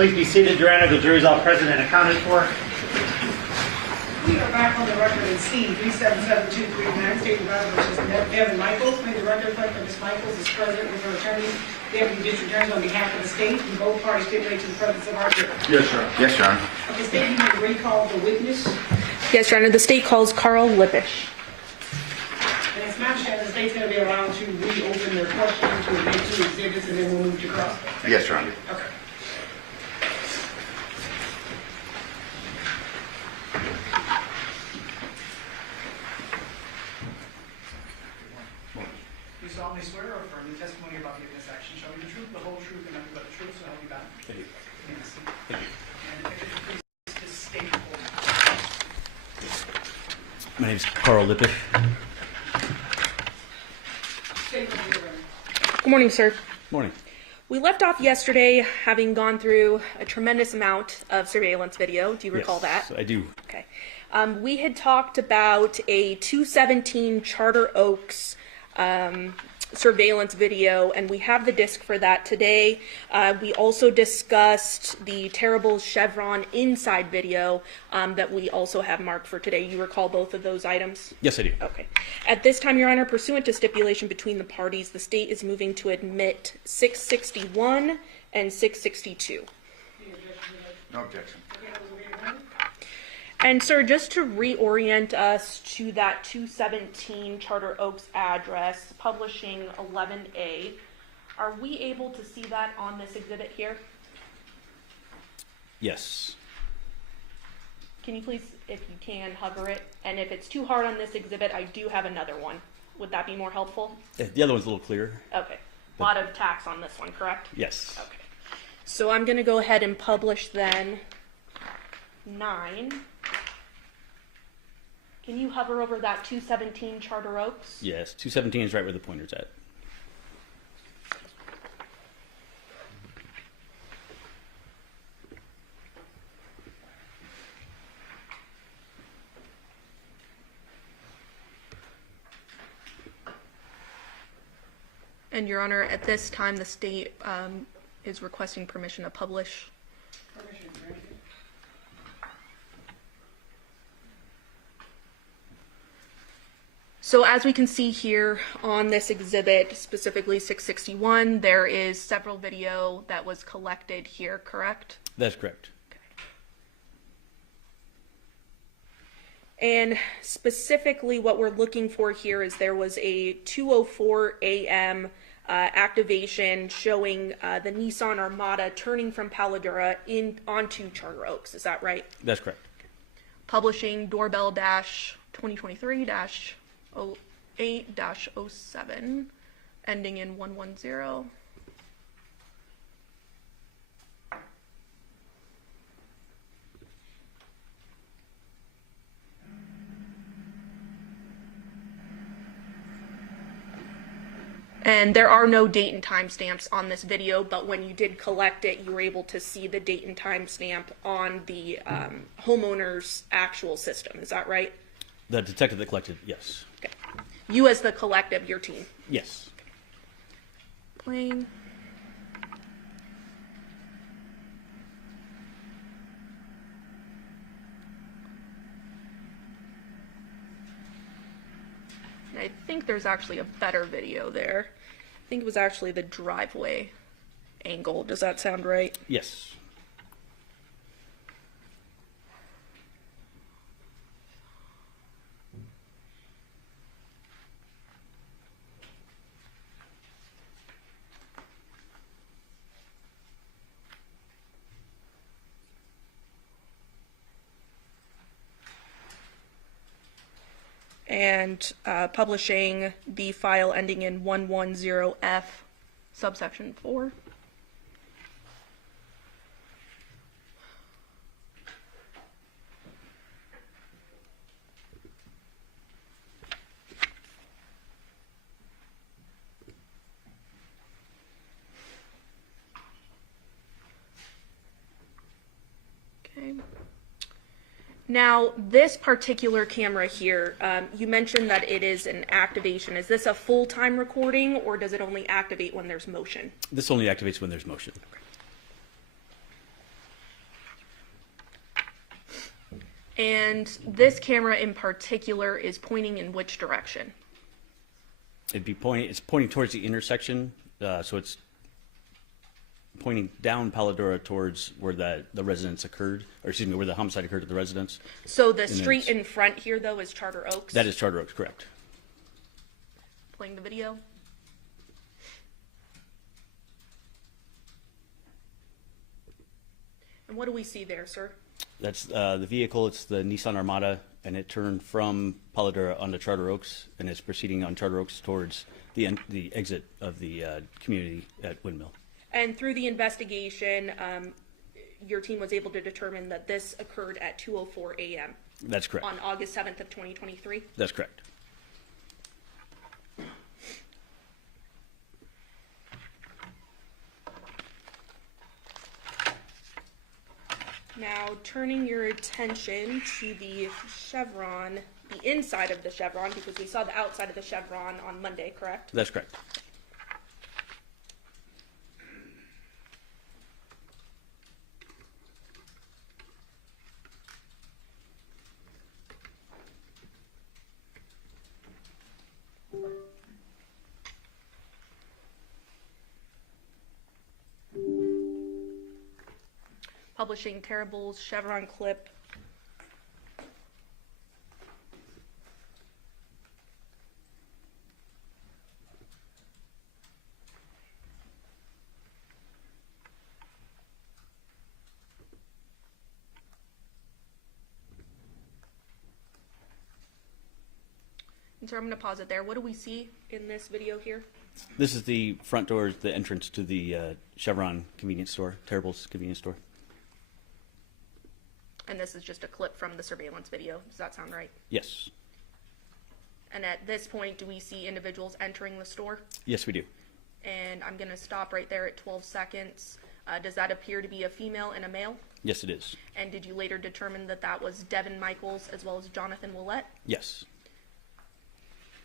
Please be seated, Your Honor. The jury's all present and accounted for. We are back on the record in C-37723, United States versus Devyn Michaels. May the record reflect that Ms. Michaels is present with her attorney, Deputy District Attorney, on behalf of the state, and both parties stipulate to the presence of our jury. Yes, Your Honor. Yes, Your Honor. Okay, state, you may recall the witness. Yes, Your Honor. The state calls Carl Lippisch. And as magistrate, the state's going to be allowed to reopen their questions to admit two exhibits, and then we'll move to cross. Yes, Your Honor. Okay. You solemnly swear or affirm the testimony about the witness action shall be the truth, the whole truth, and nothing but the truth, so help you God. Thank you. Thank you. And if you please just state your full name. My name is Carl Lippisch. State your name. Good morning, sir. Morning. We left off yesterday having gone through a tremendous amount of surveillance video. Do you recall that? Yes, I do. Okay. We had talked about a 217 Charter Oaks surveillance video, and we have the disc for that today. We also discussed the terrible Chevron inside video that we also have marked for today. You recall both of those items? Yes, I do. Okay. At this time, Your Honor, pursuant to stipulation between the parties, the state is moving to admit 661 and 662. No objection. And sir, just to reorient us to that 217 Charter Oaks address, publishing 11A, are we able to see that on this exhibit here? Yes. Can you please, if you can, hover it? And if it's too hard on this exhibit, I do have another one. Would that be more helpful? The other one's a little clearer. Okay. A lot of tax on this one, correct? Yes. Okay. So I'm going to go ahead and publish then 9. Can you hover over that 217 Charter Oaks? Yes, 217 is right where the pointer's at. And Your Honor, at this time, the state is requesting permission to publish. Permission granted. So as we can see here on this exhibit, specifically 661, there is several video that was collected here, correct? That's correct. And specifically what we're looking for here is there was a 2:04 a.m. Activation showing the Nissan Armada turning from Paladura onto Charter Oaks. Is that right? That's correct. Publishing doorbell dash 2023-08-07, ending in 110. And there are no date and time stamps on this video, but when you did collect it, you were able to see the date and time stamp on the homeowner's actual system. Is that right? The detective that collected, yes. Okay. You as the collective, your team. Yes. Playing. I think there's actually a better video there. I think it was actually the driveway angle. Does that sound right? Yes. And publishing the file ending in 110F, subsection 4. Okay. Now, this particular camera here, you mentioned that it is an activation. Is this a full-time recording, or does it only activate when there's motion? This only activates when there's motion. And this camera in particular is pointing in which direction? It's pointing towards the intersection, so it's pointing down Paladora towards where the residence occurred, or excuse me, where the homicide occurred at the residence. So the street in front here, though, is Charter Oaks? That is Charter Oaks, correct. Playing the video. And what do we see there, sir? That's the vehicle. It's the Nissan Armada, and it turned from Paladora onto Charter Oaks, and it's proceeding on Charter Oaks towards the exit of the community at Windmill. And through the investigation, your team was able to determine that this occurred at 2:04 a.m. That's correct. On August 7th of 2023? That's correct. Now, turning your attention to the chevron, the inside of the chevron, because we saw the outside of the chevron on Monday, correct? That's correct. Publishing Terrible's chevron clip. And so I'm going to pause it there. What do we see in this video here? This is the front door, the entrance to the Chevron convenience store, Terrible's convenience store. And this is just a clip from the surveillance video. Does that sound right? Yes. And at this point, do we see individuals entering the store? Yes, we do. And I'm going to stop right there at 12 seconds. Does that appear to be a female and a male? Yes, it is. And did you later determine that that was Devyn Michaels as well as Johnathan Willette? Yes.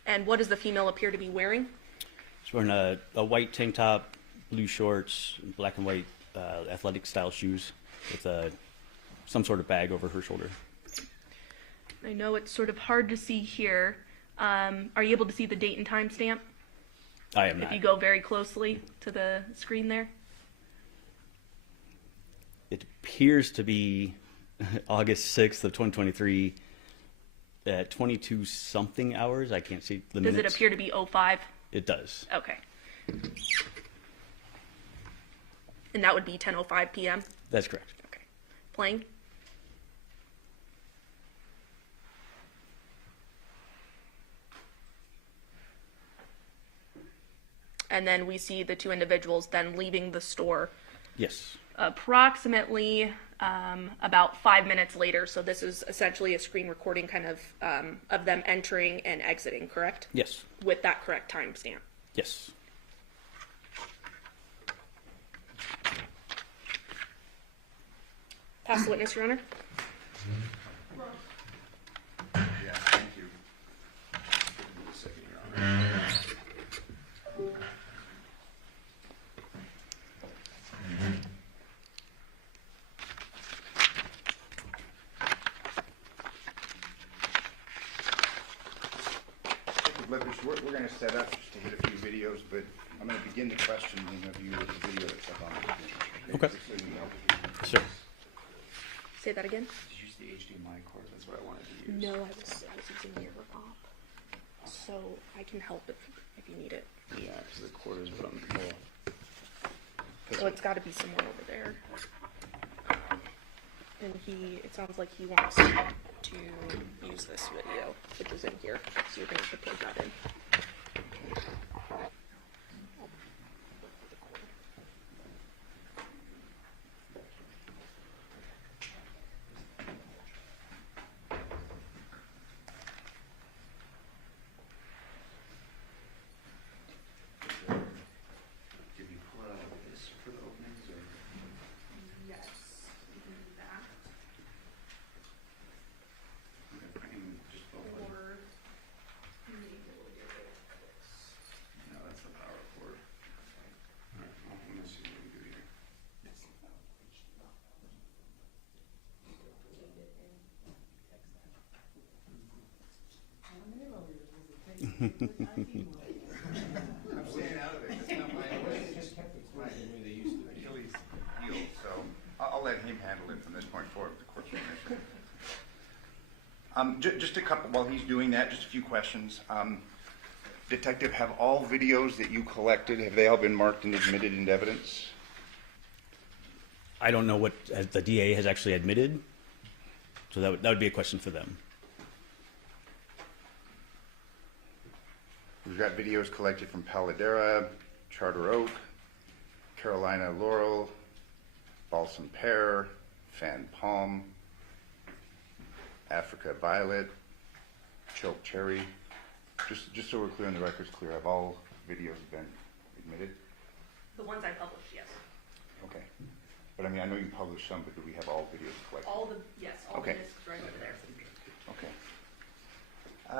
And what does the female appear to be wearing? She's wearing a white tank top, blue shorts, black and white athletic style shoes with some sort of bag over her shoulder. I know it's sort of hard to see here. Are you able to see the date and time stamp? I am not. If you go very closely to the screen there. It appears to be August 6th of 2023 at 22-something hours. I can't see the minutes. Does it appear to be 05? It does. Okay. And that would be 10:05 p.m.? That's correct. Okay. Playing? And then we see the two individuals then leaving the store Yes. approximately about 5 minutes later. So this is essentially a screen recording kind of them entering and exiting, correct? Yes. With that correct timestamp. Yes. Pass the witness, Your Honor. Yeah, thank you. Give me a second, Your Honor. We're going to set up just to hit a few videos, but I'm going to begin the questioning of you with the video that's up on the screen. Okay. Just so you know. Sure. Say that again. Did you use the HDMI cord? That's what I wanted to use. No, I was using your op. So I can help if you need it. Yeah, because the cord is what I'm So it's got to be somewhere over there. And it sounds like he wants to use this video, which is in here. So you're going to have to plug that in. Did you pull it out of this for the openings? Or? Yes, you can do that. Okay, I can just pull it. Or maybe we'll do this. No, that's the power cord. Alright, well, let me see what we can do here. I'm staying out of it. It's not my Achilles heel, so I'll let him handle it from this point forward with the court's permission. Just a couple, while he's doing that, just a few questions. Detective, have all videos that you collected, have they all been marked and admitted into evidence? I don't know what the DA has actually admitted, so that would be a question for them. We've got videos collected from Paladera, Charter Oak, Carolina Laurel, Balsam Pear, Fan Palm, Africa Violet, Choke Cherry. Just so we're clear and the record's clear, have all videos been admitted? The ones I published, yes. Okay. But I mean, I know you published some, but do we have all videos collected? All the, yes, all Okay. the discs right over there.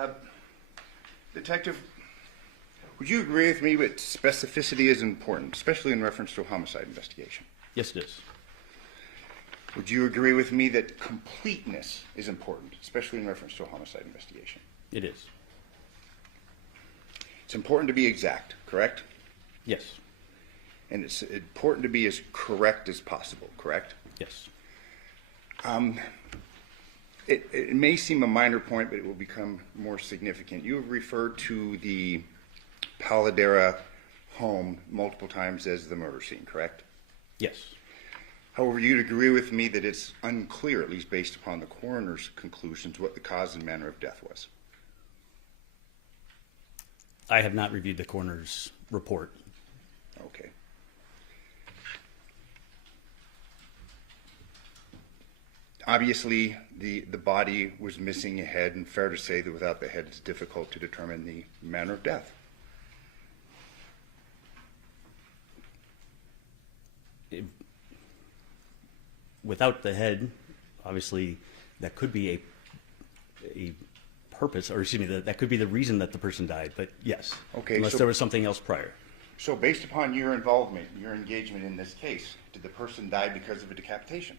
Okay. Detective, would you agree with me that specificity is important, especially in reference to a homicide investigation? Yes, it is. Would you agree with me that completeness is important, especially in reference to a homicide investigation? It is. It's important to be exact, correct? Yes. And it's important to be as correct as possible, correct? Yes. It may seem a minor point, but it will become more significant. You have referred to the Paladera home multiple times as the murder scene, correct? Yes. However, you'd agree with me that it's unclear, at least based upon the coroner's conclusions, what the cause and manner of death was. I have not reviewed the coroner's report. Okay. Obviously, the body was missing a head, and fair to say that without the head, it's difficult to determine the manner of death. Without the head, obviously, that could be a purpose, or excuse me, that could be the reason that the person died. But yes, Okay, unless so- there was something else prior. So based upon your involvement, your engagement in this case, did the person die because of a decapitation?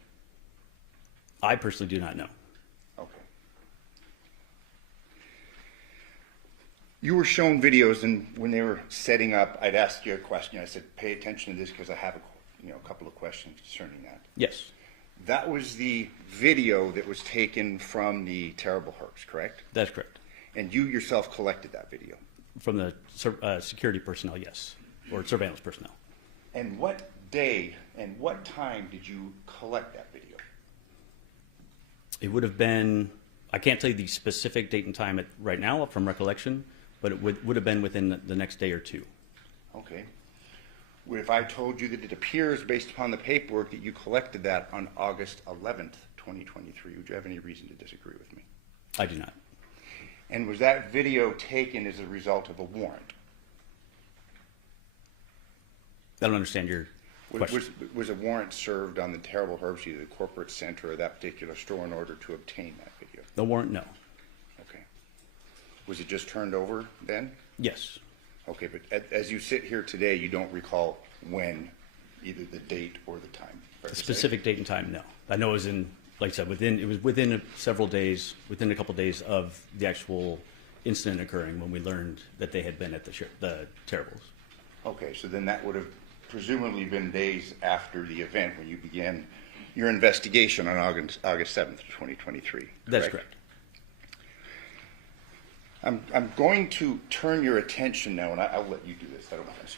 I personally do not know. Okay. You were shown videos, and when they were setting up, I'd asked you a question. I said, pay attention to this because I have a couple of questions concerning that. Yes, That was the video that was taken from the terrible hearse, correct? that's correct. And you yourself collected that video. From the security personnel, yes, or surveillance personnel. And what day and what time did you collect that video? It would have been, I can't tell you the specific date and time right now from recollection, but it would have been within the next day or two. Okay. If I told you that it appears based upon the paperwork that you collected that on August 11th, 2023, would you have any reason to disagree with me? I do not. And was that video taken as a result of a warrant? I don't understand your question. Was a warrant served on the terrible herbs, either the corporate center or that particular store, in order to obtain that video? The warrant, no. Okay. Was it just turned over then? Yes. Okay, but as you sit here today, you don't recall when, either the date or the time? Fair The to say? specific date and time, no. I know it was in, like I said, it was within several days, within a couple days of the actual incident occurring when we learned that they had been at the Terribles. Okay, so then that would have presumably been days after the event when you began your investigation on August 7th, 2023. That's correct. I'm going to turn your attention now, and I'll let you do this. I don't want to.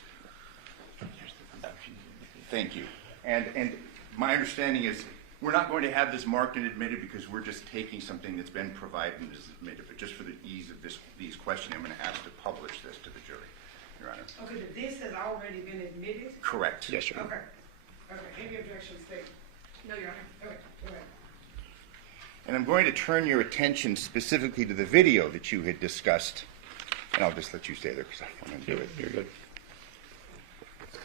Thank you. And my understanding is we're not going to have this marked and admitted because we're just taking something that's been provided and is admitted. But just for the ease of these questions, I'm going to ask to publish this to the jury, Your Honor. Okay, but this has already been admitted? Correct. Yes, Your Honor. Okay. Okay, any objections, state? No, Your Honor. Okay, go ahead. And I'm going to turn your attention specifically to the video that you had discussed. And I'll just let you stay there because I'm going to do it. You're good.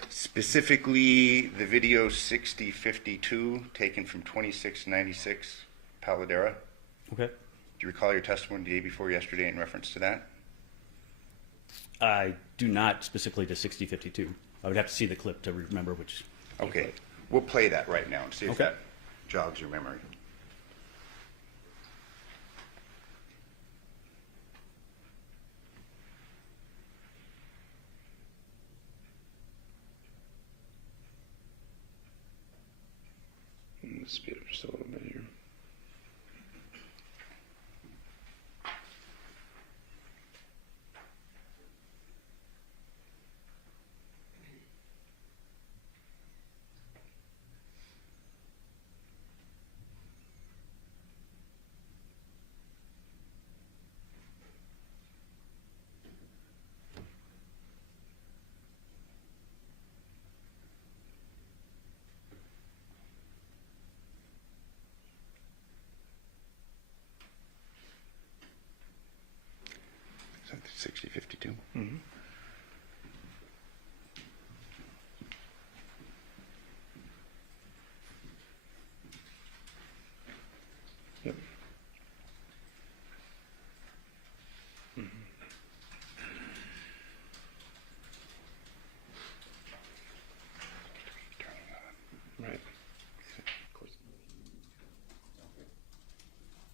Specifically, the video 6052, taken from 2696 Paladera. Okay. Do you recall your testimony the day before yesterday in reference to that? I do not specifically to 6052. I would have to see the clip to remember which. Okay. We'll play that right now and see if Okay. that jogs your memory. to speed up just a little bit here. Is that 6052? Mm-hmm. Yep. Right.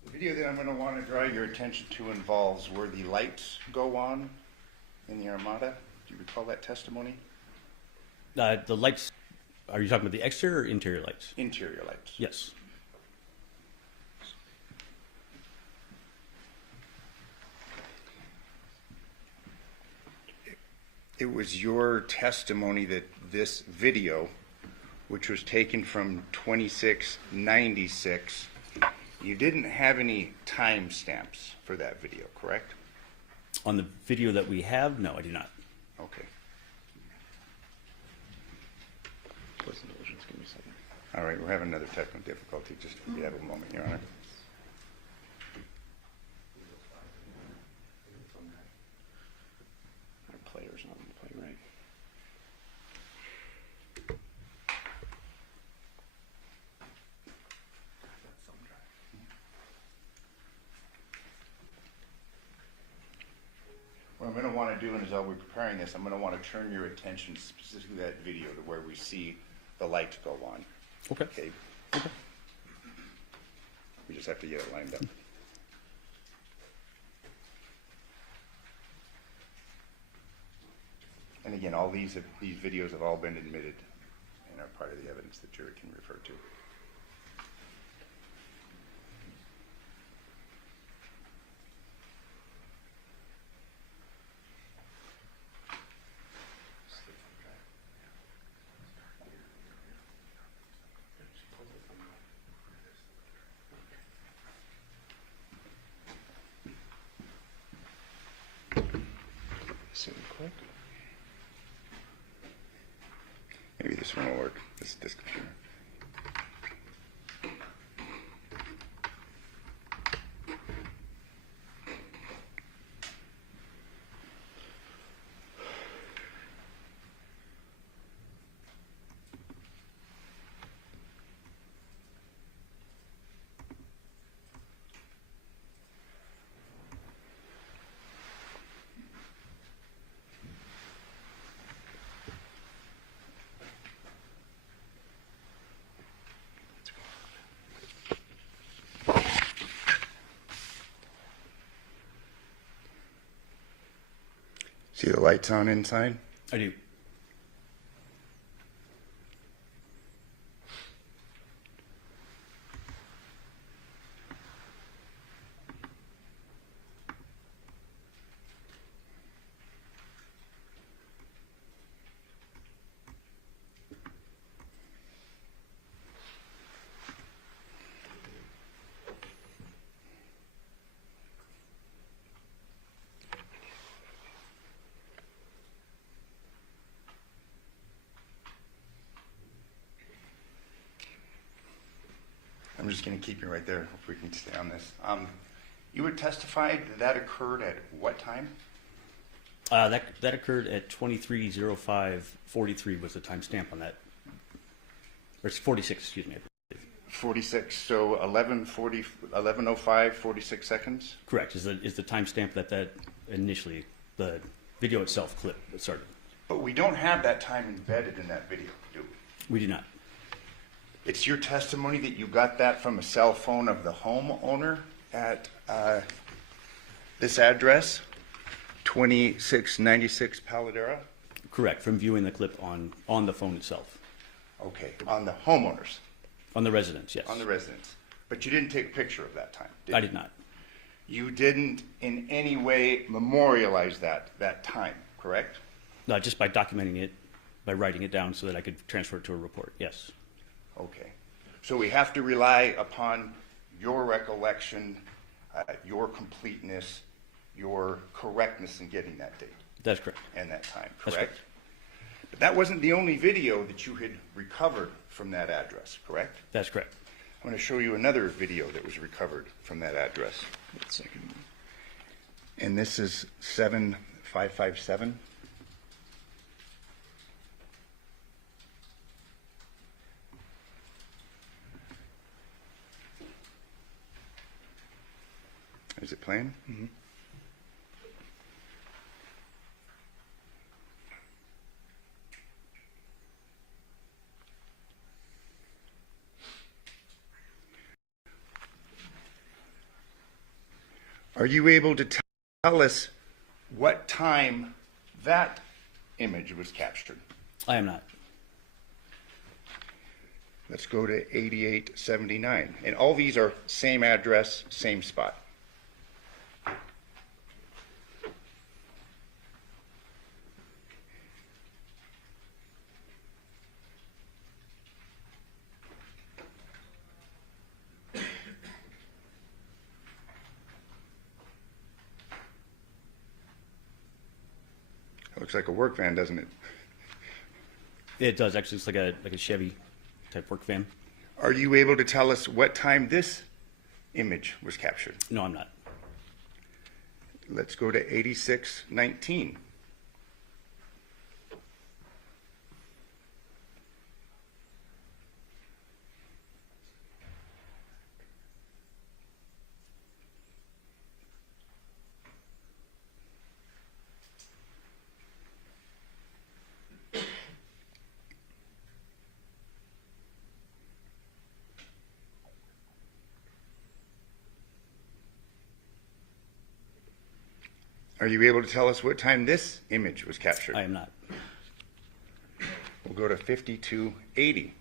The video that I'm going to want to draw your attention to involves where the lights go on in the Armada. Do you recall that testimony? The lights, are you talking about the exterior or interior lights? Interior lights. Yes. It was your testimony that this video, which was taken from 2696, you didn't have any time stamps for that video, correct? On the video that we have, no, I do not. Okay. Close indulgence, give me a second. All right, we're having another technical difficulty. Just if you have a moment, Your Honor. Our player's not on the play, right? What I'm going to want to do, and as while we're preparing this, I'm going to want to turn your attention specifically to that video to where we see the lights go on. Okay. Okay? We just have to get it lined up. And again, all these videos have all been admitted and are part of the evidence the jury can refer to. Soon click. Maybe this one will work. This computer. See the lights on inside? I do. I'm just going to keep you right there if we can stay on this. You would testify that occurred at what time? That occurred at 23:05:43 was the timestamp on that. Or it's 46, excuse me. 46, so 11:05, 46 seconds? Correct. Is the timestamp that initially the video itself clip started. But we don't have that time embedded in that video, do we? We do not. It's your testimony that you got that from a cell phone of the homeowner at this address, 2696 Paladera? Correct. From viewing the clip on the phone itself. Okay, on the homeowners. On the residence, yes. On the residence. But you didn't take a picture of that time, did you? I did not. You didn't in any way memorialize that time, correct? No, just by documenting it, by writing it down so that I could transfer it to a report, yes. Okay. So we have to rely upon your recollection, your completeness, your correctness in getting that date That's correct. and that time, That's correct? But that wasn't the only video that you had recovered from that address, correct? That's correct. I'm going to show you another video that was recovered from that address. That second one. And this is 7557. Is it playing? Mm-hmm. Are you able to tell us what time that image was captured? I am not. Let's go to 8879. And all these are same address, same spot. Looks like a work van, doesn't it? It does, actually. It's like a Chevy type work van. Are you able to tell us what time this image was captured? No, I'm not. Let's go to 8619. Are you able to tell us what time this image was captured? I am not. We'll go to 5280.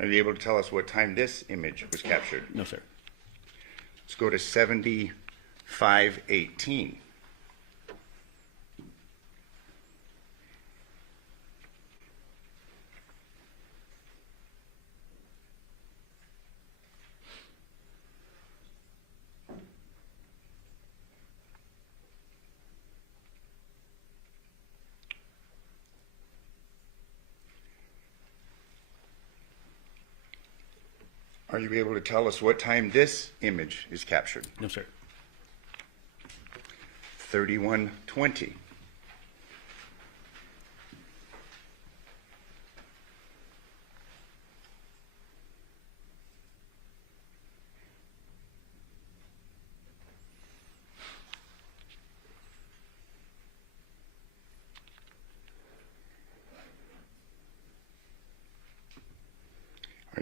Are you able to tell us what time this image was captured? No, sir. Let's go to 7518. Are you able to tell us what time this image is captured? No, sir. 3120.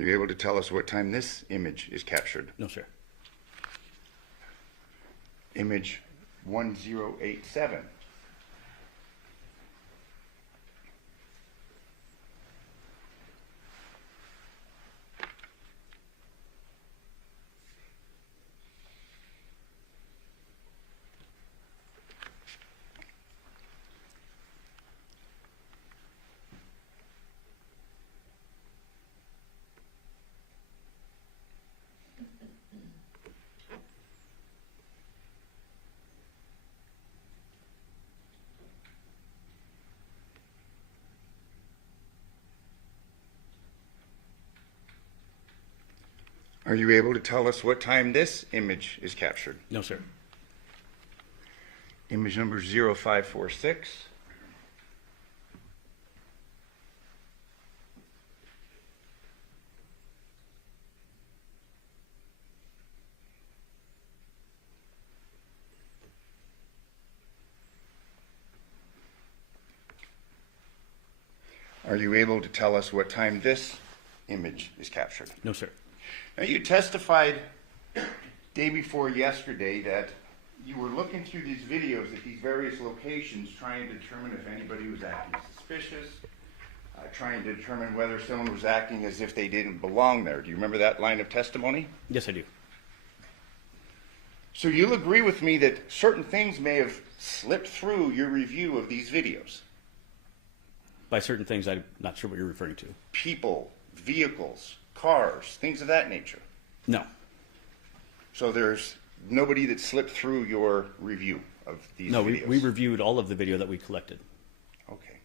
Are you able to tell us what time this image is captured? No, sir. Image 1087. Are you able to tell us what time this image is captured? No, sir. Image number 0546. Are you able to tell us what time this image is captured? No, sir. Now, you testified day before yesterday that you were looking through these videos at these various locations trying to determine if anybody was acting suspicious, trying to determine whether someone was acting as if they didn't belong there. Do you remember that line of testimony? Yes, I do. So you'll agree with me that certain things may have slipped through your review of these videos. By certain things, I'm not sure what you're referring to. People, vehicles, cars, things of that nature. No. So there's nobody that slipped through your review of these No, videos? we reviewed all of the video that we collected. Okay.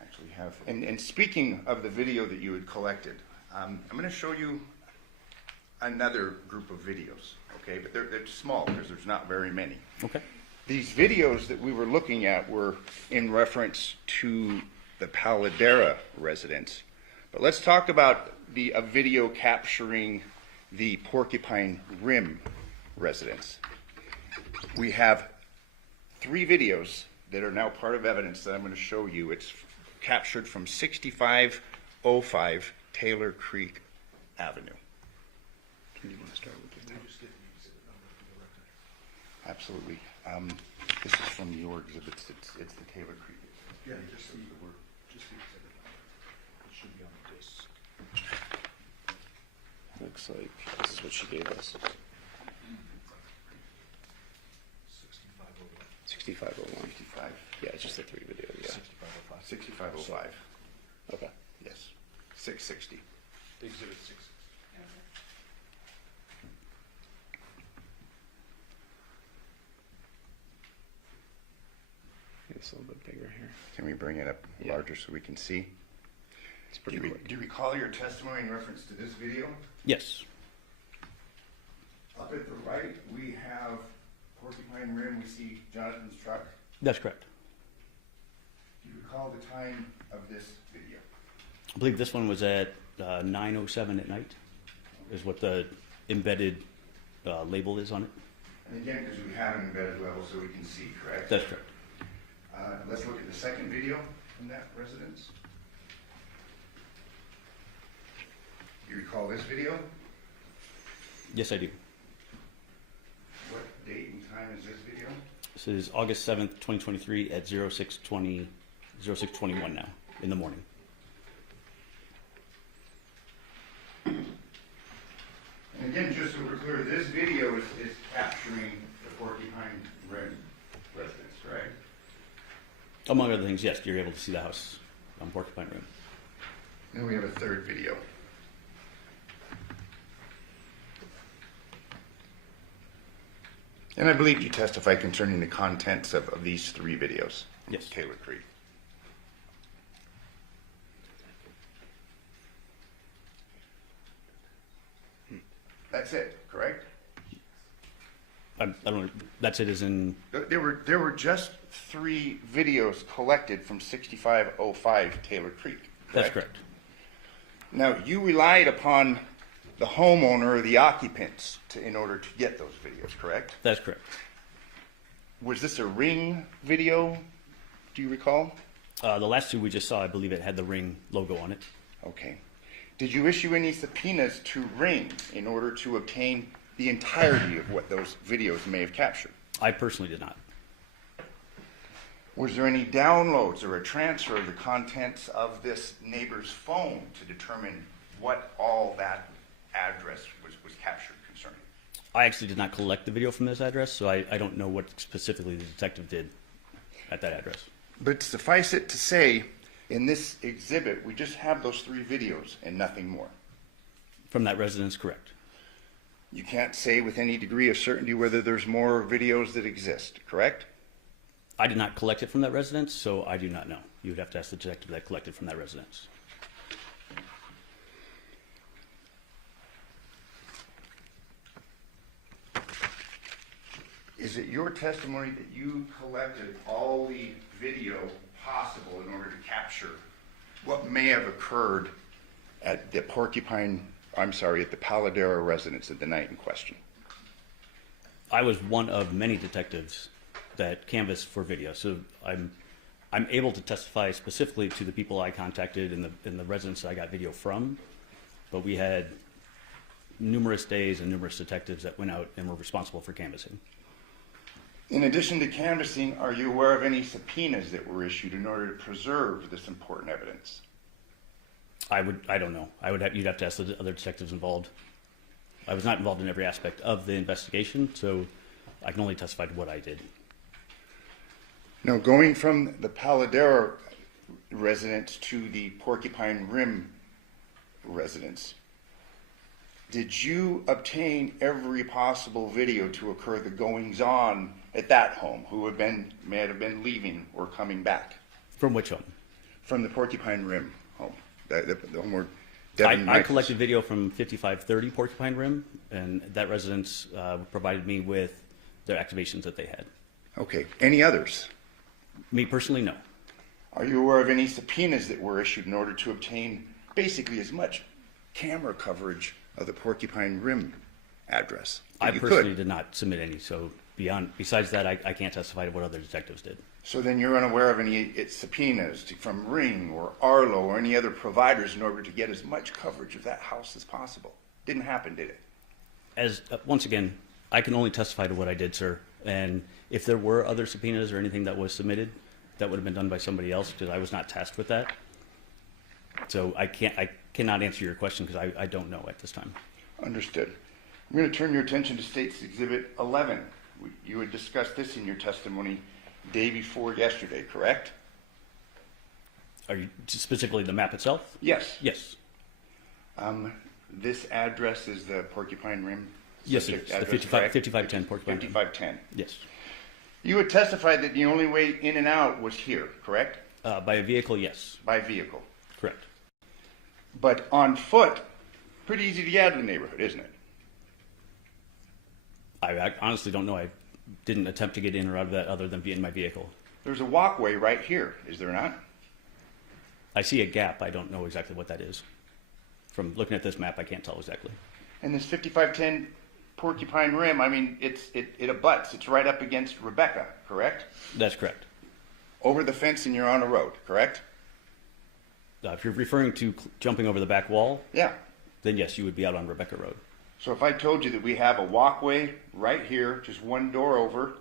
Actually have, and speaking of the video that you had collected, I'm going to show you another group of videos, okay? But they're small because there's not very many. Okay. These videos that we were looking at were in reference to the Paladera residence. But let's talk about a video capturing the Porcupine Rim residence. We have 3 videos that are now part of evidence that I'm going to show you. It's captured from 6505 Taylor Creek Avenue. Do you want to start with the Absolutely. This is from your exhibits. It's the Taylor Creek. Yeah, just the word, just the exhibit number. It should be on the disc. Looks like this is what she gave us. 6501. 6501. 65. Yeah, it's just the 3 videos. Yeah. 6505. 6505. Okay. Yes. 660. Exhibit 6. It's a little bit bigger here. Can we bring it up Yeah. larger so we can see? It's pretty quick. Do you recall your testimony in reference to this video? Yes. Up at the right, we have Porcupine Rim. We see Jonathan's truck. That's correct. Do you recall the time of this video? I believe this one was at 9:07 at night, is what the embedded label is on it. And again, because we have an embedded level so we can see, correct? That's correct. Let's look at the second video from that residence. Do you recall this video? Yes, I do. What date and time is this video? This is August 7th, 2023 at 0621 now, in the morning. And again, just so we're clear, this video is capturing the Porcupine Rim residence, correct? Among other things, yes, you're able to see the house on Porcupine Rim. Then we have a third video. And I believe you testified concerning the contents of these 3 videos. Yes. Taylor Creek. That's it, correct? I don't know. That's it as in. There were just 3 videos collected from 6505 Taylor Creek. That's correct. Now, you relied upon the homeowner or the occupants in order to get those videos, correct? That's correct. Was this a Ring video, do you recall? The last 2 we just saw, I believe it had the Ring logo on it. Okay. Did you issue any subpoenas to Ring in order to obtain the entirety of what those videos may have captured? I personally did not. Was there any downloads or a transfer of the contents of this neighbor's phone to determine what all that address was captured concerning? I actually did not collect the video from this address, so I don't know what specifically the detective did at that address. But suffice it to say, in this exhibit, we just have those 3 videos and nothing more. From that residence, correct. You can't say with any degree of certainty whether there's more videos that exist, correct? I did not collect it from that residence, so I do not know. You would have to ask the detective that collected from that residence. Is it your testimony that you collected all the video possible in order to capture what may have occurred at the at the Paladera residence at the night in question? I was one of many detectives that canvassed for video, so I'm able to testify specifically to the people I contacted and the residents that I got video from. But we had numerous days and numerous detectives that went out and were responsible for canvassing. In addition to canvassing, are you aware of any subpoenas that were issued in order to preserve this important evidence? I don't know. You'd have to ask the other detectives involved. I was not involved in every aspect of the investigation, so I can only testify to what I did. Now, going from the Paladera residence to the Porcupine Rim residence, did you obtain every possible video to occur the goings-on at that home, who may have been leaving or coming back? From which home? From the Porcupine Rim home, the home where Devyn I Michaels. collected video from 5530 Porcupine Rim, and that residence provided me with their activations that they had. Okay, any others? Me personally, no. Are you aware of any subpoenas that were issued in order to obtain basically as much camera coverage of the Porcupine Rim address? I personally did not submit any, so besides that, I can't testify to what other detectives did. So then you're unaware of any subpoenas from Ring or Arlo or any other providers in order to get as much coverage of that house as possible? Didn't happen, did it? Once again, I can only testify to what I did, sir. And if there were other subpoenas or anything that was submitted, that would have been done by somebody else, because I was not tasked with that. So I cannot answer your question because I don't know at this time. Understood. I'm going to turn your attention to State's Exhibit 11. You had discussed this in your testimony day before yesterday, correct? Are you specifically the map itself? Yes. Yes. This address is the Porcupine Rim? Yes, it is. The 5510 Porcupine Rim. 5510. Yes. You had testified that the only way in and out was here, correct? By a vehicle, yes. By vehicle. Correct. But on foot, pretty easy to get out of the neighborhood, isn't it? I honestly don't know. I didn't attempt to get in or out of that other than be in my vehicle. There's a walkway right here, is there not? I see a gap. I don't know exactly what that is. From looking at this map, I can't tell exactly. And this 5510 Porcupine Rim, I mean, it abuts. It's right up against Rebecca, correct? That's correct. Over the fence and you're on a road, correct? If you're referring to jumping over the back wall, Yeah. then yes, you would be out on Rebecca Road. So if I told you that we have a walkway right here, just one door over,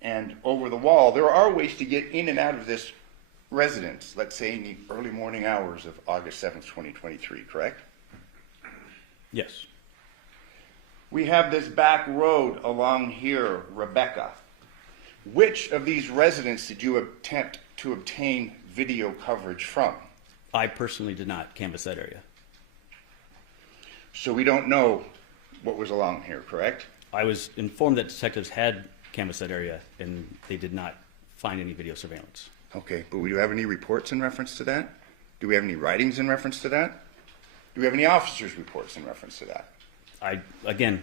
and over the wall, there are ways to get in and out of this residence, let's say in the early morning hours of August 7th, 2023, correct? Yes. We have this back road along here, Rebecca. Which of these residents did you attempt to obtain video coverage from? I personally did not canvass that area. So we don't know what was along here, correct? I was informed that detectives had canvassed that area, and they did not find any video surveillance. Okay, but do we have any reports in reference to that? Do we have any writings in reference to that? Do we have any officers' reports in reference to that? Again,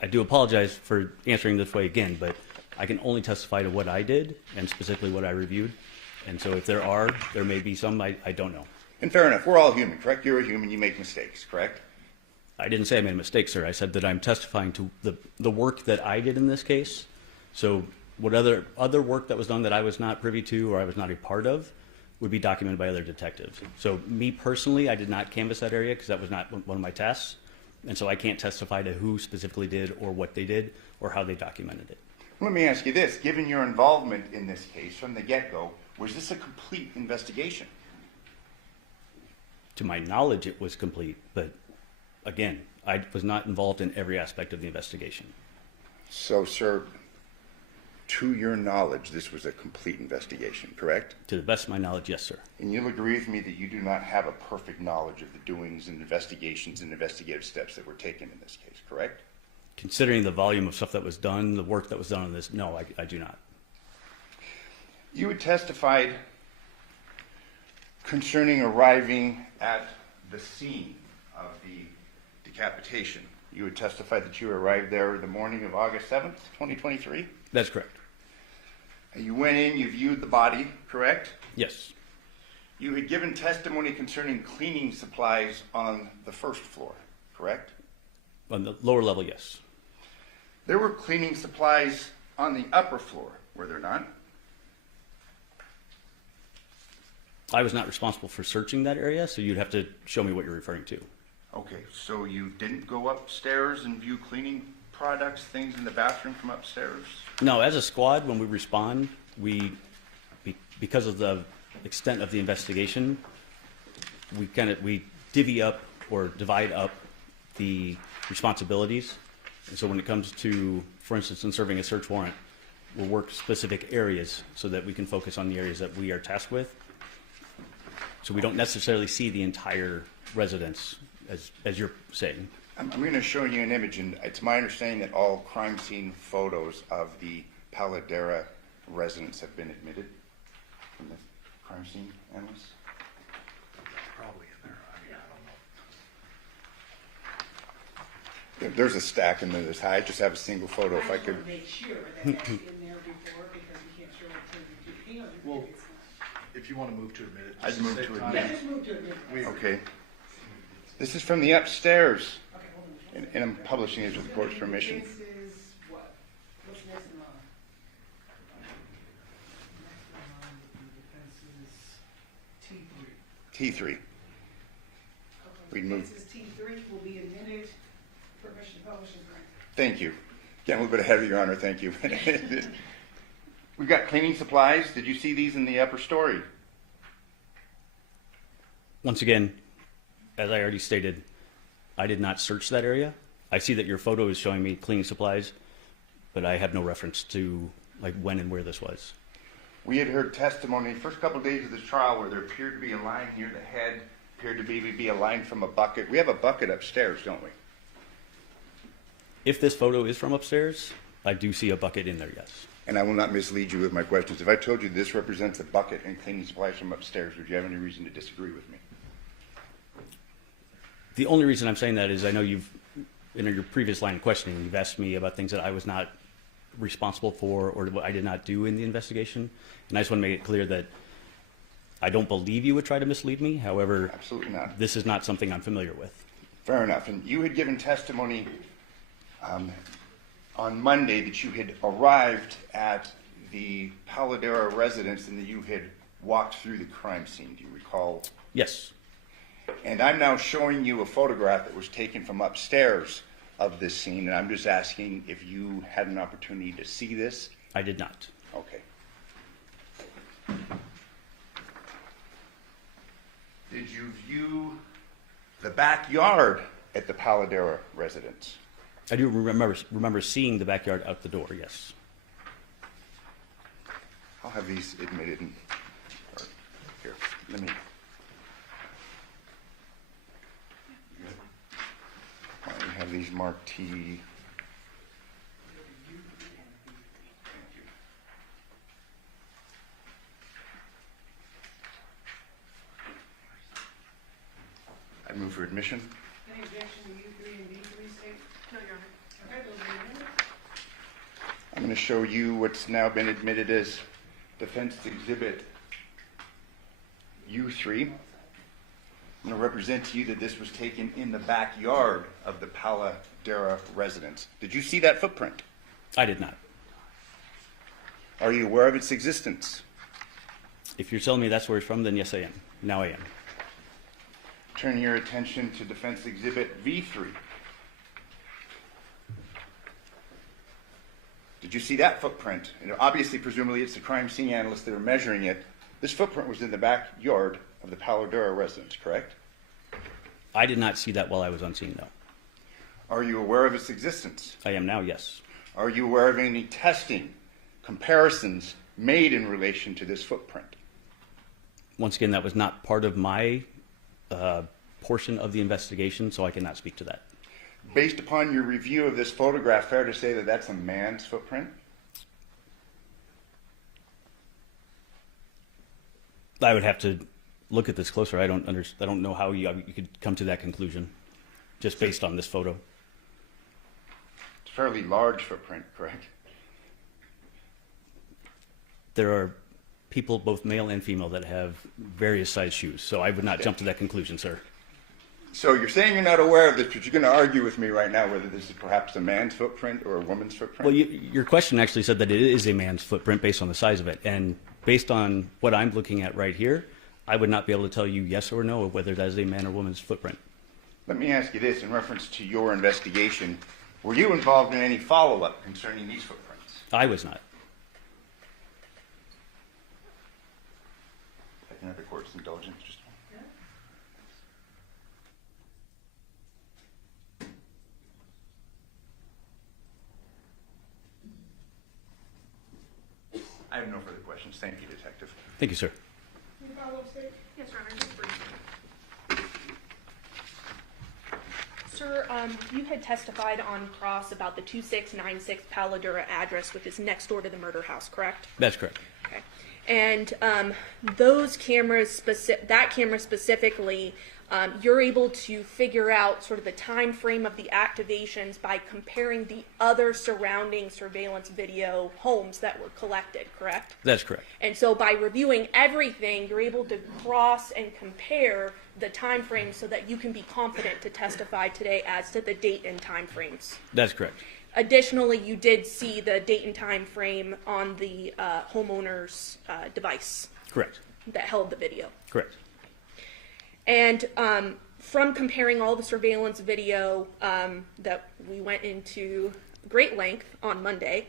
I do apologize for answering this way again, but I can only testify to what I did and specifically what I reviewed. And so if there may be some, I don't know. And fair enough, we're all human, correct? You're a human, you make mistakes, correct? I didn't say I made a mistake, sir. I said that I'm testifying to the work that I did in this case. So what other work that was done that I was not privy to or I was not a part of would be documented by other detectives. So me personally, I did not canvass that area because that was not one of my tasks. And so I can't testify to who specifically did or what they did or how they documented it. Let me ask you this, given your involvement in this case from the get-go, was this a complete investigation? To my knowledge, it was complete, but again, I was not involved in every aspect of the investigation. So, sir, to your knowledge, this was a complete investigation, correct? To the best of my knowledge, yes, sir. And you'll agree with me that you do not have a perfect knowledge of the doings and investigations and investigative steps that were taken in this case, correct? Considering the volume of stuff that was done, the work that was done on this, no, I do not. You had testified concerning arriving at the scene of the decapitation. You had testified that you arrived there the morning of August 7th, 2023? That's correct. And you went in, you viewed the body, correct? Yes. You had given testimony concerning cleaning supplies on the first floor, correct? On the lower level, yes. There were cleaning supplies on the upper floor, were there not? I was not responsible for searching that area, so you'd have to show me what you're referring to. Okay, so you didn't go upstairs and view cleaning products, things in the bathroom from upstairs? No, as a squad, when we respond, because of the extent of the investigation, we divvy up or divide up the responsibilities. And so when it comes to, for instance, in serving a search warrant, we'll work specific areas so that we can focus on the areas that we are tasked with. So we don't necessarily see the entire residence, as you're saying. I'm going to show you an image, and it's my understanding that all crime scene photos of the Paladera residence have been admitted from the crime scene analyst. Probably in there. I mean, I don't know. There's a stack in there this high. I just have a single photo. If I just could. want to make sure that that's in there before, because we can't show it to the, Well, if you want to move to admit it. I'd just move save to time. yeah, just move to it. Okay. This is from the upstairs, Okay, hold on. and I'm publishing it with the court's permission. This is what? What's next in line? Next in line, the defense is T3. T3. Okay, We'd move- defense is T3 will be admitted, permission to publish is granted. Thank you. Getting a little bit ahead of Your Honor, thank you. We've got cleaning supplies. Did you see these in the upper story? Once again, as I already stated, I did not search that area. I see that your photo is showing me cleaning supplies, but I have no reference to like when and where this was. We had heard testimony the first couple of days of this trial where there appeared to be a line near the head, appeared to be a line from a bucket. We have a bucket upstairs, don't we? If this photo is from upstairs, I do see a bucket in there, yes. And I will not mislead you with my questions. If I told you this represents a bucket and cleaning supplies from upstairs, would you have any reason to disagree with me? The only reason I'm saying that is I know you've, in your previous line of questioning, you've asked me about things that I was not responsible for or what I did not do in the investigation. And I just want to make it clear that I don't believe you would try to mislead me. However, Absolutely not. this is not something I'm familiar with. Fair enough. And you had given testimony on Monday that you had arrived at the Paladera residence and that you had walked through the crime scene. Do you recall? Yes. And I'm now showing you a photograph that was taken from upstairs of this scene, and I'm just asking if you had an opportunity to see this. I did not. Okay. Did you view the backyard at the Paladera residence? I do remember seeing the backyard out the door, yes. I'll have these admitted. Here, let me. Why don't we have these marked T? Thank you. I'd move for admission. Any objection to U3 and D3 state? No, Your Honor. Okay, those are admitted. I'm going to show you what's now been admitted as Defense Exhibit U3. I'm going to represent to you that this was taken in the backyard of the Paladera residence. Did you see that footprint? I did not. Are you aware of its existence? If you're telling me that's where it's from, then yes, I am. Now I am. Turn your attention to Defense Exhibit V3. Did you see that footprint? And obviously, presumably, it's the crime scene analysts that are measuring it. This footprint was in the backyard of the Paladera residence, correct? I did not see that while I was on scene, no. Are you aware of its existence? I am now, yes. Are you aware of any testing, comparisons made in relation to this footprint? Once again, that was not part of my portion of the investigation, so I cannot speak to that. Based upon your review of this photograph, fair to say that that's a man's footprint? I would have to look at this closer. I don't know how you could come to that conclusion, just based on this photo. It's a fairly large footprint, correct? There are people, both male and female, that have various size shoes, so I would not jump to that conclusion, sir. So you're saying you're not aware of this, but you're going to argue with me right now whether this is perhaps a man's footprint or a woman's footprint? Well, your question actually said that it is a man's footprint based on the size of it, and based on what I'm looking at right here, I would not be able to tell you yes or no of whether that is a man or woman's footprint. Let me ask you this, in reference to your investigation, were you involved in any follow-up concerning these footprints? I was not. Take another court's indulgence, just I have no further questions. Thank you, Detective. Thank you, sir. Any follow-up, State? Yes, Your Honor, just briefly. Sir, you had testified on cross about the 2696 Paladura address, which is next door to the murder house, correct? That's correct. Okay. And those cameras, that camera specifically, you're able to figure out sort of the time frame of the activations by comparing the other surrounding surveillance video homes that were collected, correct? That's correct. And so by reviewing everything, you're able to cross and compare the time frames so that you can be confident to testify today as to the date and time frames. That's correct. Additionally, you did see the date and time frame on the homeowner's device Correct. that held the video. Correct. And from comparing all the surveillance video that we went into great length on Monday,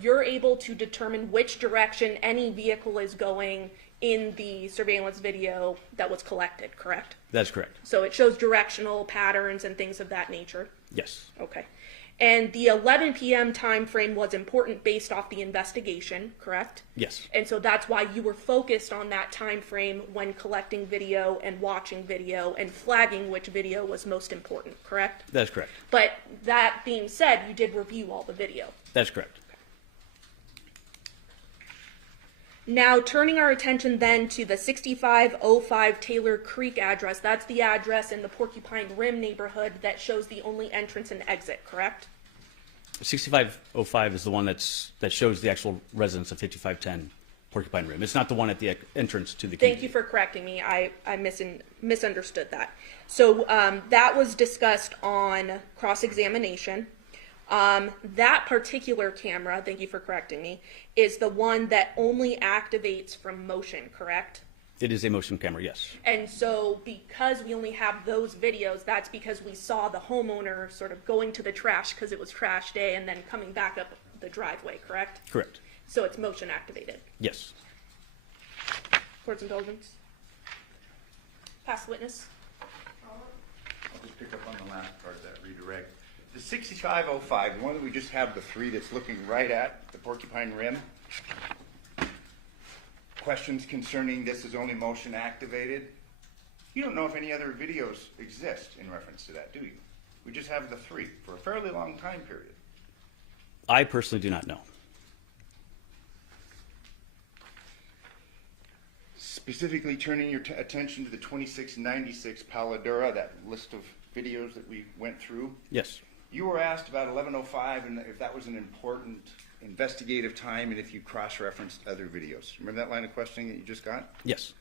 you're able to determine which direction any vehicle is going in the surveillance video that was collected, correct? That's correct. So it shows directional patterns and things of that nature. Yes. Okay. And the 11 p.m. time frame was important based off the investigation, correct? Yes. And so that's why you were focused on that time frame when collecting video and watching video and flagging which video was most important, correct? That's correct. But that being said, you did review all the video. That's correct. Now, turning our attention then to the 6505 Taylor Creek address, that's the address in the Porcupine Rim neighborhood that shows the only entrance and exit, correct? 6505 is the one that shows the actual residence of 5510 Porcupine Rim. It's not the one at the entrance to the community. Thank you for correcting me. I misunderstood that. So that was discussed on cross-examination. That particular camera, thank you for correcting me, is the one that only activates from motion, correct? It is a motion camera, yes. And so because we only have those videos, that's because we saw the homeowner sort of going to the trash because it was trash day and then coming back up the driveway, correct? Correct. So it's motion activated. Yes. Court's indulgence. Past witness. I'll just pick up on the last part of that redirect. The 6505, the one that we just have the three that's looking right at the Porcupine Rim. Questions concerning this is only motion activated. You don't know if any other videos exist in reference to that, do you? We just have the three for a fairly long time period. I personally do not know. Specifically turning your attention to the 2696 Paladura, that list of videos that we went through. Yes. You were asked about 1105 and if that was an important investigative time and if you cross-referenced other videos. Remember that line of questioning that you just got? Yes.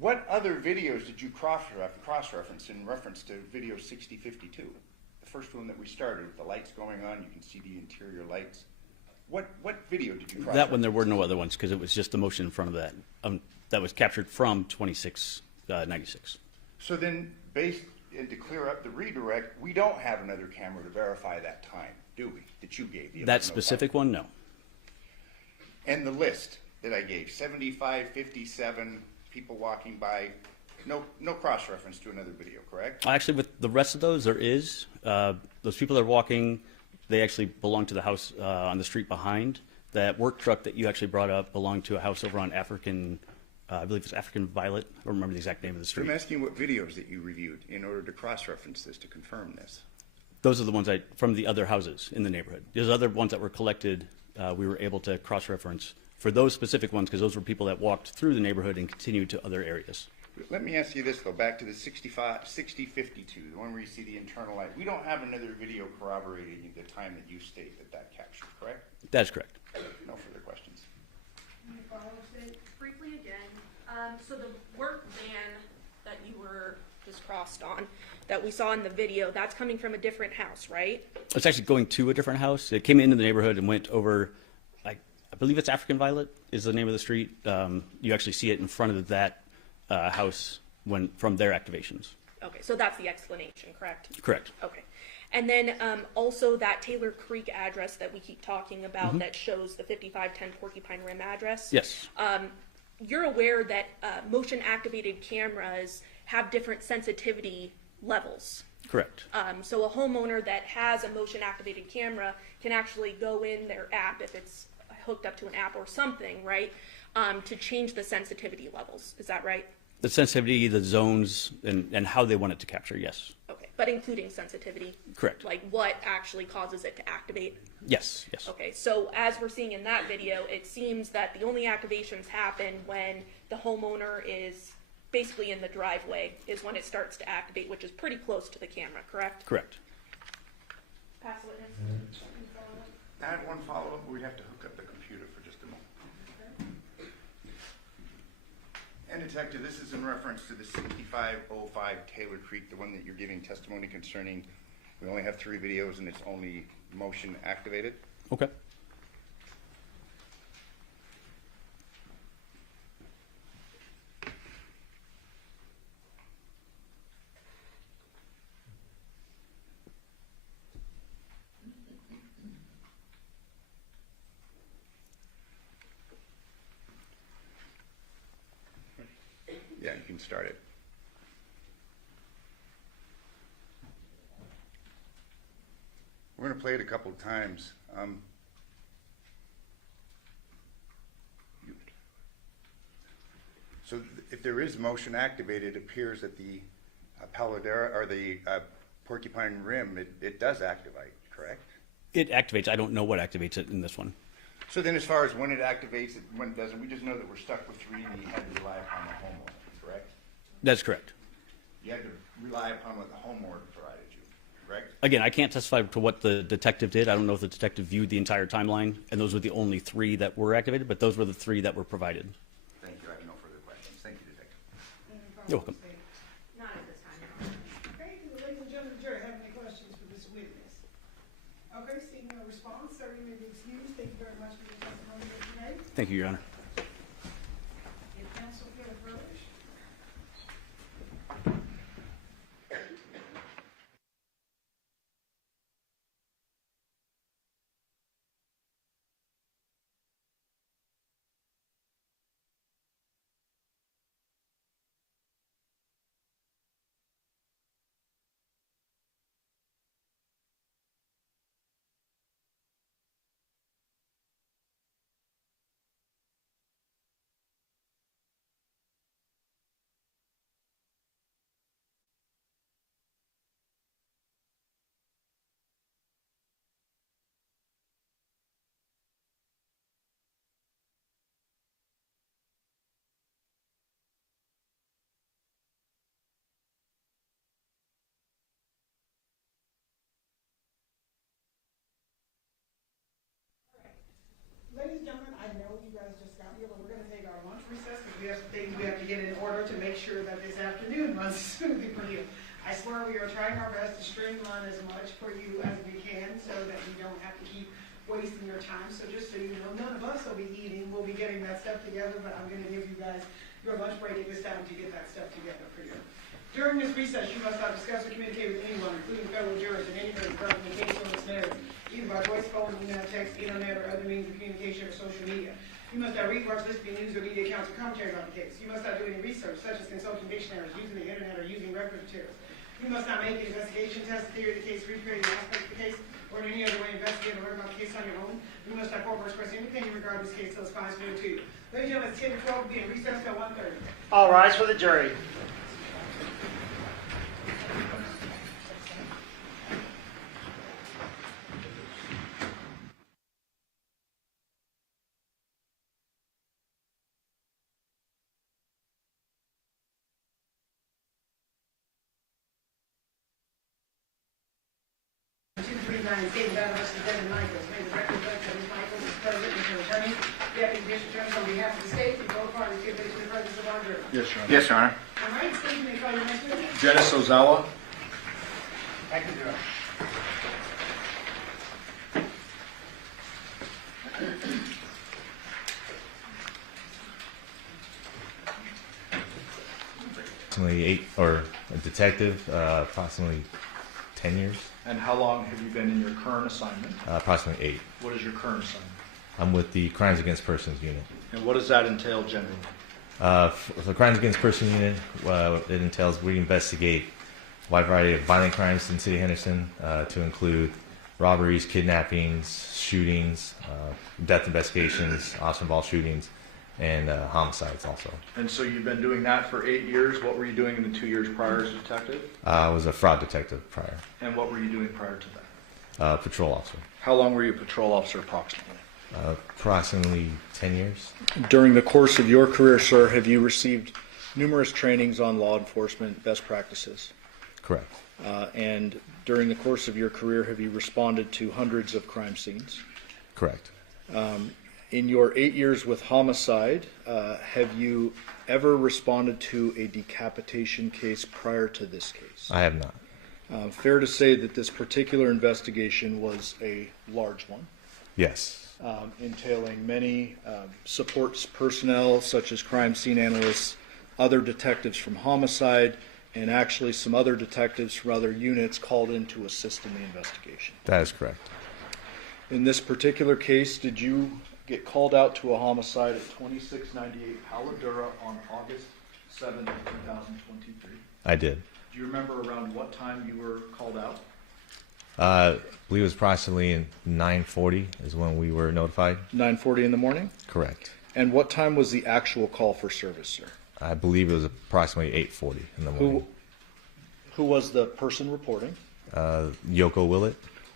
What other videos did you cross-reference in reference to video 6052? The first one that we started with the lights going on, you can see the interior lights. What video did you cross-reference? That one, there were no other ones because it was just the motion in front of that. That was captured from 2696. So then, based and to clear up the redirect, we don't have another camera to verify that time, do we? That you gave the That specific one, no. And the list that I gave, 75, 57, people walking by, no cross-reference to another video, correct? Actually, with the rest of those, there is. Those people that are walking, they actually belong to the house on the street behind. That work truck that you actually brought up belonged to a house over on African, I believe it's African Violet. I don't remember the exact name of the So street. I'm asking what videos that you reviewed in order to cross-reference this, to confirm this. Those are the ones from the other houses in the neighborhood. There's other ones that were collected. We were able to cross-reference for those specific ones because those were people that walked through the neighborhood and continued to other areas. Let me ask you this, though, back to the 6052, the one where you see the internal light. We don't have another video corroborating the time that you state that captured, correct? That's correct. No further questions. Any follow-up, State? Briefly again, so the work van that you were just crossed on, that we saw in the video, that's coming from a different house, right? It's actually going to a different house. It came into the neighborhood and went over, I believe it's African Violet is the name of the street. You actually see it in front of that house from their activations. Okay, so that's the explanation, correct? Correct. Okay. And then also that Taylor Creek address that we keep talking about that shows the 5510 Porcupine Rim address. Yes. You're aware that motion-activated cameras have different sensitivity levels. Correct. So a homeowner that has a motion-activated camera can actually go in their app, if it's hooked up to an app or something, right, to change the sensitivity levels. Is that right? The sensitivity, the zones, and how they want it to capture, yes. Okay, but including sensitivity? Correct. Like what actually causes it to activate? Yes, yes. Okay, so as we're seeing in that video, it seems that the only activations happen when the homeowner is basically in the driveway, is when it starts to activate, which is pretty close to the camera, correct? Correct. Pass witness. I had one follow-up. We'd have to hook up the computer for just a moment. And Detective, this is in reference to the 6505 Taylor Creek, the one that you're giving testimony concerning. We only have 3 videos and it's only motion activated. Okay. Yeah, you can start it. We're going to play it a couple of times. So if there is motion activated, it appears that the Paladera or the Porcupine Rim, it does activate, correct? It activates. I don't know what activates it in this one. So then as far as when it activates it, when it doesn't, we just know that we're stuck with 3 and you had to rely upon the homeowner, correct? That's correct. You had to rely upon what the homeowner provided you, correct? Again, I can't testify to what the detective did. I don't know if the detective viewed the entire timeline, and those were the only 3 that were activated, but those were the 3 that were provided. Thank you. I have no further questions. Thank you, Detective. You're welcome. Not at this time, no. Okay, do the ladies and gentlemen of the jury have any questions for this witness? Okay, seeing no response, sir, you may be excused. Thank you very much for your testimony here today. Thank you, Your Honor. If counsel feel further. Ladies and gentlemen, I know you guys just got here, but we're going to take our lunch recess because we have some things we have to get in order to make sure that this afternoon runs smoothly for you. I swear we are trying our best to streamline as much for you as we can so that we don't have to keep wasting your time. So just so you know, none of us will be eating. We'll be getting that stuff together, but I'm going to give you guys your lunch break at this time to get that stuff together for you. During this recess, you must not discuss or communicate with anyone, including federal jurors, in any way regarding the case on this matter, either by voice, phone, email, text, internet, or other means of communication or social media. You must not read, watch, listen to news or media accounts or commentary about the case. You must not do any research, such as consulting dictionaries, using the internet, or using reference materials. You must not make an investigation, test, theory of the case, recreate the aspects of the case, or in any other way investigate or learn about the case on your own. You must not form or express any opinion regarding this case until it's considered to you. Ladies and gentlemen, it's 10 to 12, will be in recess till 1:30. All rise for the jury. State of versus Devyn Michaels. May the record reflect that Ms. Michaels is present as her attorney. Deputy District Attorney, on behalf of the state, we both parties give this in the presence of our jury. Yes, Your Honor. Yes, Your Honor. All right, Steve, may I call your next witness? Janice Ozawa. Thank you, Your Honor. Approximately 8 or a detective, approximately 10 years, And how long have you been in your current assignment? approximately 8. What is your current assignment? I'm with the Crimes Against Persons Unit. And what does that entail generally? For the Crimes Against Persons Unit, it entails we investigate a wide variety of violent crimes in the city of Henderson, to include robberies, kidnappings, shootings, death investigations, officer-involved shootings, and homicides also. And so you've been doing that for 8 years. What were you doing in the 2 years prior as a detective? I was a fraud detective prior, And what were you doing prior to that? patrol officer. How long were you a patrol officer approximately? Approximately 10 years. During the course of your career, sir, have you received numerous trainings on law enforcement best practices? Correct. And during the course of your career, have you responded to hundreds of crime scenes? Correct. In your 8 years with homicide, have you ever responded to a decapitation case prior to this case? I have not. Fair to say that this particular investigation was a large one, Yes. entailing many support personnel such as crime scene analysts, other detectives from homicide, and actually some other detectives from other units called in to assist in the investigation. That is correct. In this particular case, did you get called out to a homicide at 2698 Paladura on August 7th, 2023? I did. Do you remember around what time you were called out? I believe it was approximately in 9:40 is when we were notified. 9:40 in the morning? Correct. And what time was the actual call for service, sir? I believe it was approximately 8:40 in the morning. Who was the person reporting? Yoko Willette.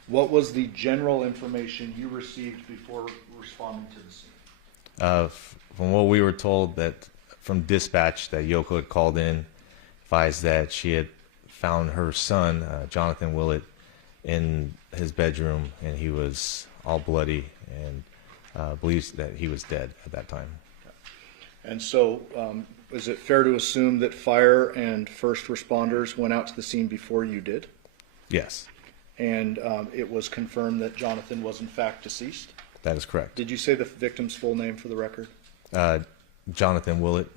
What was the general information you received before responding to the scene? From what we were told, that from dispatch, that Yoko had called in, advised that she had found her son, Johnathan Willette, in his bedroom, and he was all bloody, and believes that he was dead at that time. And so, is it fair to assume that fire and first responders went out to the scene before you did? Yes, And it was confirmed that Johnathan was in fact deceased? that is correct. Did you say the victim's full name for the record? Johnathan Willette.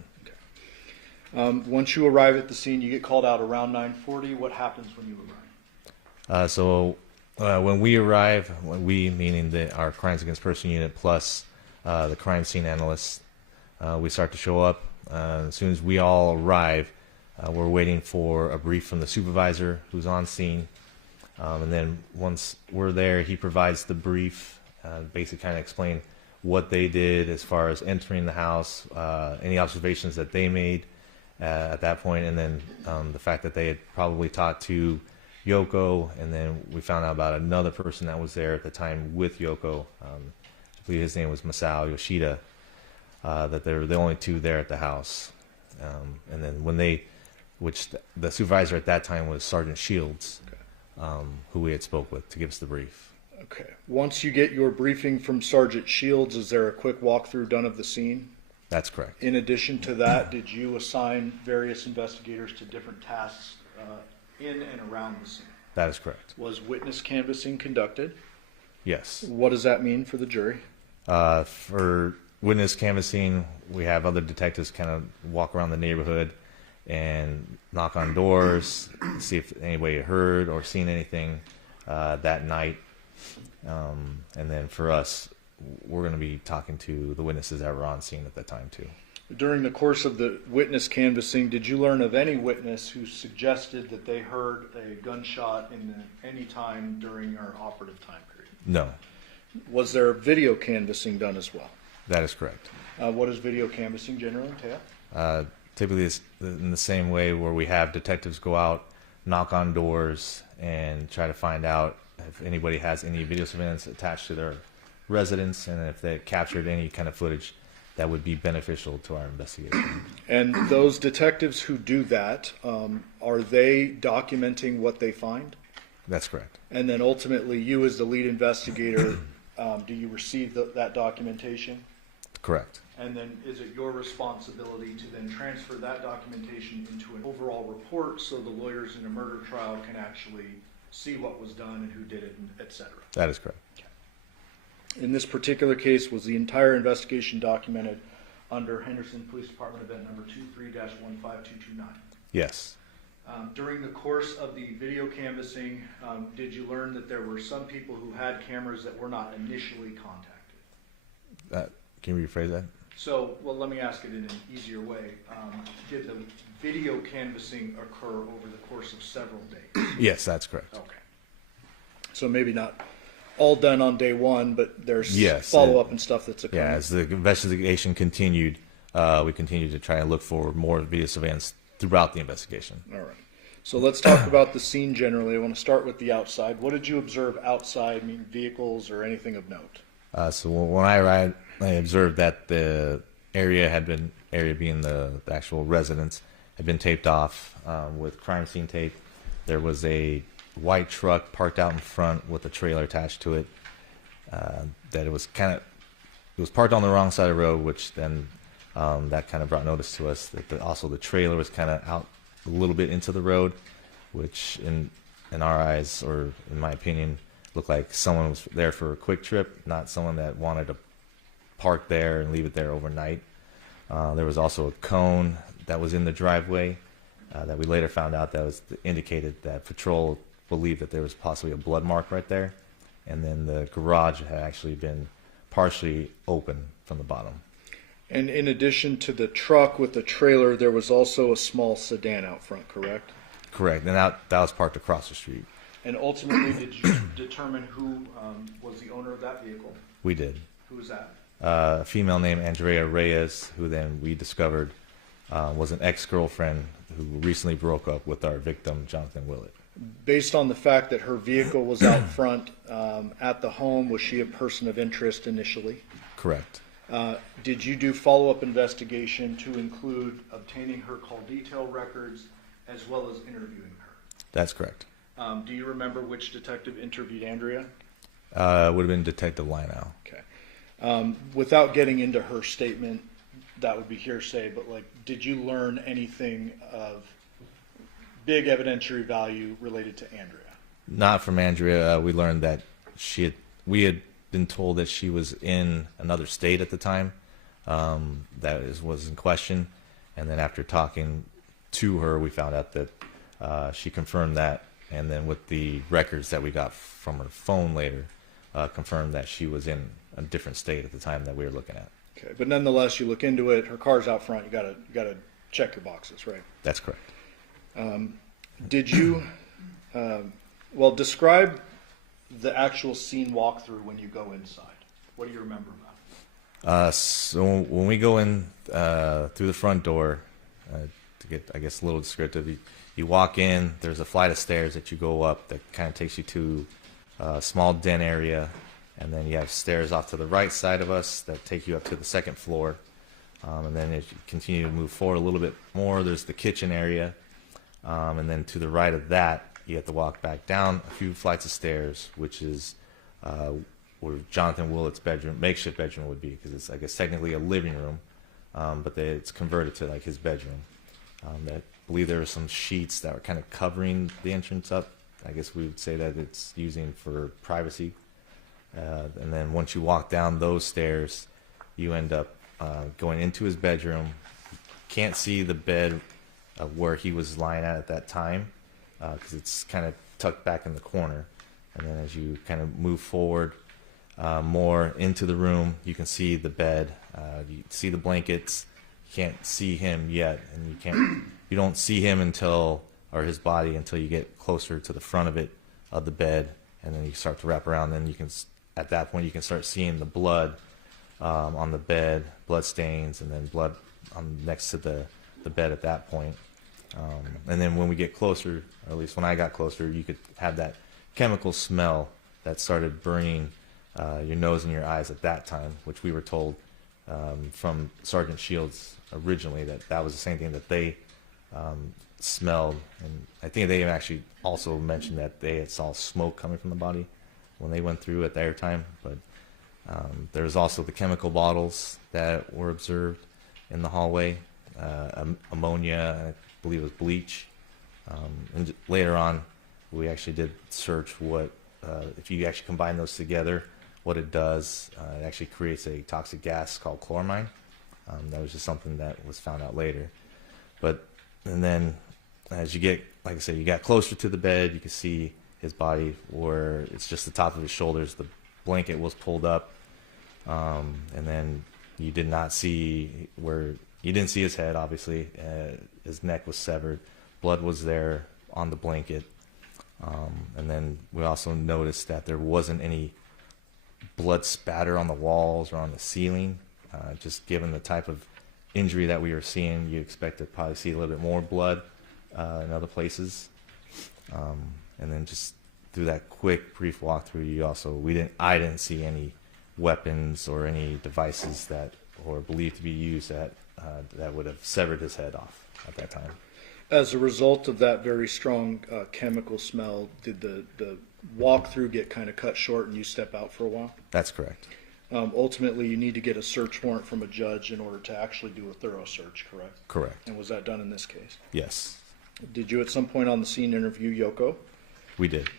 Once you arrive at the scene, you get called out around 9:40. What happens when you arrive? When we arrive, we meaning our Crimes Against Person Unit plus the crime scene analysts, we start to show up. As soon as we all arrive, we're waiting for a brief from the supervisor who's on scene. And then once we're there, he provides the brief, basically kind of explain what they did as far as entering the house, any observations that they made at that point, and then the fact that they had probably talked to Yoko, and then we found out about another person that was there at the time with Yoko. I believe his name was Masao Yoshida, that they were the only two there at the house. And then which the supervisor at that time was Sergeant Shields, who we had spoke with to give us the brief. Okay. Once you get your briefing from Sergeant Shields, is there a quick walkthrough done of the scene? That's correct. In addition to that, did you assign various investigators to different tasks in and around the scene? That is correct. Was witness canvassing conducted? Yes. What does that mean for the jury? For witness canvassing, we have other detectives kind of walk around the neighborhood and knock on doors, see if anybody had heard or seen anything that night. And then for us, we're going to be talking to the witnesses that were on scene at that time too. During the course of the witness canvassing, did you learn of any witness who suggested that they heard a gunshot in any time during our operative time period? No, Was there video canvassing done as well? that is correct. What does video canvassing generally entail? Typically it's in the same way where we have detectives go out, knock on doors, and try to find out if anybody has any video surveillance attached to their residence, and if they captured any kind of footage that would be beneficial to our investigation. And those detectives who do that, are they documenting what they find? That's correct. And then ultimately, you as the lead investigator, do you receive that documentation? Correct. And then is it your responsibility to then transfer that documentation into an overall report so the lawyers in a murder trial can actually see what was done and who did it, et cetera? That is correct. In this particular case, was the entire investigation documented under Henderson Police Department event number 23-15229? Yes. During the course of the video canvassing, did you learn that there were some people who had cameras that were not initially contacted? Can you rephrase that? So, well, let me ask it in an easier way. Did the video canvassing occur over the course of several days? Yes, that's correct. Okay. So maybe not all done on day one, but there's Yes, follow-up and stuff that's occurring. Yeah, as the investigation continued, we continued to try and look for more video surveillance throughout the investigation. All right. So let's talk about the scene generally. I want to start with the outside. What did you observe outside, I mean, vehicles or anything of note? So when I arrived, I observed that the area being the actual residence, had been taped off with crime scene tape. There was a white truck parked out in front with a trailer attached to it. That it was parked on the wrong side of the road, which then that kind of brought notice to us that also the trailer was kind of out a little bit into the road, which in our eyes, or in my opinion, looked like someone was there for a quick trip, not someone that wanted to park there and leave it there overnight. There was also a cone that was in the driveway that we later found out that was indicated that patrol believed that there was possibly a blood mark right there, and then the garage had actually been partially open from the bottom. And in addition to the truck with the trailer, there was also a small sedan out front, correct? Correct, and that was parked across the street. And ultimately, did you determine who was the owner of that vehicle? We did. Who was that? A female named Andrea Reyes, who then we discovered was an ex-girlfriend who recently broke up with our victim, Johnathan Willette. Based on the fact that her vehicle was out front at the home, was she a person of interest initially? Correct. Did you do follow-up investigation to include obtaining her call detail records as well as interviewing her? That's correct. Do you remember which detective interviewed Andrea? It would have been Detective Linow. Okay. Without getting into her statement, that would be hearsay, but did you learn anything of big evidentiary value related to Andrea? Not from Andrea. We learned that we had been told that she was in another state at the time. Was in question, and then after talking to her, we found out that she confirmed that, and then with the records that we got from her phone later, confirmed that she was in a different state at the time that we were looking at. Okay, but nonetheless, you look into it. Her car's out front. You gotta check your boxes, right? That's correct. Did you, describe the actual scene walkthrough when you go inside. What do you remember about it? So when we go in through the front door, to get, I guess, a little descriptive, you walk in, there's a flight of stairs that you go up that kind of takes you to a small den area, and then you have stairs off to the right side of us that take you up to the second floor. And then as you continue to move forward a little bit more, there's the kitchen area. And then to the right of that, you have to walk back down a few flights of stairs, which is where Johnathan Willette's bedroom, makeshift bedroom, would be, because it's, I guess, technically a living room, but it's converted to his bedroom. I believe there were some sheets that were kind of covering the entrance up. I guess we would say that it's using for privacy. And then once you walk down those stairs, you end up going into his bedroom. You can't see the bed where he was lying at that time, because it's kind of tucked back in the corner. And then as you kind of move forward more into the room, you can see the bed. You see the blankets. You can't see him yet, and you don't see him his body until you get closer to the front of the bed, and then you start to wrap around. Then at that point, you can start seeing the blood on the bed, blood stains, and then blood next to the bed at that point. And then when we get closer, or at least when I got closer, you could have that chemical smell that started burning your nose and your eyes at that time, which we were told from Sergeant Shields originally that was the same thing that they smelled. And I think they actually also mentioned that they had saw smoke coming from the body when they went through at the airtime. But there was also the chemical bottles that were observed in the hallway, ammonia, and I believe it was bleach. And later on, we actually did search what, if you actually combine those together, what it does. It actually creates a toxic gas called chloramine. That was just something that was found out later. And then as you get, like I said, you got closer to the bed, you can see his body where it's just the top of his shoulders. The blanket was pulled up, and then you did not see you didn't see his head, obviously. His neck was severed. Blood was there on the blanket. And then we also noticed that there wasn't any blood spatter on the walls or on the ceiling. Just given the type of injury that we were seeing, you expect to probably see a little bit more blood in other places. And then just through that quick, brief walkthrough, I didn't see any weapons or any devices that were believed to be used that would have severed his head off at that time. As a result of that very strong chemical smell, did the walkthrough get kind of cut short and you step out for a while? That's correct. Ultimately, you need to get a search warrant from a judge in order to actually do a thorough search, correct? Correct. And was that done in this case? Yes, Did you at some point on the scene interview Yoko? we did.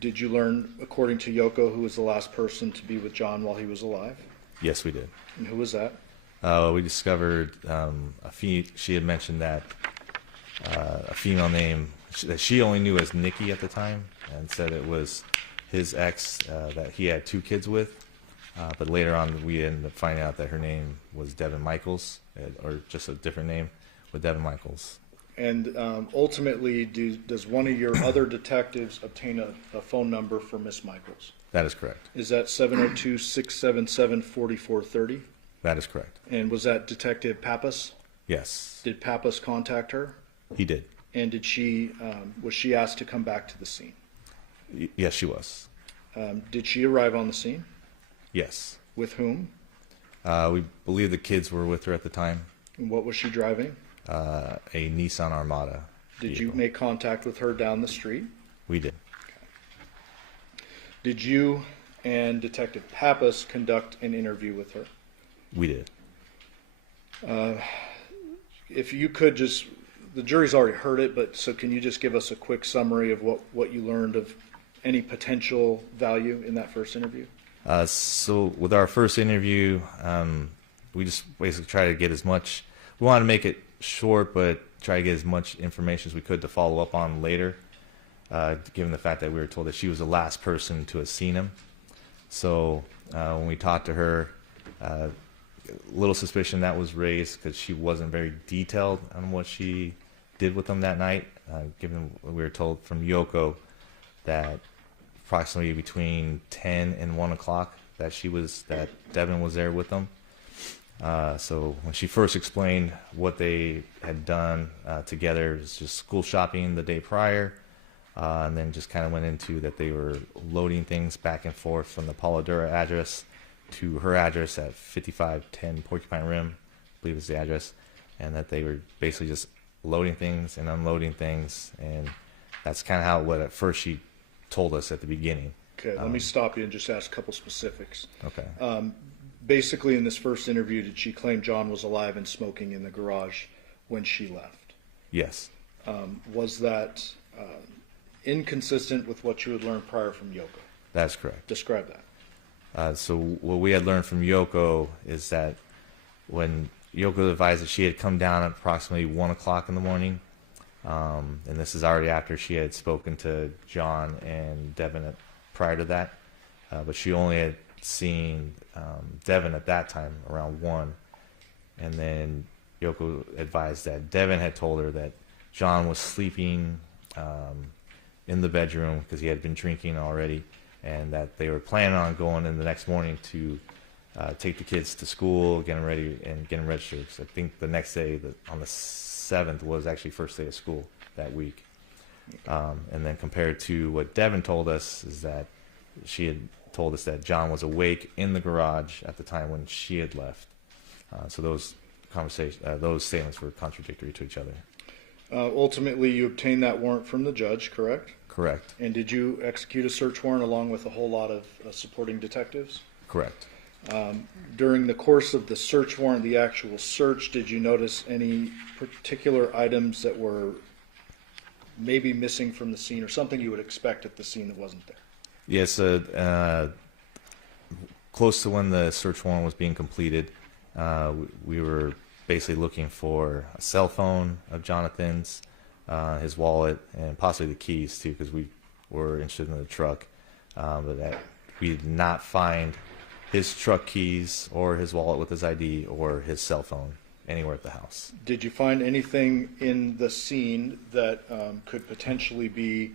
Did you learn, according to Yoko, who was the last person to be with John while he was alive? Yes, we did. And who was that? We discovered she had mentioned that a female name that she only knew as Nikki at the time, and said it was his ex that he had 2 kids with. But later on, we ended up finding out that her name was Devyn Michaels, or just a different name with Devyn Michaels. And ultimately, does one of your other detectives obtain a phone number for Miss Michaels? That is correct. Is that 702-677-4430? That is correct. And was that Detective Pappas? Yes, Did Pappas contact her? he did. And did she was she asked to come back to the scene? Yes, she was. Did she arrive on the scene? Yes. With whom? We believe the kids were with her at the time. And what was she driving? A Nissan Armada. Did you vehicle. make contact with her down the street? We did. Did you and Detective Pappas conduct an interview with her? We did. If you could just, the jury's already heard it, but so can you just give us a quick summary of what you learned of any potential value in that first interview? So with our first interview, we just basically try to get as much. We wanted to make it short, but try to get as much information as we could to follow up on later, given the fact that we were told that she was the last person to have seen him. So when we talked to her, a little suspicion that was raised because she wasn't very detailed on what she did with him that night, given we were told from Yoko that approximately between 10 and 1 o'clock that Devyn was there with them. So when she first explained what they had done together, it was just school shopping the day prior, and then just kind of went into that they were loading things back and forth from the Polidora address to her address at 5510 Porcupine Rim, I believe is the address, and that they were basically just loading things and unloading things, and that's kind of what at first she told us at the beginning. Okay, let me stop you and just ask a couple specifics. Okay. Basically, in this first interview, did she claim John was alive and smoking in the garage when she left? Yes. Was that inconsistent with what you had learned prior from Yoko? That's correct. Describe that. So what we had learned from Yoko is that when Yoko advised that she had come down at approximately 1 o'clock in the morning, and this is already after she had spoken to John and Devyn prior to that, but she only had seen Devyn at that time around 1, and then Yoko advised that Devyn had told her that John was sleeping in the bedroom because he had been drinking already, and that they were planning on going in the next morning to take the kids to school, get them ready, and get them registered. So I think the next day, on the 7th, was actually first day of school that week. And then compared to what Devyn told us is that she had told us that John was awake in the garage at the time when she had left. So those statements were contradictory to each other. Ultimately, you obtained that warrant from the judge, correct? Correct. And did you execute a search warrant along with a whole lot of supporting detectives? Correct. During the course of the search warrant, the actual search, did you notice any particular items that were maybe missing from the scene or something you would expect at the scene that wasn't there? Yes, close to when the search warrant was being completed, we were basically looking for a cell phone of Johnathan's, his wallet, and possibly the keys too, because we were interested in the truck. But that we did not find his truck keys or his wallet with his ID or his cell phone anywhere at the house. Did you find anything in the scene that could potentially be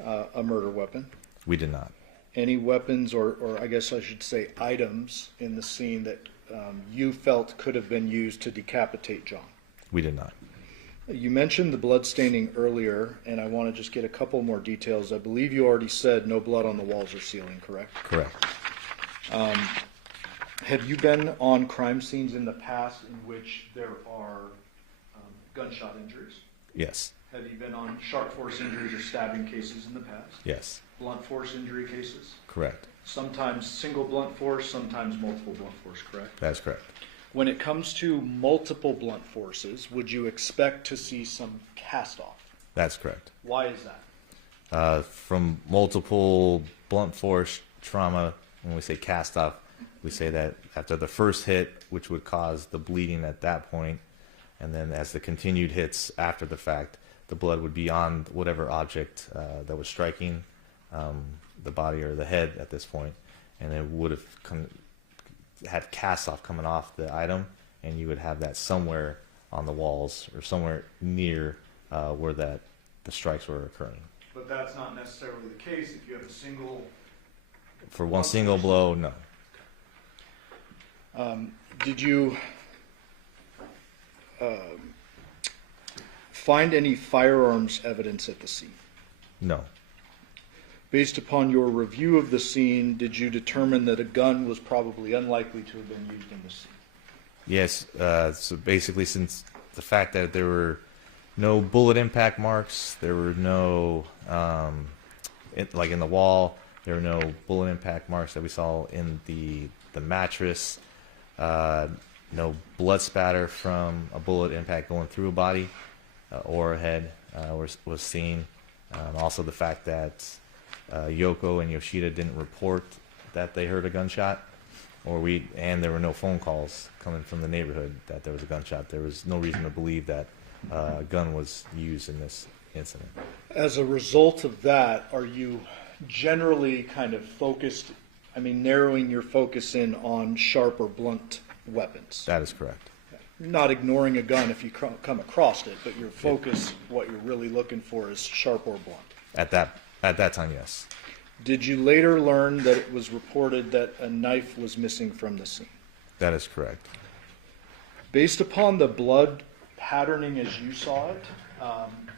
a murder weapon? We did not. Any weapons, or I guess I should say items, in the scene that you felt could have been used to decapitate John? We did not. You mentioned the blood staining earlier, and I want to just get a couple more details. I believe you already said no blood on the walls or ceiling, correct? Correct. Have you been on crime scenes in the past in which there are gunshot injuries? Yes. Have you been on sharp force injuries or stabbing cases in the past? Yes. Blunt force injury cases? Correct. Sometimes single blunt force, sometimes multiple blunt force, correct? That is correct. When it comes to multiple blunt forces, would you expect to see some cast off? That's correct. Why is that? From multiple blunt force trauma, when we say cast off, we say that after the first hit, which would cause the bleeding at that point, and then as the continued hits after the fact, the blood would be on whatever object that was striking the body or the head at this point, and it would have had cast off coming off the item, and you would have that somewhere on the walls or somewhere near where the strikes were occurring. But that's not necessarily the case if you have a single... For one single blow, no. Did you find any firearms evidence at the scene? No. Based upon your review of the scene, did you determine that a gun was probably unlikely to have been used in the scene? Yes. So basically, since the fact that there were no bullet impact marks, there were no, like in the wall, there were no bullet impact marks that we saw in the mattress, no blood spatter from a bullet impact going through a body or a head was seen. Also the fact that Yoko and Yoshida didn't report that they heard a gunshot, and there were no phone calls coming from the neighborhood that there was a gunshot. There was no reason to believe that a gun was used in this incident. As a result of that, are you generally kind of focused, narrowing your focus in on sharp or blunt weapons? That is correct. Not ignoring a gun if you come across it, but your focus, what you're really looking for is sharp or blunt. At that time, yes. Did you later learn that it was reported that a knife was missing from the scene? That is correct. Based upon the blood patterning as you saw it,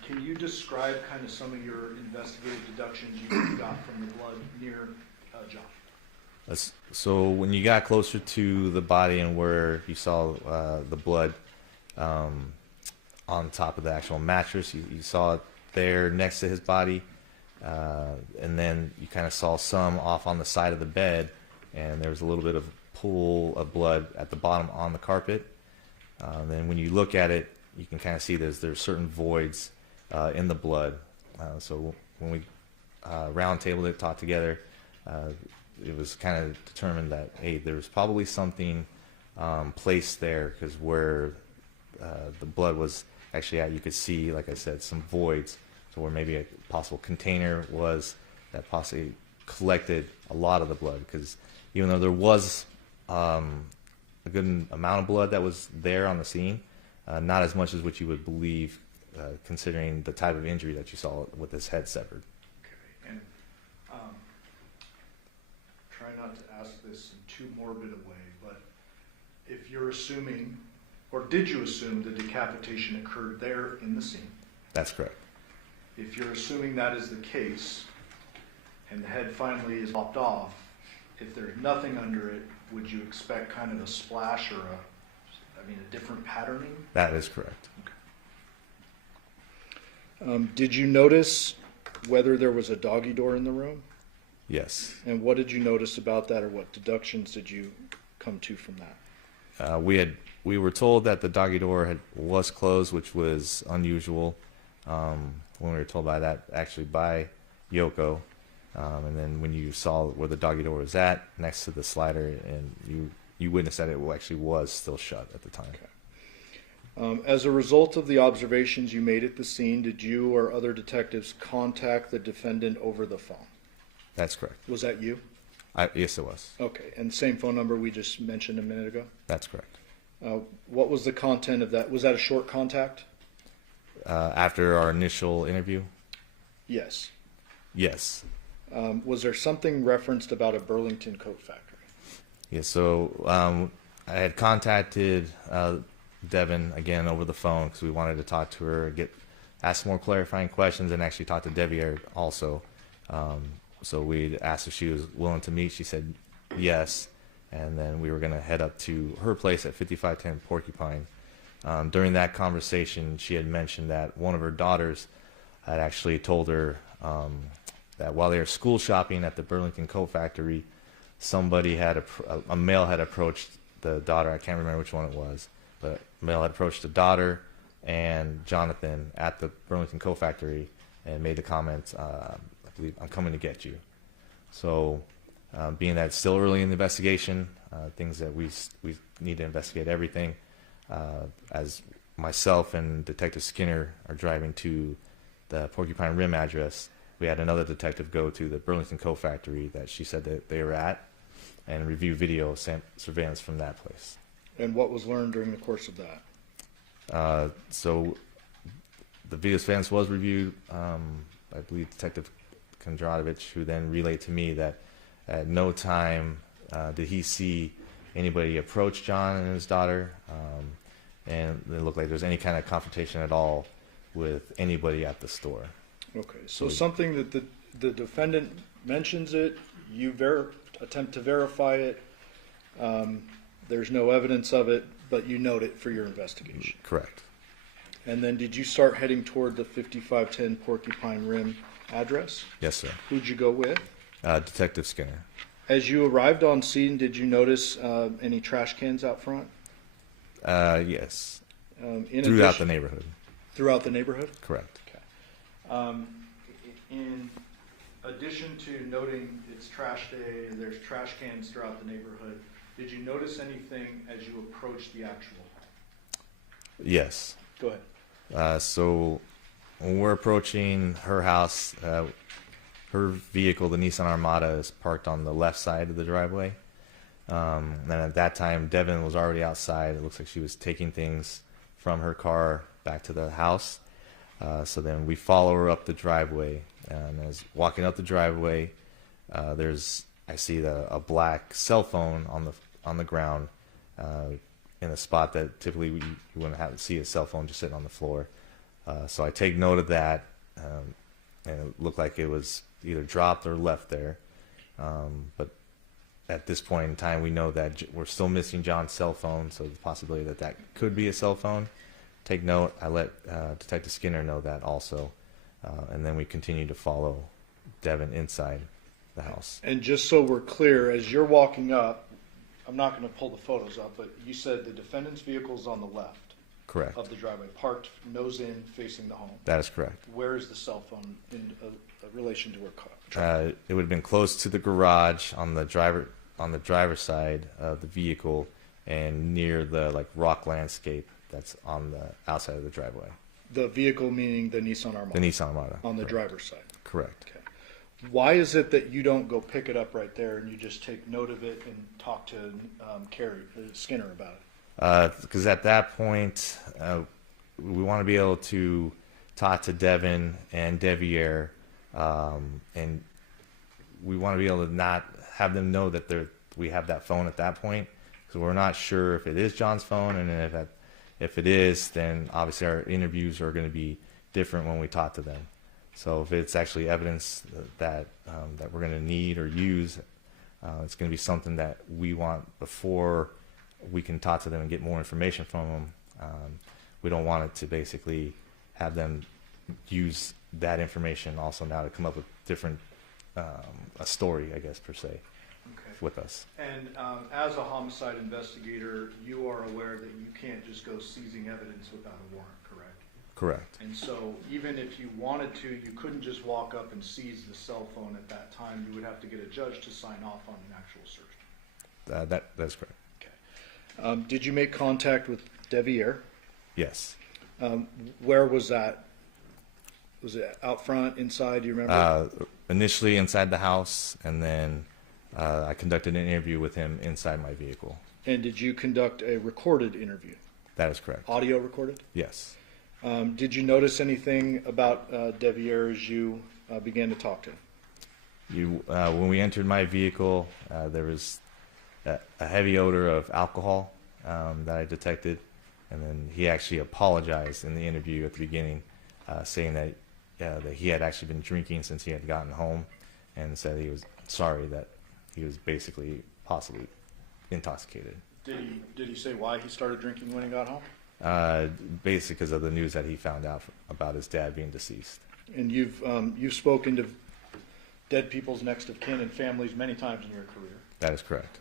can you describe kind of some of your investigative deductions you got from the blood near John? So when you got closer to the body and where you saw the blood on top of the actual mattress, you saw it there next to his body, and then you kind of saw some off on the side of the bed, and there was a little bit of pool of blood at the bottom on the carpet. Then when you look at it, you can kind of see there's certain voids in the blood. So when we round tabled it, talked together, it was kind of determined that, hey, there was probably something placed there, because where the blood was actually at, you could see, like I said, some voids. So where maybe a possible container was that possibly collected a lot of the blood, because even though there was a good amount of blood that was there on the scene, not as much as what you would believe, considering the type of injury that you saw with his head severed. Okay, and try not to ask this in too morbid a way, but if you're assuming, or did you assume the decapitation occurred there in the scene? That's correct. If you're assuming that is the case, and the head finally is lopped off, if there's nothing under it, would you expect kind of a splash or a different patterning? That is correct. Okay. Did you notice whether there was a doggy door in the room? Yes. And what did you notice about that, or what deductions did you come to from that? We were told that the doggy door was closed, which was unusual. When we were told by Yoko, and then when you saw where the doggy door was at, next to the slider, and you witnessed that it actually was still shut at the time. Okay. As a result of the observations you made at the scene, did you or other detectives contact the defendant over the phone? That's correct. Was that you? Yes, it was. Okay, and same phone number we just mentioned a minute ago? That's correct. What was the content of that? Was that a short contact? After our initial interview? Yes. Yes. Was there something referenced about a Burlington coat factory? Yeah, so I had contacted Devyn again over the phone because we wanted to talk to her, ask more clarifying questions, and actually talk to Devyn also. So we asked if she was willing to meet. She said yes, and then we were going to head up to her place at 5510 Porcupine. During that conversation, she had mentioned that one of her daughters had actually told her that while they were school shopping at the Burlington Coat Factory, somebody a male had approached the daughter. I can't remember which one it was, but a male had approached the daughter and Johnathan at the Burlington Coat Factory and made the comment, I believe, "I'm coming to get you." So being that it's still early in the investigation, things that we need to investigate everything, as myself and Detective Skinner are driving to the Porcupine Rim address, we had another detective go to the Burlington Coat Factory that she said that they were at and review video surveillance from that place. And what was learned during the course of that? So the video surveillance was reviewed. I believe Detective Kondratovich, who then relayed to me that at no time did he see anybody approach John and his daughter, and it looked like there was any kind of confrontation at all with anybody at the store. Okay, so something that the defendant mentions it, you attempt to verify it, there's no evidence of it, but you note it for your investigation. Correct. And then did you start heading toward the 5510 Porcupine Rim address? Yes, sir. Who'd you go with? Detective Skinner. As you arrived on scene, did you notice any trash cans out front? Yes. In Throughout addition- the neighborhood. Throughout the neighborhood? Correct. In addition to noting it's trash day and there's trash cans throughout the neighborhood, did you notice anything as you approached the actual home? Yes. Go ahead. So when we're approaching her house, her vehicle, the Nissan Armada, is parked on the left side of the driveway. And at that time, Devyn was already outside. It looks like she was taking things from her car back to the house. So then we follow her up the driveway. And as walking up the driveway, I see a black cell phone on the ground in a spot that typically you wouldn't see a cell phone just sitting on the floor. So I take note of that, and it looked like it was either dropped or left there. But at this point in time, we know that we're still missing John's cell phone, so the possibility that could be a cell phone. Take note. I let Detective Skinner know that also, and then we continue to follow Devyn inside the house. And just so we're clear, as you're walking up, I'm not going to pull the photos up, but you said the defendant's vehicle is on the left Correct. of the driveway, parked nose in, facing the home. That is correct. Where is the cell phone in relation to her car? It would have been close to the garage on the driver's side of the vehicle, and near the rock landscape that's on the outside of the driveway. The vehicle meaning the Nissan Armada? The Nissan Armada. On the Correct. driver's side? Correct. Okay. Why is it that you don't go pick it up right there and you just take note of it and talk to Skinner about it? Because at that point, we want to be able to talk to Devyn and Devier, and we want to be able to not have them know that we have that phone at that point, because we're not sure if it is John's phone, and if it is, then obviously our interviews are going to be different when we talk to them. So if it's actually evidence that we're going to need or use, it's going to be something that we want before we can talk to them and get more information from them. We don't want it to basically have them use that information also now to come up with different a story, I guess, per se, with us. And as a homicide investigator, you are aware that you can't just go seizing evidence without a warrant, correct? Correct. And so even if you wanted to, you couldn't just walk up and seize the cell phone at that time. You would have to get a judge to sign off on an actual search. That's correct. Okay. Did you make contact with Devier? Yes. Where was that? Was it out front, inside? Do you remember? Initially inside the house, and then I conducted an interview with him inside my vehicle. And did you conduct a recorded interview? That is correct. Audio recorded? Yes. Did you notice anything about Devyn as you began to talk to him? When we entered my vehicle, there was a heavy odor of alcohol that I detected, and then he actually apologized in the interview at the beginning, saying that he had actually been drinking since he had gotten home, and said he was sorry that he was basically possibly intoxicated. Did he say why he started drinking when he got home? Basically because of the news that he found out about his dad being deceased. And you've spoken to dead people's next of kin and families many times in your career. That is correct.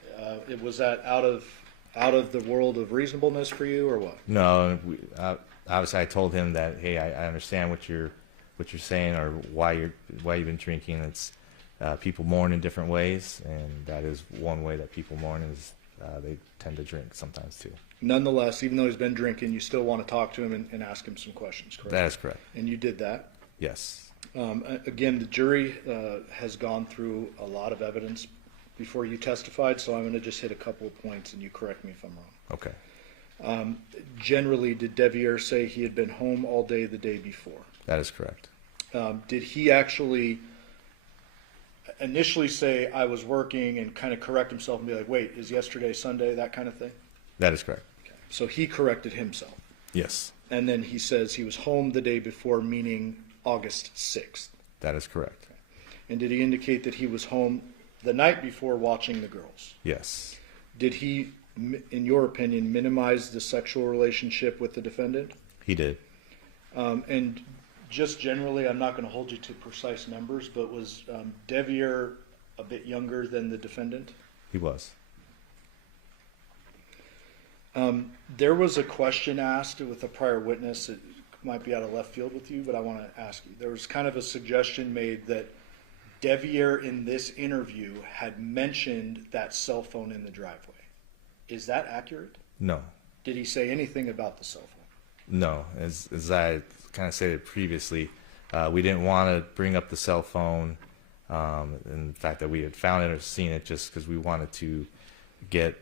Was that out of the world of reasonableness for you, or what? No, obviously I told him that, hey, I understand what you're saying, or why you've been drinking. It's people mourn in different ways, and that is one way that people mourn is they tend to drink sometimes too. Nonetheless, even though he's been drinking, you still want to talk to him and ask him some questions, correct? That is correct. And you did that. Yes. Again, the jury has gone through a lot of evidence before you testified, so I'm going to just hit a couple of points, and you correct me if I'm wrong. Okay. Generally, did Devyn say he had been home all day the day before? That is correct. Did he actually initially say, I was working, and kind of correct himself and be like, wait, is yesterday Sunday, that kind of thing? That is correct. Okay. So he corrected himself. Yes. And then he says he was home the day before, meaning August 6th. That is correct. Okay. And did he indicate that he was home the night before watching the girls? Yes. Did he, in your opinion, minimize the sexual relationship with the defendant? He did. And just generally, I'm not going to hold you to precise numbers, but was Devyn a bit younger than the defendant? He was. There was a question asked with a prior witness. It might be out of left field with you, but I want to ask you. There was kind of a suggestion made that Devyn in this interview had mentioned that cell phone in the driveway. Is that accurate? No. Did he say anything about the cell phone? No. As I kind of stated previously, we didn't want to bring up the cell phone, and the fact that we had found it or seen it, just because we wanted to get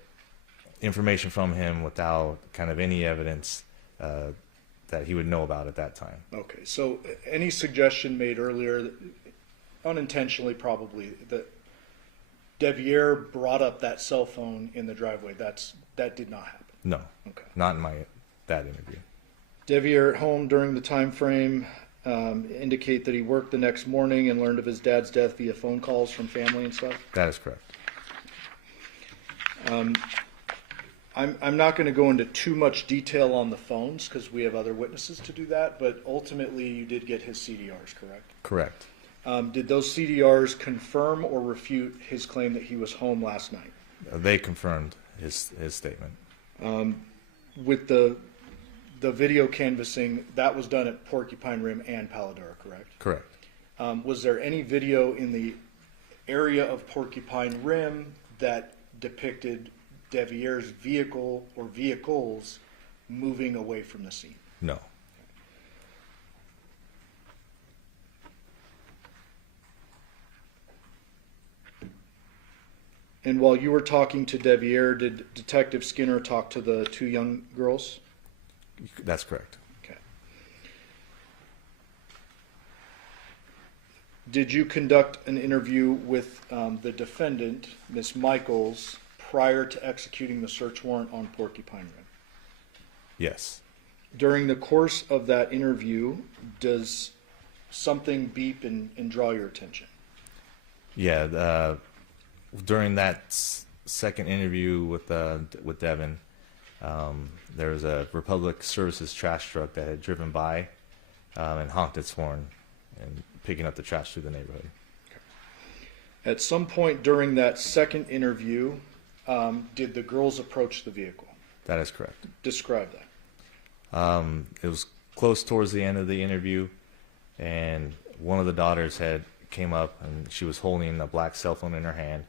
information from him without kind of any evidence that he would know about at that time. Okay, so any suggestion made earlier, unintentionally probably, that Devyn brought up that cell phone in the driveway, that did not happen? No. Okay. Not in that interview. Devyn at home during the time frame indicate that he worked the next morning and learned of his dad's death via phone calls from family and stuff? That is correct. I'm not going to go into too much detail on the phones because we have other witnesses to do that, but ultimately you did get his CDRs, correct? Correct. Did those CDRs confirm or refute his claim that he was home last night? They confirmed his statement. With the video canvassing, that was done at Porcupine Rim and Paladara, correct? Correct. Was there any video in the area of Porcupine Rim that depicted Devyn's vehicle or vehicles moving away from the scene? No. And while you were talking to Devyn, did Detective Skinner talk to the two young girls? That's correct. Okay. Did you conduct an interview with the defendant, Miss Michaels, prior to executing the search warrant on Porcupine Rim? Yes. During the course of that interview, does something beep and draw your attention? Yeah. During that second interview with Devyn, there was a Republic Services trash truck that had driven by and honked its horn and picking up the trash through the neighborhood. Okay. At some point during that second interview, did the girls approach the vehicle? That is correct. Describe that. It was close towards the end of the interview, and one of the daughters came up, and she was holding a black cell phone in her hand.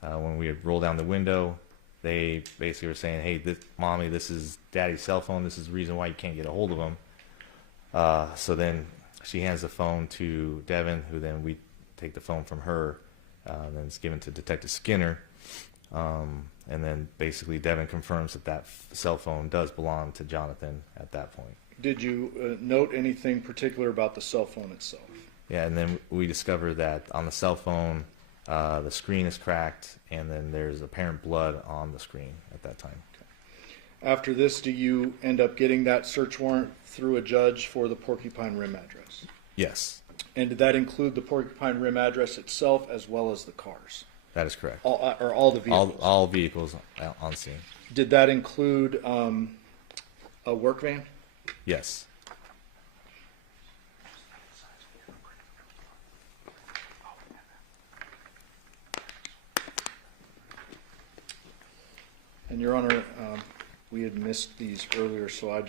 When we rolled down the window, they basically were saying, "Hey, mommy, this is daddy's cell phone. This is the reason why you can't get a hold of him." So then she hands the phone to Devyn, who then we take the phone from her, then it's given to Detective Skinner, and then basically Devyn confirms that cell phone does belong to Johnathan at that point. Did you note anything particular about the cell phone itself? Yeah, and then we discover that on the cell phone, the screen is cracked, and then there's apparent blood on the screen at that time. After this, do you end up getting that search warrant through a judge for the Porcupine Rim address? Yes, And did that include the Porcupine Rim address itself as well as the cars? that is correct. All the vehicles? All vehicles on scene. Did that include a work van? Yes. And Your Honor, we had missed these earlier, so I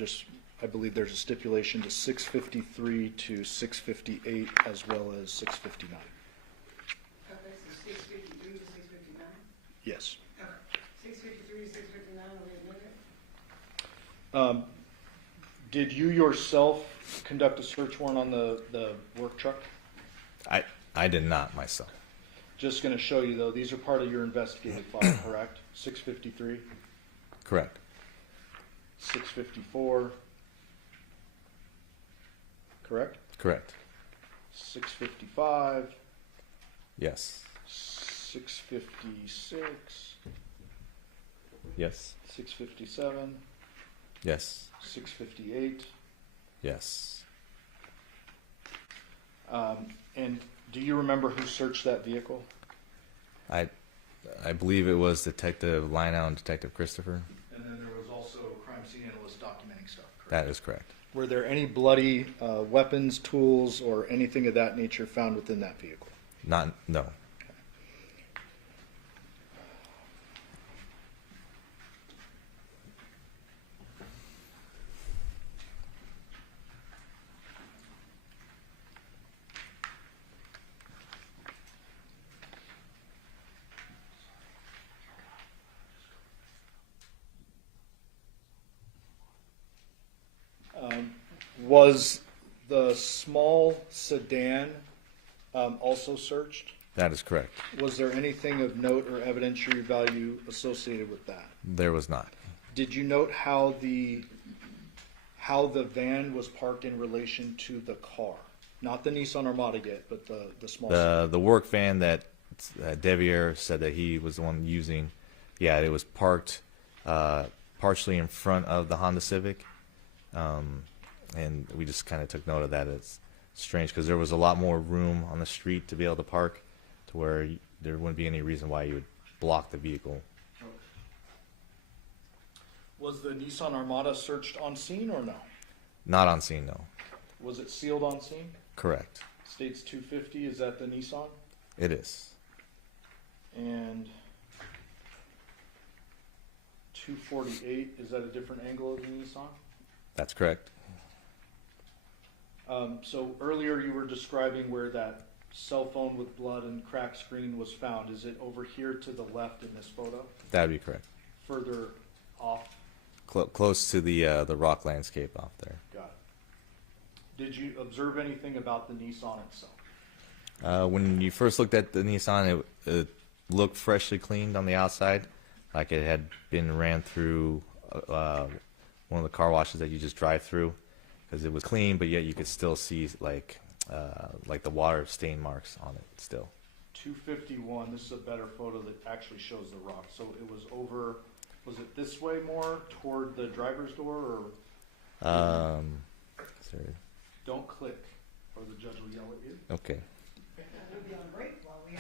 believe there's a stipulation to 653 to 658 as well as 659. Okay, so 653 to 659? Yes. Okay, 653 to 659, are we admitted? Did you yourself conduct a search warrant on the work truck? I did not myself. Just going to show you, though, these are part of your investigative file, correct? 653, Correct. 654, correct? Correct. 655, Yes. 656, Yes. 657, Yes. 658. Yes. And do you remember who searched that vehicle? I believe it was Detective Lionel and Detective Christopher. And then there was also a crime scene analyst documenting stuff, correct? That is correct. Were there any bloody weapons, tools, or anything of that nature found within that vehicle? No. Was the small sedan also searched? That is correct. Was there anything of note or evidentiary value associated with that? There was not. Did you note how the van was parked in relation to the car? Not the Nissan Armada yet, but the small sedan. The work van that Devier said that he was the one using, yeah, it was parked partially in front of the Honda Civic. And we just kind of took note of that. It's strange because there was a lot more room on the street to be able to park to where there wouldn't be any reason why you would block the vehicle. Was the Nissan Armada searched on scene or no? Not on scene, no. Was it sealed on scene? Correct. States 250, is that the Nissan? It is. And 248, is that a different angle of the Nissan? That's correct. So earlier you were describing where that cell phone with blood and cracked screen was found. Is it over here to the left in this photo? That would be correct. Further off? Close to the rock landscape off there. Got it. Did you observe anything about the Nissan itself? When you first looked at the Nissan, it looked freshly cleaned on the outside, like it had been ran through one of the car washes that you just drive through, because it was clean, but yet you could still see like the water stain marks on it still. 251, this is a better photo that actually shows the rock. So it was over, was it this way more toward the driver's door, or? Sorry. Don't click or the judge will yell at you. Okay. We'll be on break while we.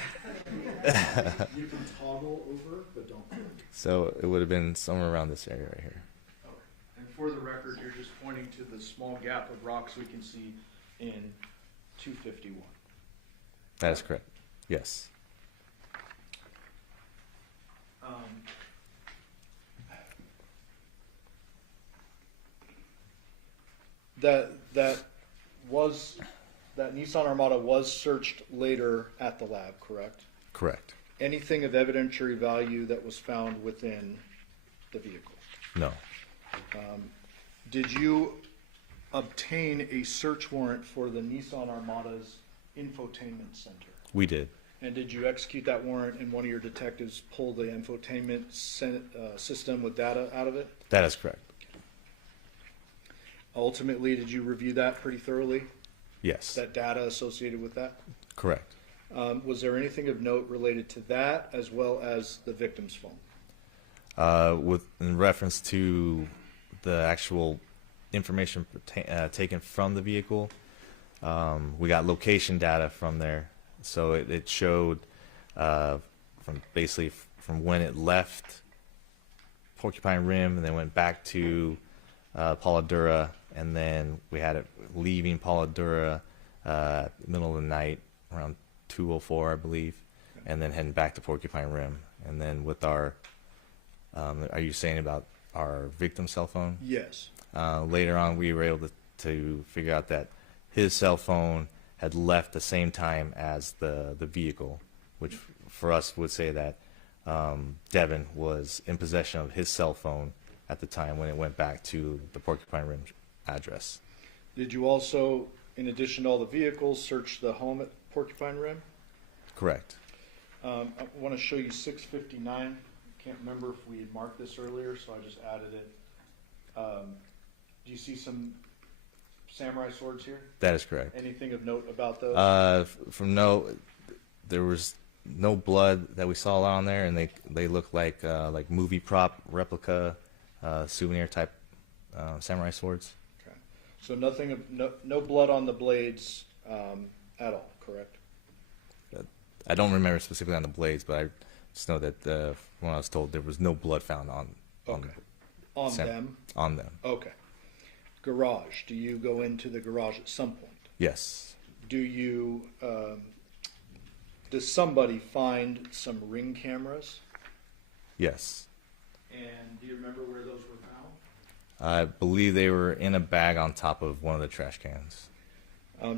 You can toggle over, but don't click. So it would have been somewhere around this area right here. Okay. And for the record, you're just pointing to the small gap of rocks we can see in 251. That is correct. Yes. That Nissan Armada was searched later at the lab, correct? Correct. anything of evidentiary value that was found within the vehicle? No. Did you obtain a search warrant for the Nissan Armada's infotainment center? We did. And did you execute that warrant and one of your detectives pull the infotainment system with data out of it? That is correct. Ultimately, did you review that pretty thoroughly, Yes. that data associated with that? Correct. Was there anything of note related to that as well as the victim's phone? In reference to the actual information taken from the vehicle, we got location data from there. So it showed from when it left Porcupine Rim and then went back to Paula Dura, and then we had it leaving Paula Dura middle of the night around 2:04, I believe, and then heading back to Porcupine Rim. And then with our, are you saying about our victim's cell phone? Yes. Later on, we were able to figure out that his cell phone had left the same time as the vehicle, which for us would say that Devyn was in possession of his cell phone at the time when it went back to the Porcupine Rim address. Did you also, in addition to all the vehicles, search the home at Porcupine Rim? Correct. I want to show you 659. Can't remember if we had marked this earlier, so I just added it. Do you see some samurai swords here? That is correct. Anything of note about those? There was no blood that we saw on there, and they look like movie prop replica souvenir type samurai swords. Okay. So nothing of no blood on the blades at all, correct? I don't remember specifically on the blades, but I just know that when I was told there was no blood found on them. On them. Okay. Garage. Do you go into the garage at some point? Yes. Do you? Does somebody find some Ring cameras? Yes. And do you remember where those were found? I believe they were in a bag on top of one of the trash cans.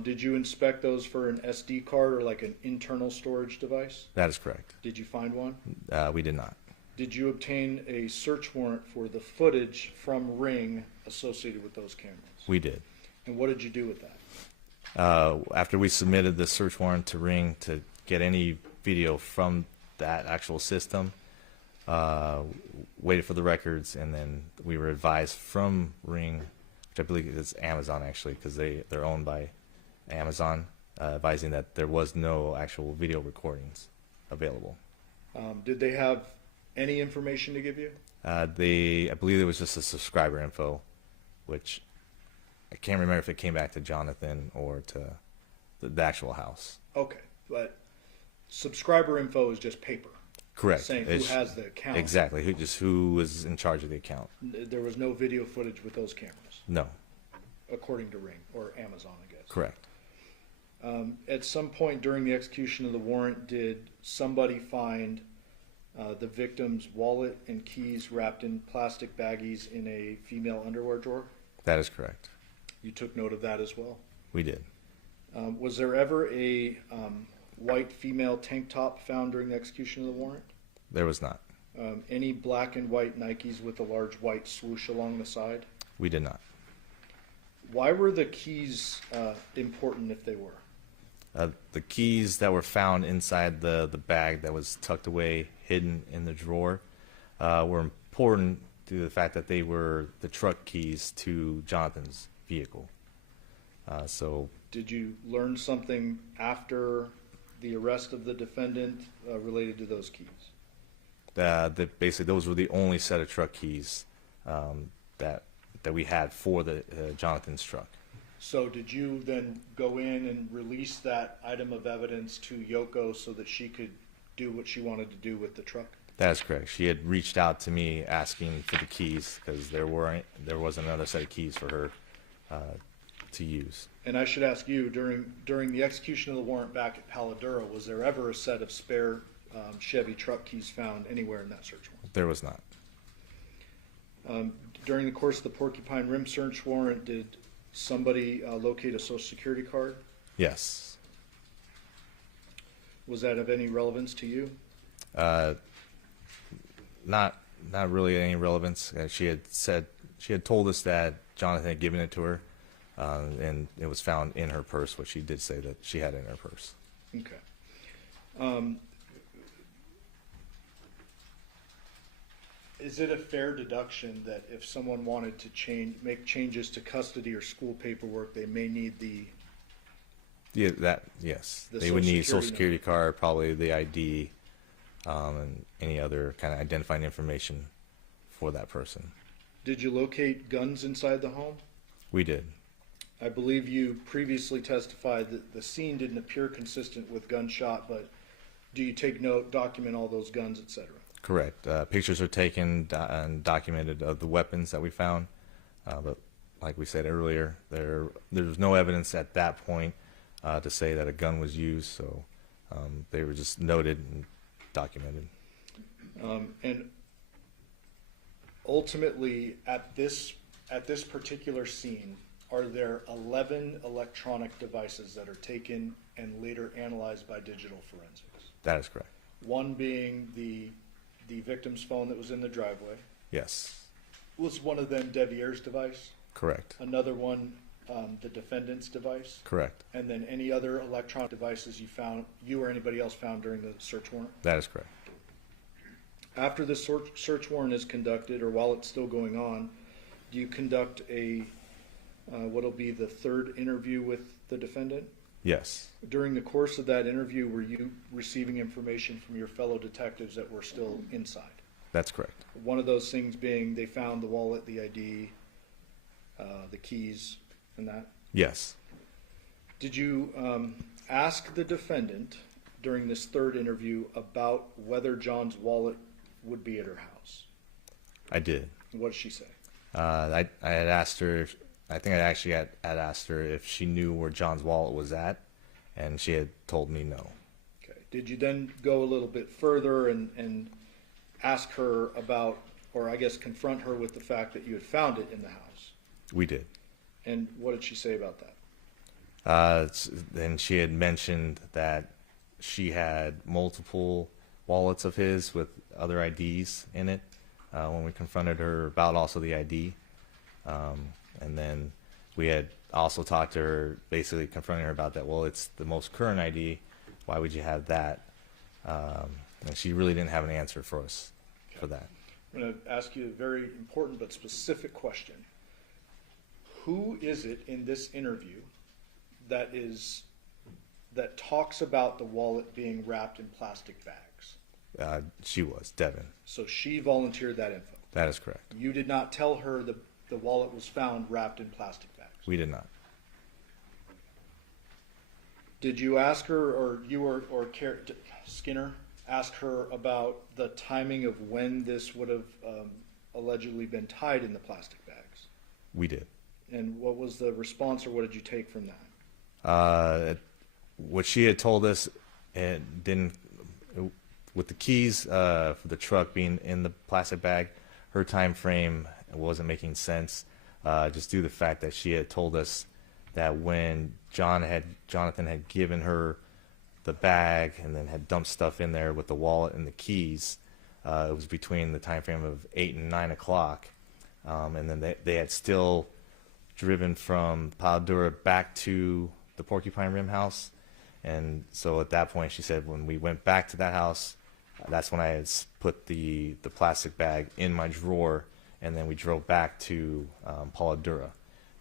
Did you inspect those for an SD card or like an internal storage device? That is correct. Did you find one? We did not. Did you obtain a search warrant for the footage from Ring associated with those cameras? We did. And what did you do with that? After we submitted the search warrant to Ring to get any video from that actual system, waited for the records, and then we were advised from Ring, which I believe is Amazon actually, because they're owned by Amazon, advising that there was no actual video recordings available. Did they have any information to give you? I believe it was just a subscriber info, which I can't remember if it came back to Johnathan or to the actual house. Okay, but subscriber info is just paper. Correct. Saying who has the account. Exactly. Who was in charge of the account. There was no video footage with those cameras, No. according to Ring or Amazon, I guess. Correct. At some point during the execution of the warrant, did somebody find the victim's wallet and keys wrapped in plastic baggies in a female underwear drawer? That is correct. You took note of that as well. We did. Was there ever a white female tank top found during the execution of the warrant? There was not. Any black and white Nikes with a large white swoosh along the side? We did not. Why were the keys important if they were? The keys that were found inside the bag that was tucked away, hidden in the drawer, were important due to the fact that they were the truck keys to Jonathan's vehicle. Did you learn something after the arrest of the defendant related to those keys? Basically, those were the only set of truck keys that we had for the Jonathan's truck. So did you then go in and release that item of evidence to Yoko so that she could do what she wanted to do with the truck? That is correct. She had reached out to me asking for the keys because there was another set of keys for her to use. And I should ask you, during the execution of the warrant back at Paladura, was there ever a set of spare Chevy truck keys found anywhere in that search warrant? There was not. During the course of the Porcupine Rim search warrant, did somebody locate a Social Security card? Yes. Was that of any relevance to you? Not really any relevance. She had told us that Johnathan had given it to her, and it was found in her purse, which she did say that she had in her purse. Okay. Is it a fair deduction that if someone wanted to make changes to custody or school paperwork, they may need the Yes. The They would need a Social social security card, probably the ID, and any other kind of identifying information for that person. Did you locate guns inside the home? We did. I believe you previously testified that the scene didn't appear consistent with gunshot, but do you take note, document all those guns, etc.? Correct. Pictures are taken and documented of the weapons that we found, but like we said earlier, there's no evidence at that point to say that a gun was used, so they were just noted and documented. And ultimately, at this particular scene, are there 11 electronic devices that are taken and later analyzed by digital forensics? That is correct. One being the victim's phone that was in the driveway. Yes. Was one of them Devier's device? Correct. Another one, the defendant's device? Correct. And then any other electronic devices you or anybody else found during the search warrant? That is correct. After the search warrant is conducted, or while it's still going on, do you conduct what'll be the third interview with the defendant? Yes. During the course of that interview, were you receiving information from your fellow detectives that were still inside? That's correct. One of those things being they found the wallet, the ID, the keys, and that? Yes. Did you ask the defendant during this third interview about whether John's wallet would be at her house? I did. What did she say? I had asked her, I think I actually had asked her if she knew where John's wallet was at, and she had told me no. Okay. Did you then go a little bit further and ask her about, or I guess confront her with the fact that you had found it in the house? We did. And what did she say about that? Then she had mentioned that she had multiple wallets of his with other IDs in it when we confronted her about also the ID. And then we had also talked to her, basically confronting her about that. Well, it's the most current ID. Why would you have that? And she really didn't have an answer for us for that. I'm going to ask you a very important but specific question. Who is it in this interview that talks about the wallet being wrapped in plastic bags? She was, Devyn. So she volunteered that info. That is correct. You did not tell her the wallet was found wrapped in plastic bags. We did not. Did you ask her, or you or Skinner ask her about the timing of when this would have allegedly been tied in the plastic bags? We did. And what was the response, or what did you take from that? What she had told us, with the keys for the truck being in the plastic bag, her time frame wasn't making sense, just due to the fact that she had told us that when Johnathan had given her the bag and then had dumped stuff in there with the wallet and the keys, it was between the time frame of 8 and 9 o'clock, and then they had still driven from Paladura back to the Porcupine Rim house. And so at that point, she said, when we went back to that house, that's when I had put the plastic bag in my drawer, and then we drove back to Paladura,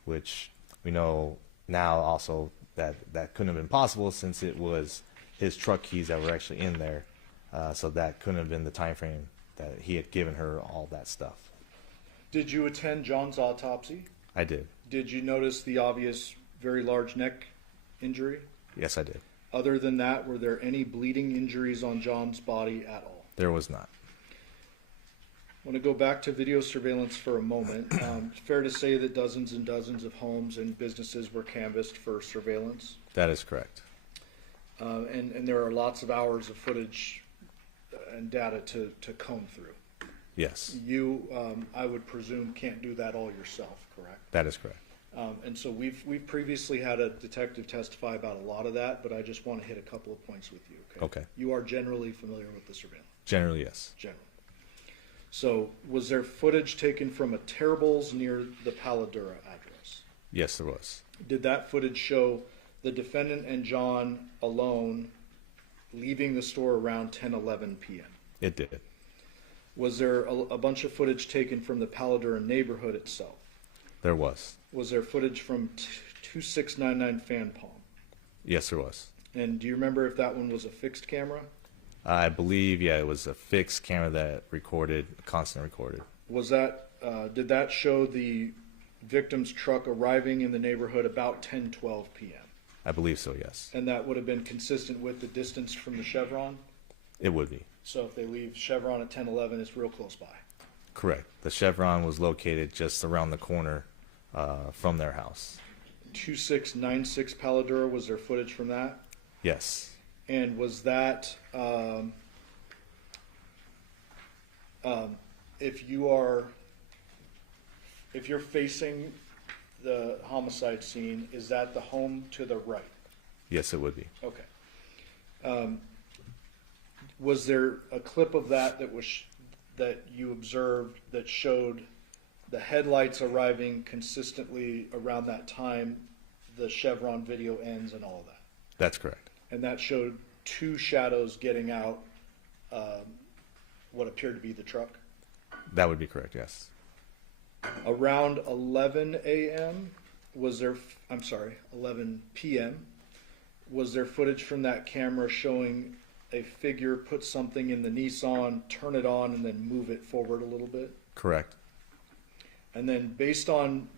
which we know now also that couldn't have been possible since it was his truck keys that were actually in there. So that couldn't have been the time frame that he had given her all that stuff. Did you attend John's autopsy? I did. Did you notice the obvious very large neck injury? Yes, I did. Other than that, were there any bleeding injuries on John's body at all? There was not. I want to go back to video surveillance for a moment. It's fair to say that dozens and dozens of homes and businesses were canvassed for surveillance. That is correct. And there are lots of hours of footage and data to comb through. Yes. You, I would presume, can't do that all yourself, correct? That is correct. And so we've previously had a detective testify about a lot of that, but I just want to hit a couple of points with you. Okay. You are generally familiar with the surveillance. Generally, yes. Generally. So was there footage taken from a Terrible's near the Paladura address? Yes, there was. Did that footage show the defendant and John alone leaving the store around 10:11 p.m.? It did. Was there a bunch of footage taken from the Paladura neighborhood itself? There was. Was there footage from 2699 Fan Palm? Yes, there was. And do you remember if that one was a fixed camera? I believe, yeah, it was a fixed camera that recorded, constant recorded. Was that, did that show the victim's truck arriving in the neighborhood about 10:12 p.m.? I believe so, yes. And that would have been consistent with the distance from the Chevron? It would be. So if they leave Chevron at 10:11, it's real close by. Correct. The Chevron was located just around the corner from their house. 2696 Paladura, was there footage from that? Yes. And was that, if you're facing the homicide scene, is that the home to the right? Yes, it would be. Okay. Was there a clip of that that you observed that showed the headlights arriving consistently around that time the Chevron video ends and all of that? That's correct. And that showed two shadows getting out what appeared to be the truck? That would be correct, yes. Around 11 a.m. was there, 11 p.m. was there footage from that camera showing a figure put something in the Nissan, turn it on, and then move it forward a little bit? Correct. And then based on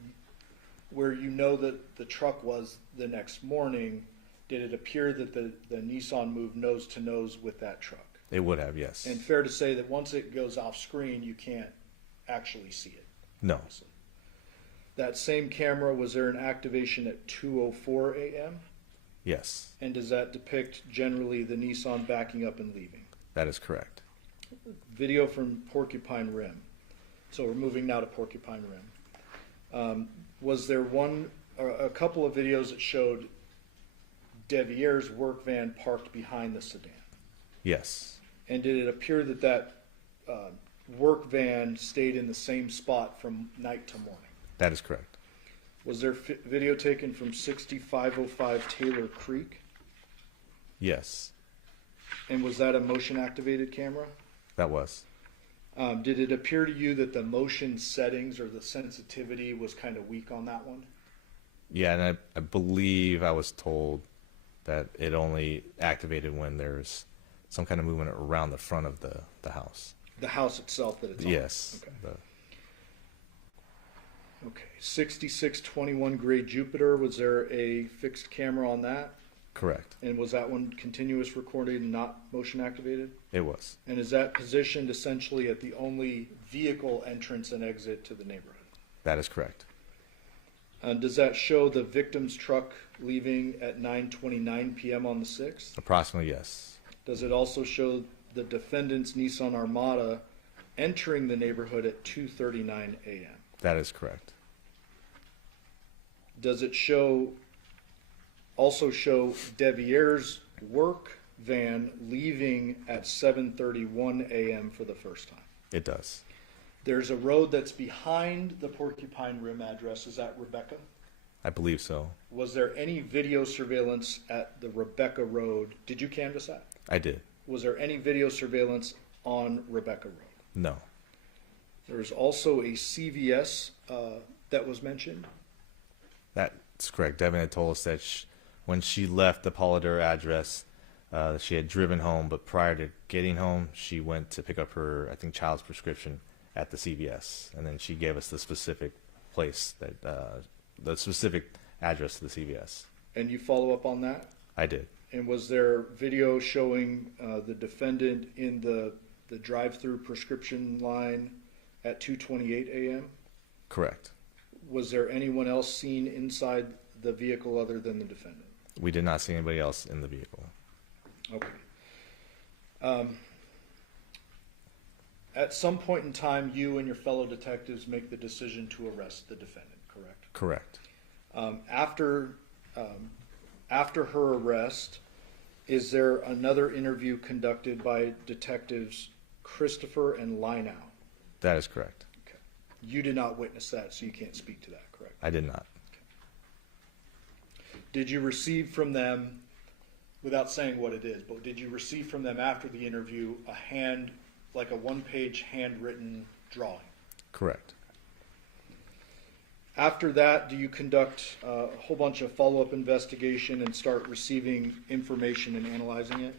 where you know that the truck was the next morning, did it appear that the Nissan moved nose to nose with that truck? It would have, yes. And fair to say that once it goes off screen, you can't actually see it. No. That same camera, was there an activation at 2:04 a.m.? Yes. And does that depict generally the Nissan backing up and leaving? That is correct. Video from Porcupine Rim. So we're moving now to Porcupine Rim. Was there a couple of videos that showed Devier's work van parked behind the sedan? Yes. And did it appear that work van stayed in the same spot from night to morning? That is correct. Was there video taken from 6505 Taylor Creek? Yes. And was that a motion activated camera? That was. Did it appear to you that the motion settings or the sensitivity was kind of weak on that one? Yeah, and I believe I was told that it only activated when there's some kind of movement around the front of the house. The house itself that it's on? Yes. Okay. Okay. 6621 Gray Jupiter, was there a fixed camera on that? Correct. And was that one continuous recording and not motion activated? It was. And is that positioned essentially at the only vehicle entrance and exit to the neighborhood? That is correct. Does that show the victim's truck leaving at 9:29 p.m. on the 6th? Approximately, yes. Does it also show the defendant's Nissan Armada entering the neighborhood at 2:39 a.m.? That is correct. Does it also show Devier's work van leaving at 7:31 a.m. for the first time? It does. There's a road that's behind the Porcupine Rim address. Is that Rebecca? I believe so. Was there any video surveillance at the Rebecca Road? Did you canvass that? I did. Was there any video surveillance on Rebecca Road? No. There's also a CVS that was mentioned. That's correct. Devyn had told us that when she left the Paladura address, she had driven home, but prior to getting home, she went to pick up her, I think, child's prescription at the CVS, and then she gave us the specific place, the specific address to the CVS. And you follow up on that? I did. And was there video showing the defendant in the drive-through prescription line at 2:28 a.m.? Correct. Was there anyone else seen inside the vehicle other than the defendant? We did not see anybody else in the vehicle. Okay. At some point in time, you and your fellow detectives make the decision to arrest the defendant, correct? Correct. After her arrest, is there another interview conducted by detectives Christopher and Linau. That is correct. Okay. You did not witness that, so you can't speak to that, correct? I did not. Did you receive from them, without saying what it is, but did you receive from them after the interview like a one-page handwritten drawing? Correct. After that, do you conduct a whole bunch of follow-up investigation and start receiving information and analyzing it?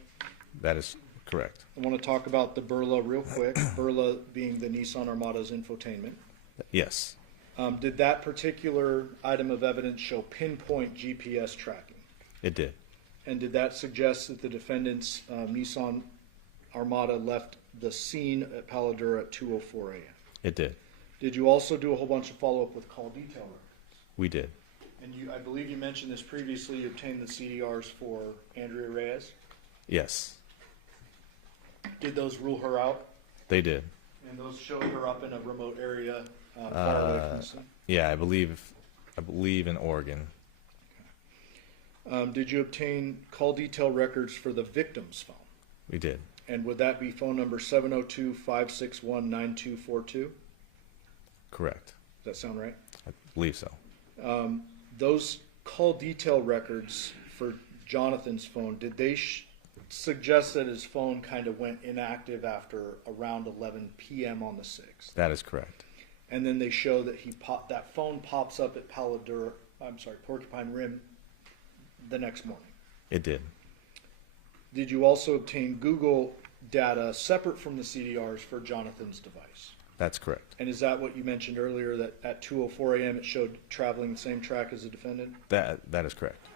That is correct. I want to talk about the Burla real quick. Burla being the Nissan Armada's infotainment. Yes. Did that particular item of evidence show pinpoint GPS tracking? It did. And did that suggest that the defendant's Nissan Armada left the scene at Palo Duro at 2:04 a.m.? It did. Did you also do a whole bunch of follow-up with call detail records? We did. And I believe you mentioned this previously, you obtained the CDRs for Andrea Reyes. Yes. Did those rule her out? They did. And those showed her up in a remote area far away from the scene? Yeah, I believe in Oregon. Did you obtain call detail records for the victim's phone? We did. And would that be phone number 702-561-9242? Correct. Does that sound right? I believe so. Those call detail records for Jonathan's phone, did they suggest that his phone kind of went inactive after around 11 p.m. on the 6th? That is correct. And then they show that that phone pops up at Porcupine Rim the next morning. It did. Did you also obtain Google data separate from the CDRs for Jonathan's device? That's correct. And is that what you mentioned earlier, that at 2:04 a.m. it showed traveling the same track as the defendant? That is correct.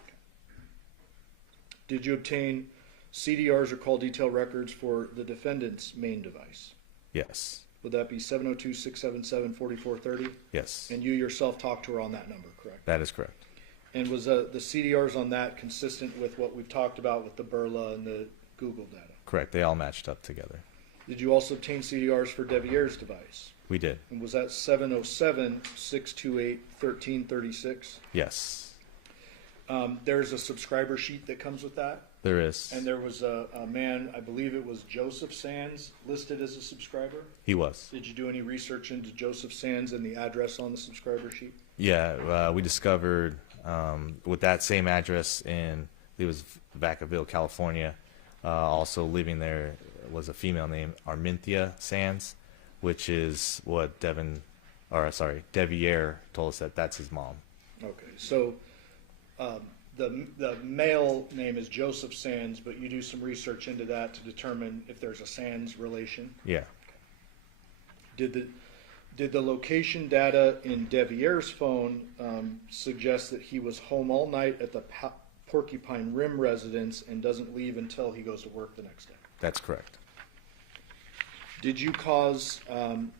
Did you obtain CDRs or call detail records for the defendant's main device? Yes. Would that be 702-677-4430? Yes. And you yourself talked to her on that number, correct? That is correct. And was the CDRs on that consistent with what we've talked about with the Burla and the Google data? Correct. They all matched up together. Did you also obtain CDRs for Devier's device? We did. And was that 707-628-1336? Yes. There's a subscriber sheet that comes with that. There is. And there was a man, I believe it was Joseph Sands, listed as a subscriber. He was. Did you do any research into Joseph Sands and the address on the subscriber sheet? Yeah, we discovered with that same address it was Vacaville, California. Also living there was a female named Arminthia Sands, which is what Devier told us that's his mom. Okay, so the male name is Joseph Sands, but you do some research into that to determine if there's a Sands relation. Yeah. Did the location data in Devier's phone suggest that he was home all night at the Porcupine Rim residence and doesn't leave until he goes to work the next day? That's correct. Did you cause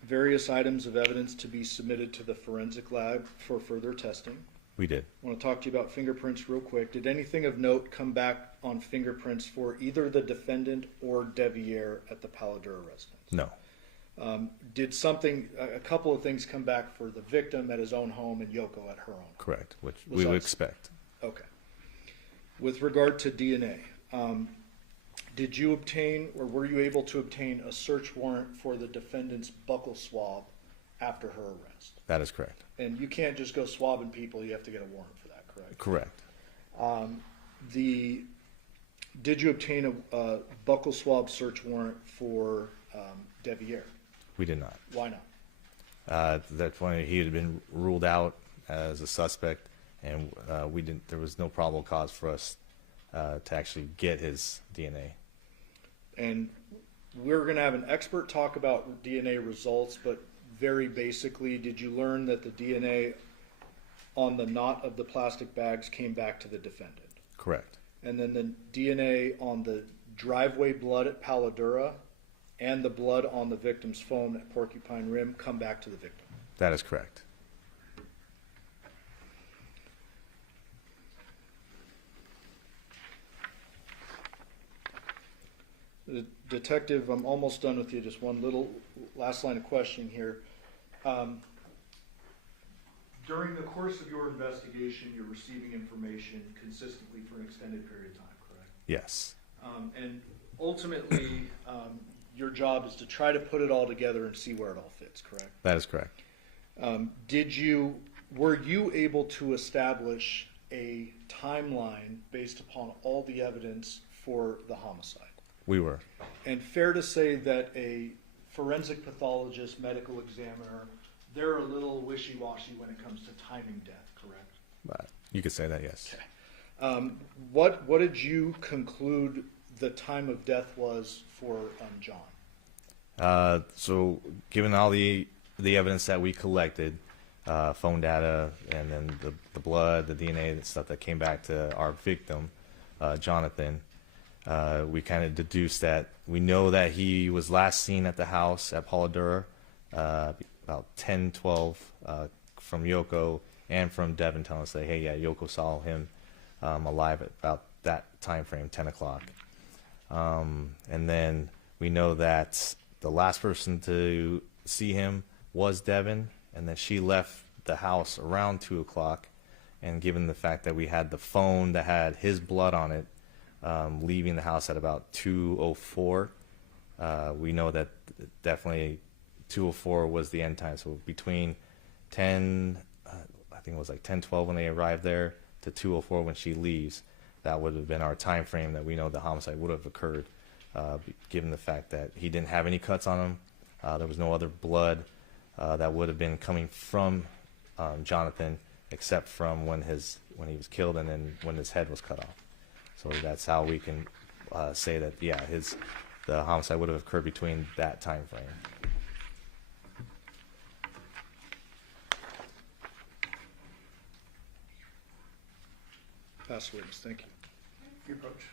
various items of evidence to be submitted to the forensic lab for further testing? We did. I want to talk to you about fingerprints real quick. Did anything of note come back on fingerprints for either the defendant or Devier at the Palo Duro residence? No. Did a couple of things come back for the victim at his own home and Yoko at her own home? Correct, which we would expect. Okay. With regard to DNA, did you obtain or were you able to obtain a search warrant for the defendant's buccal swab after her arrest? That is correct. And you can't just go swabbing people, you have to get a warrant for that, correct? Correct. Did you obtain a buccal swab search warrant for Devier? We did not. Why not? At that point, he had been ruled out as a suspect, and we didn't. There was no probable cause for us to actually get his DNA. And we're going to have an expert talk about DNA results, but very basically, did you learn that the DNA on the knot of the plastic bags came back to the defendant? Correct. And then the DNA on the driveway blood at Palo Duro and the blood on the victim's phone at Porcupine Rim come back to the victim? That is correct. The detective, I'm almost done with you. Just one little last line of questioning here. During the course of your investigation, you're receiving information consistently for an extended period of time, correct? Yes. And ultimately, your job is to try to put it all together and see where it all fits, correct? That is correct. Were you able to establish a timeline based upon all the evidence for the homicide? We were. And fair to say that a forensic pathologist, medical examiner, they're a little wishy-washy when it comes to timing death, correct? But you could say that, yes. What did you conclude the time of death was for John? So given all the evidence that we collected, phone data, and then the blood, the DNA, and stuff that came back to our victim, Johnathan, we kind of deduced that we know that he was last seen at the house at Polidora about 10:12 from Yoko and from Devyn telling us that, hey, yeah, Yoko saw him alive at about that time frame, 10 o'clock. And then we know that the last person to see him was Devyn, and that she left the house around 2 o'clock. And given the fact that we had the phone that had his blood on it, leaving the house at about 2:04, we know that definitely 2:04 was the end time. So between 10, I think it was like 10:12 when they arrived there, to 2:04 when she leaves, that would have been our time frame that we know the homicide would have occurred, given the fact that he didn't have any cuts on him. There was no other blood that would have been coming from Johnathan, except from when he was killed and then when his head was cut off. So that's how we can say that, yeah, the homicide would have occurred between that time frame. Pass witness, thank you. Your approach.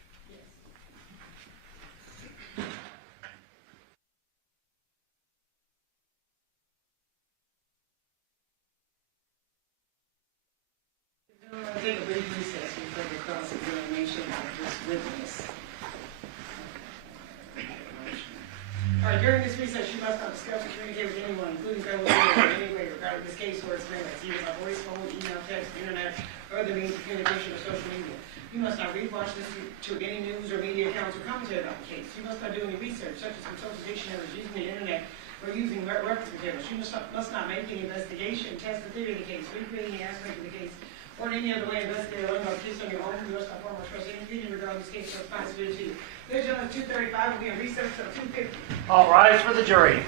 Take a brief recess before the cross-examination of this witness. All right, during this recess, you must not discuss or communicate with anyone, including fellow lawyers, in any way regarding this case or its merits, either by voice, phone, email, text, internet, or other means of communication or social media. You must not read, watch, listen to any news or media accounts or commentary about the case. You must not do any research, such as consulting dictionaries, using the internet, or using reference materials. You must not make any investigation, test the theory of the case, recreate any aspect of the case, or in any other way investigate or learn about the case on your own. You must not form or trust any opinion regarding this case or responsibility to you. Ladies and gentlemen, 2:35 will be in recess until 2:50. All rise for the jury.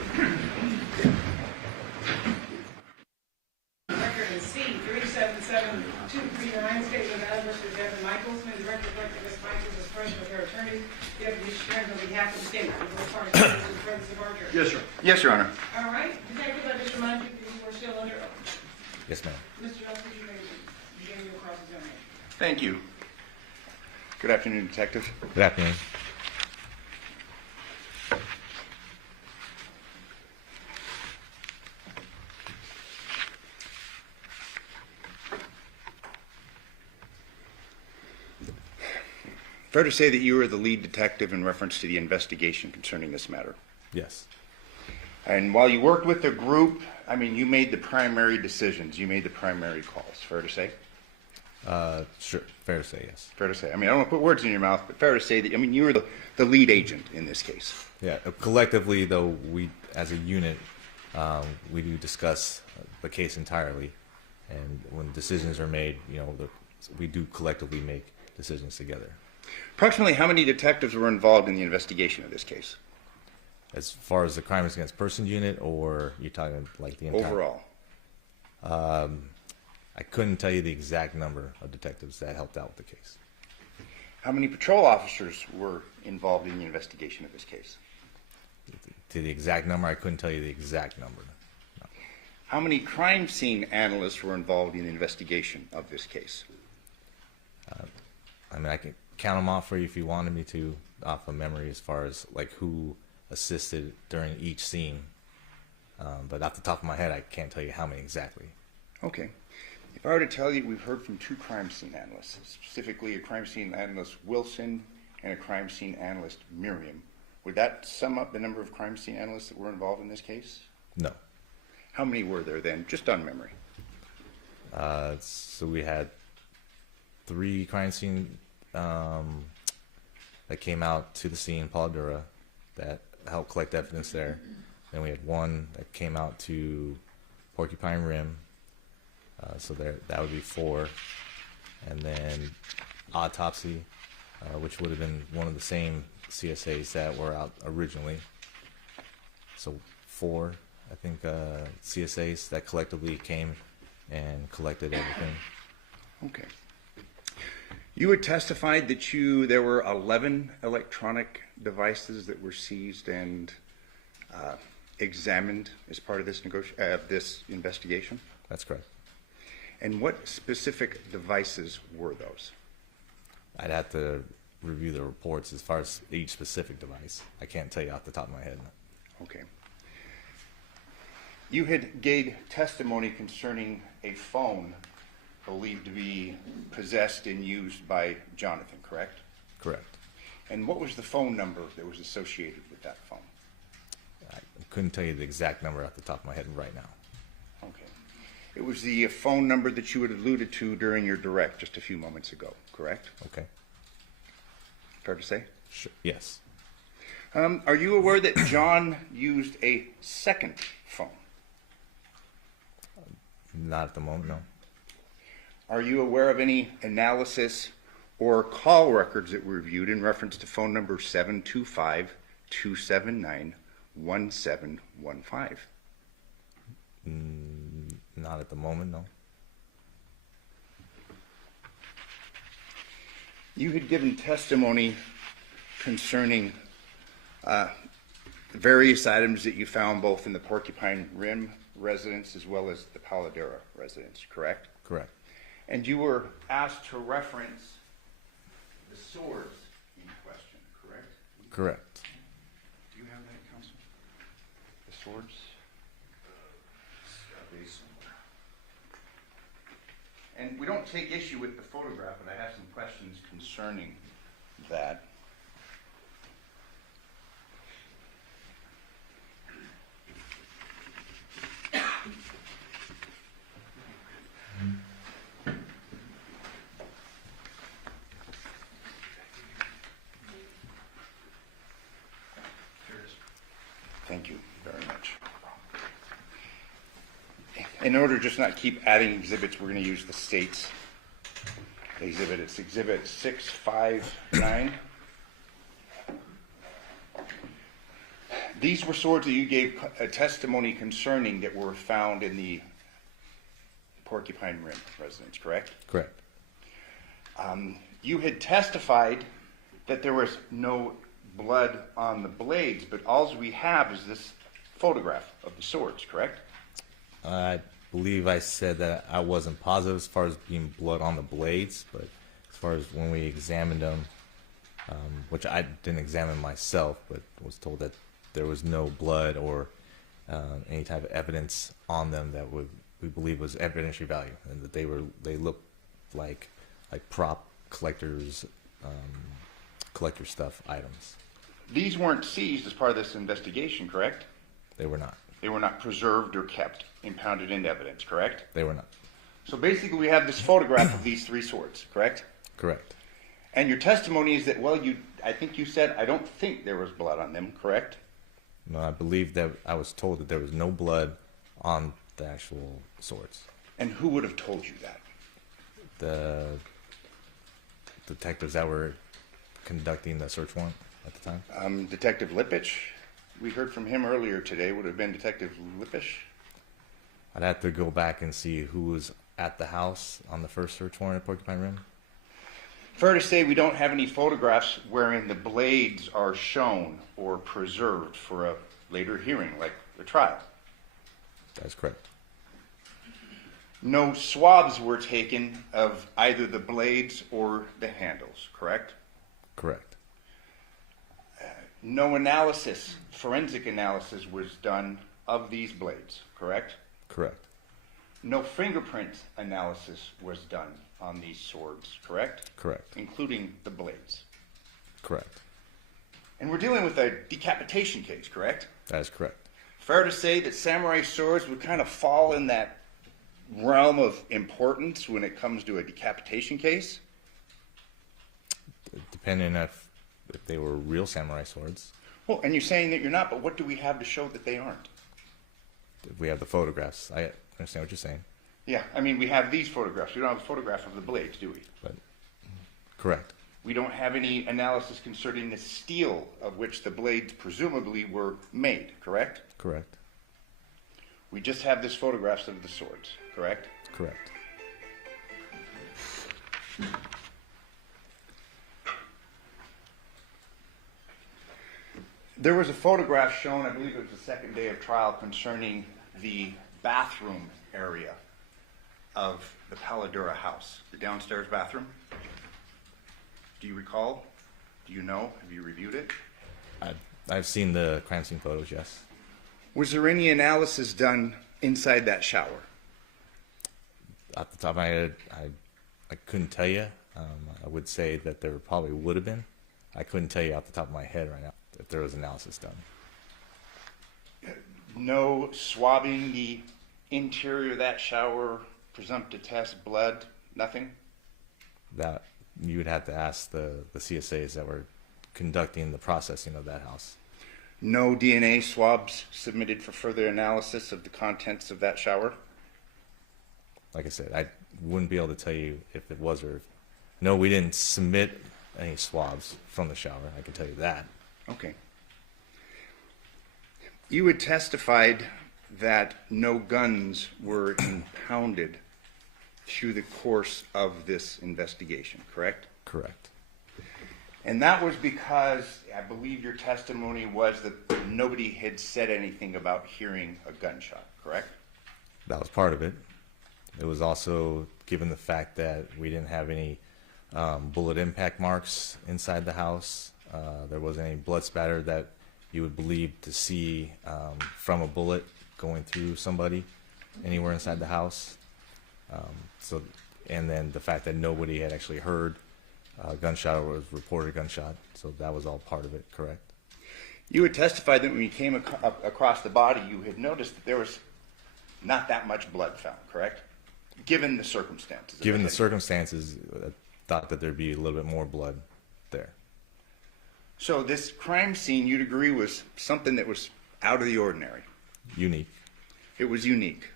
Record in C 37723, United States of Nevada versus Devyn Michaels. May the record reflect that Ms. Michaels is present with her attorney. Deputy Sheriff on behalf of the state. Both parties to the presence of our jury. Yes, sir. Yes, Your Honor. All right, Detective, I just remind you that you are still under oath. Yes, ma'am. Mr. Johnson, you may begin your cross-examination. Thank you. Good afternoon, Detective. Good afternoon. Fair to say that you were the lead detective in reference to the investigation concerning this matter. Yes. And while you worked with the group, I mean, you made the primary decisions. You made the primary calls. Fair to say? Sure. Fair to say, yes. Fair to say. I mean, I don't want to put words in your mouth, but fair to say that, I mean, you were the lead agent in this case. Yeah. Collectively, though, we, as a unit, we do discuss the case entirely, and when decisions are made, we do collectively make decisions together. Approximately how many detectives were involved in the investigation of this case? As far as the crimes against person unit, or you're talking like the entire? Overall. I couldn't tell you the exact number of detectives that helped out with the case. How many patrol officers were involved in the investigation of this case? To the exact number, I couldn't tell you the exact number. No. How many crime scene analysts were involved in the investigation of this case? I mean, I can count them off for you if you wanted me to, off of memory, as far as like who assisted during each scene. But off the top of my head, I can't tell you how many exactly. Okay. If I were to tell you we've heard from two crime scene analysts, specifically a crime scene analyst Wilson and a crime scene analyst Miriam, would that sum up the number of crime scene analysts that were involved in this case? No. How many were there then, just on memory? So we had 3 crime scene that came out to the scene, Polidora, that help collect evidence there. Then we had one that came out to Porcupine Rim, so that would be 4. And then autopsy, which would have been one of the same CSAs that were out originally. So 4, I think, CSAs that collectively came and collected everything. Okay. You had testified that there were 11 electronic devices that were seized and examined as part of this investigation? That's correct. And what specific devices were those? I'd have to review the reports as far as each specific device. I can't tell you off the top of my head. Okay. You had gave testimony concerning a phone believed to be possessed and used by Johnathan, correct? Correct. And what was the phone number that was associated with that phone? I couldn't tell you the exact number off the top of my head right now. Okay. It was the phone number that you had alluded to during your direct just a few moments ago, correct? Okay. Fair to say? Sure. Yes. Are you aware that John used a second phone? Not at the moment, no. Are you aware of any analysis or call records that were reviewed in reference to phone number 725-279-1715? Not at the moment, no. You had given testimony concerning various items that you found both in the Porcupine Rim residence as well as the Paladera residence, correct? Correct. And you were asked to reference the swords in question, correct? Correct. Do you have that, Counsel? The swords? And we don't take issue with the photograph, but I have some questions concerning that. Thank you very much. In order to just not keep adding exhibits, we're going to use the state's exhibit. It's exhibit 659. These were swords that you gave a testimony concerning that were found in the Porcupine Rim residence, correct? Correct. You had testified that there was no blood on the blades, but all we have is this photograph of the swords, correct? I believe I said that I wasn't positive as far as being blood on the blades, but as far as when we examined them, which I didn't examine myself, but was told that there was no blood or any type of evidence on them that we believe was evidentiary value, and that they looked like prop collector stuff items. These weren't seized as part of this investigation, correct? They were not. They were not preserved or kept, impounded into evidence, correct? They were not. So basically we have this photograph of these 3 swords, correct? Correct. And your testimony is that, well, I think you said, I don't think there was blood on them, correct? No, I believe that I was told that there was no blood on the actual swords. And who would have told you that? The detectives that were conducting the search warrant at the time. Detective Lippisch, we heard from him earlier today, would have been Detective Lippisch. I'd have to go back and see who was at the house on the first search warrant at Porcupine Rim. Fair to say we don't have any photographs wherein the blades are shown or preserved for a later hearing, like the trial. That's correct. No swabs were taken of either the blades or the handles, correct? Correct. No analysis, forensic analysis, was done of these blades, correct? Correct. No fingerprint analysis was done on these swords, correct? Correct. Including the blades. Correct. And we're dealing with a decapitation case, correct? That is correct. Fair to say that samurai swords would kind of fall in that realm of importance when it comes to a decapitation case? Depending on if they were real samurai swords. Well, and you're saying that you're not, but what do we have to show that they aren't? We have the photographs. I understand what you're saying. Yeah, I mean, we have these photographs. We don't have a photograph of the blades, do we? But correct. We don't have any analysis concerning the steel of which the blades presumably were made, correct? Correct. We just have this photographs of the swords, correct? Correct. There was a photograph shown, I believe it was the second day of trial, concerning the bathroom area of the Paladura house, the downstairs bathroom. Do you recall? Do you know? Have you reviewed it? I've seen the crime scene photos, yes. Was there any analysis done inside that shower? Off the top of my head, I couldn't tell you. I would say that there probably would have been. I couldn't tell you off the top of my head right now if there was analysis done. No swabbing the interior of that shower, presumptive test, blood, nothing? That you would have to ask the CSAs that were conducting the processing of that house. No DNA swabs submitted for further analysis of the contents of that shower? Like I said, I wouldn't be able to tell you if it was or if... No, we didn't submit any swabs from the shower. I can tell you that. Okay. You had testified that no guns were impounded through the course of this investigation, correct? Correct. And that was because I believe your testimony was that nobody had said anything about hearing a gunshot, correct? That was part of it. It was also given the fact that we didn't have any bullet impact marks inside the house. There wasn't any blood spatter that you would believe to see from a bullet going through somebody anywhere inside the house. And then the fact that nobody had actually heard a gunshot or was reported a gunshot. So that was all part of it, correct? You had testified that when you came across the body, you had noticed that there was not that much blood found, correct? Given the circumstances. Given the circumstances, I thought that there'd be a little bit more blood there. So this crime scene, you'd agree, was something that was out of the ordinary. Unique. It was unique.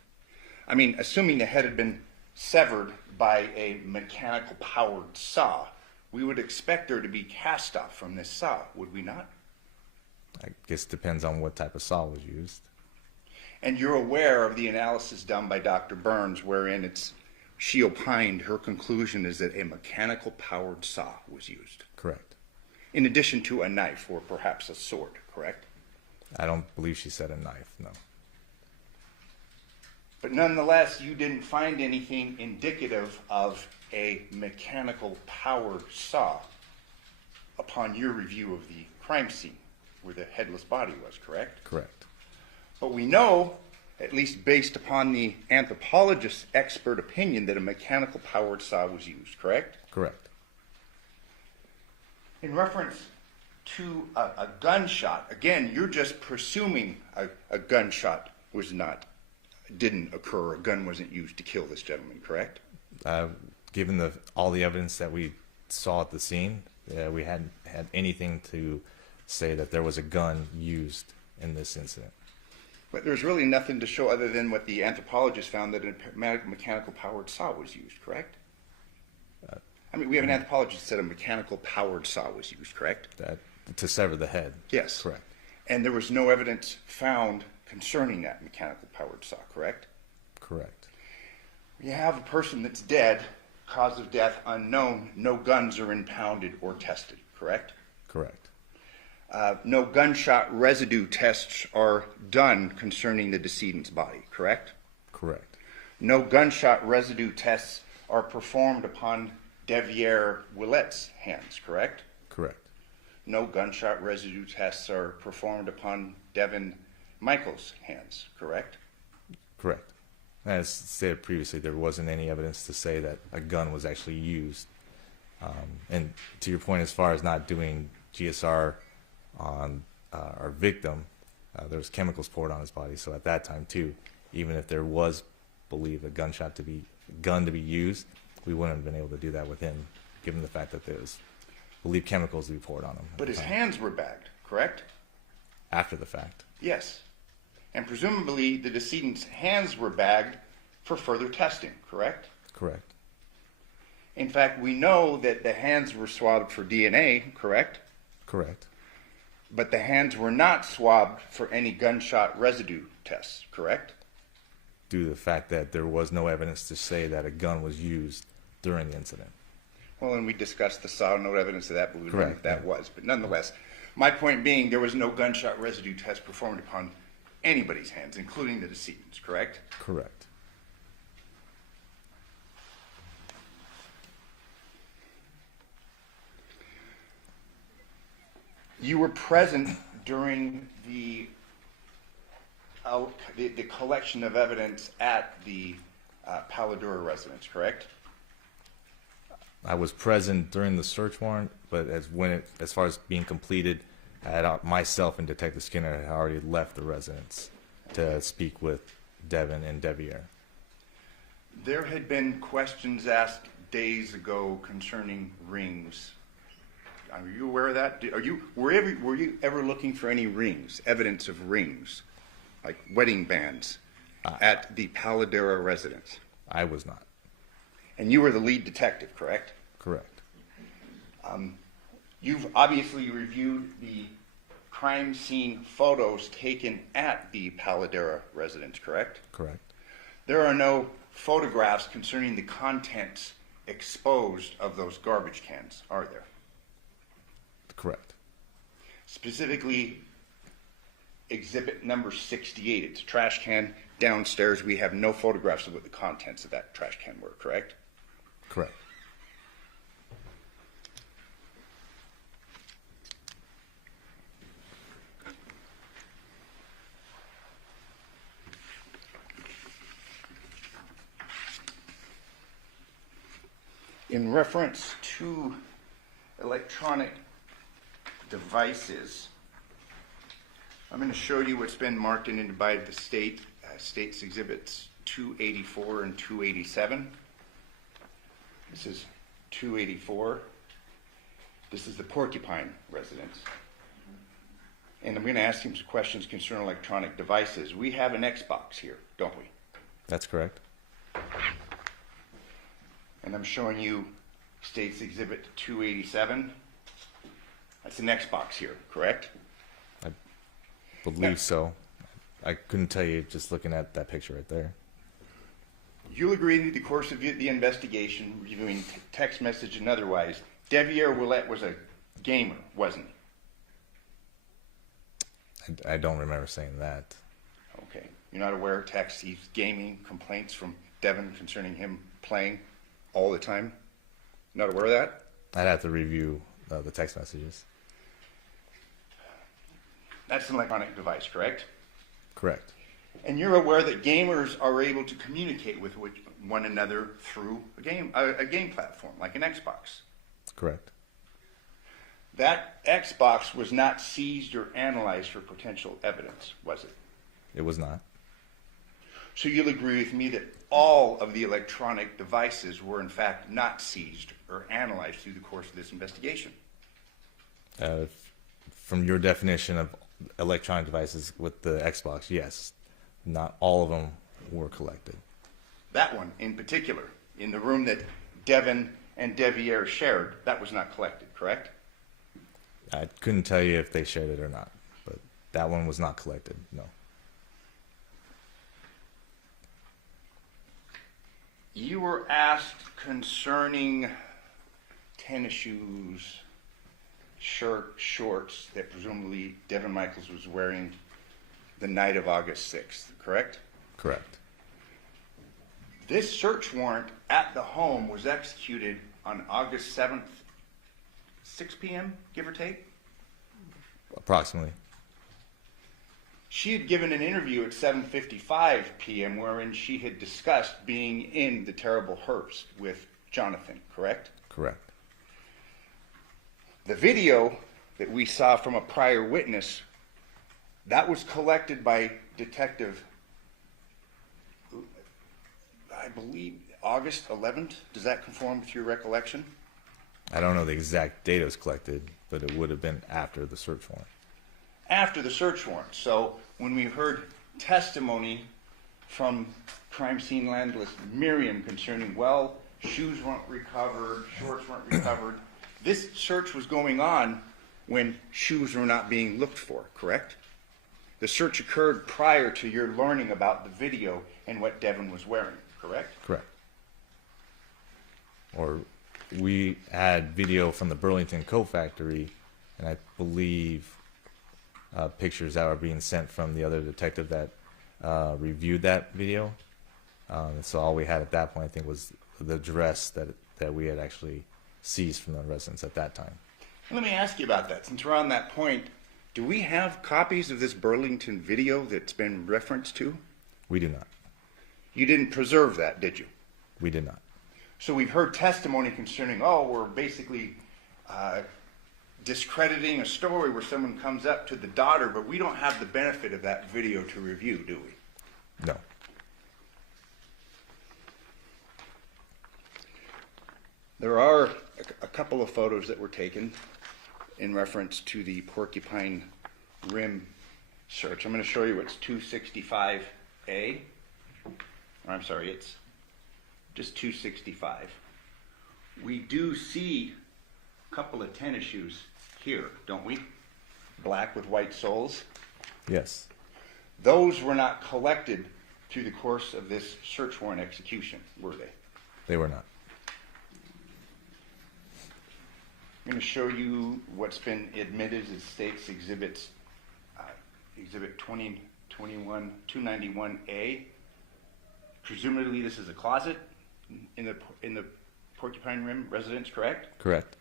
I mean, assuming the head had been severed by a mechanical powered saw, we would expect there to be cast off from this saw, would we not? I guess it depends on what type of saw was used. And you're aware of the analysis done by Dr. Burns, wherein she opined her conclusion is that a mechanical powered saw was used. Correct. In addition to a knife or perhaps a sword, correct? I don't believe she said a knife, no. But nonetheless, you didn't find anything indicative of a mechanical powered saw upon your review of the crime scene where the headless body was, correct? Correct. But we know, at least based upon the anthropologist's expert opinion, that a mechanical powered saw was used, correct? Correct. In reference to a gunshot, again, you're just presuming a gunshot didn't occur, a gun wasn't used to kill this gentleman, correct? Given all the evidence that we saw at the scene, we hadn't had anything to say that there was a gun used in this incident. But there's really nothing to show other than what the anthropologist found, that a mechanical powered saw was used, correct? I mean, we have an anthropologist that said a mechanical powered saw was used, correct? To sever the head. Yes. Correct. And there was no evidence found concerning that mechanical powered saw, correct? Correct. You have a person that's dead, cause of death unknown, no guns are impounded or tested, correct? Correct. No gunshot residue tests are done concerning the decedent's body, correct? Correct. No gunshot residue tests are performed upon Devyn Willette's hands, correct? Correct. No gunshot residue tests are performed upon Devyn Michaels' hands, correct? Correct. As stated previously, there wasn't any evidence to say that a gun was actually used. And to your point, as far as not doing GSR on our victim, there was chemicals poured on his body. So at that time too, even if there was believed a gun to be used, we wouldn't have been able to do that with him, given the fact that there was believed chemicals to be poured on him. But his hands were bagged, correct? after the fact. Yes. And presumably the decedent's hands were bagged for further testing, correct? Correct. In fact, we know that the hands were swabbed for DNA, correct? Correct. But the hands were not swabbed for any gunshot residue tests, correct? Due to the fact that there was no evidence to say that a gun was used during the incident. Well, and we discussed the saw, no evidence of that, but we learned Correct, that yeah. was. But nonetheless, my point being, there was no gunshot residue test performed upon anybody's hands, including the decedent's, correct? Correct. You were present during the collection of evidence at the Paladura residence, correct? I was present during the search warrant, but as far as being completed, myself and Detective Skinner had already left the residence to speak with Devyn and Devyn. There had been questions asked days ago concerning rings. Are you aware of that? Were you ever looking for any rings, evidence of rings, like wedding bands, at the Paladura residence? I was not. And you were the lead detective, correct? Correct. You've obviously reviewed the crime scene photos taken at the Paladura residence, correct? Correct. There are no photographs concerning the contents exposed of those garbage cans, are there? Correct. Specifically, exhibit number 68. It's a trash can downstairs. We have no photographs of what the contents of that trash can were, correct? Correct. In reference to electronic devices, I'm going to show you what's been marked and by the state, state's exhibits 284 and 287. This is 284. This is the Porcupine residence. And I'm going to ask him some questions concerning electronic devices. We have an Xbox here, don't we? That's correct. And I'm showing you state's exhibit 287. That's an Xbox here, correct? I believe so. I couldn't tell you just looking at that picture right there. You'll agree that in the course of the investigation, reviewing text message and otherwise, Devyn Willette was a gamer, wasn't he? I don't remember saying that. Okay. You're not aware of text, he's gaming complaints from Devyn concerning him playing all the time? Not aware of that? I'd have to review the text messages. That's an electronic device, correct? Correct. And you're aware that gamers are able to communicate with one another through a game platform, like an Xbox. Correct. That Xbox was not seized or analyzed for potential evidence, was it? It was not. So you'll agree with me that all of the electronic devices were in fact not seized or analyzed through the course of this investigation? From your definition of electronic devices with the Xbox, yes. Not all of them were collected. That one in particular, in the room that Devyn and Devyn shared, that was not collected, correct? I couldn't tell you if they shared it or not, but that one was not collected, no. You were asked concerning tennis shoes, shirt, shorts that presumably Devyn Michaels was wearing the night of August 6th, correct? Correct. This search warrant at the home was executed on August 7th, 6 p.m., give or take? Approximately. She had given an interview at 7:55 p.m. wherein she had discussed being in the terrible hearse with Johnathan, correct? Correct. The video that we saw from a prior witness, that was collected by Detective, I believe, August 11th. Does that conform with your recollection? I don't know the exact date it was collected, but it would have been after the search warrant. after the search warrant. So when we heard testimony from crime scene analyst Miriam concerning, well, shoes weren't recovered, shorts weren't recovered, this search was going on when shoes were not being looked for, correct? The search occurred prior to your learning about the video and what Devyn was wearing, correct? Correct. Or we had video from the Burlington Coat Factory, and I believe pictures that were being sent from the other detective that reviewed that video. So all we had at that point, I think, was the dress that we had actually seized from the residents at that time. Let me ask you about that. Since we're on that point, do we have copies of this Burlington video that's been referenced to? We do not. You didn't preserve that, did you? We did not. So we've heard testimony concerning, oh, we're basically discrediting a story where someone comes up to the daughter, but we don't have the benefit of that video to review, do we? No. There are a couple of photos that were taken in reference to the Porcupine Rim search. I'm going to show you what's 265A. Or I'm sorry, it's just 265. We do see a couple of tennis shoes here, don't we? Black with white soles. Yes. Those were not collected through the course of this search warrant execution, were they? They were not. I'm going to show you what's been admitted as state's exhibits, exhibit 291A. Presumably this is a closet in the Porcupine Rim residence, correct? Correct.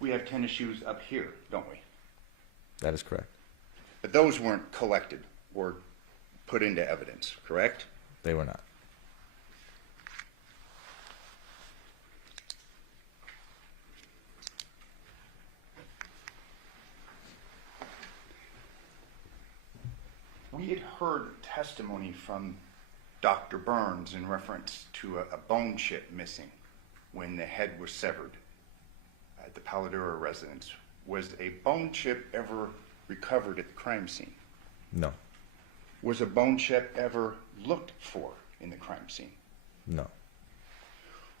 We have tennis shoes up here, don't we? That is correct. But those weren't collected or put into evidence, correct? They were not. We had heard testimony from Dr. Burns in reference to a bone chip missing when the head was severed at the Paladura residence. Was a bone chip ever recovered at the crime scene? No. Was a bone chip ever looked for in the crime scene? No.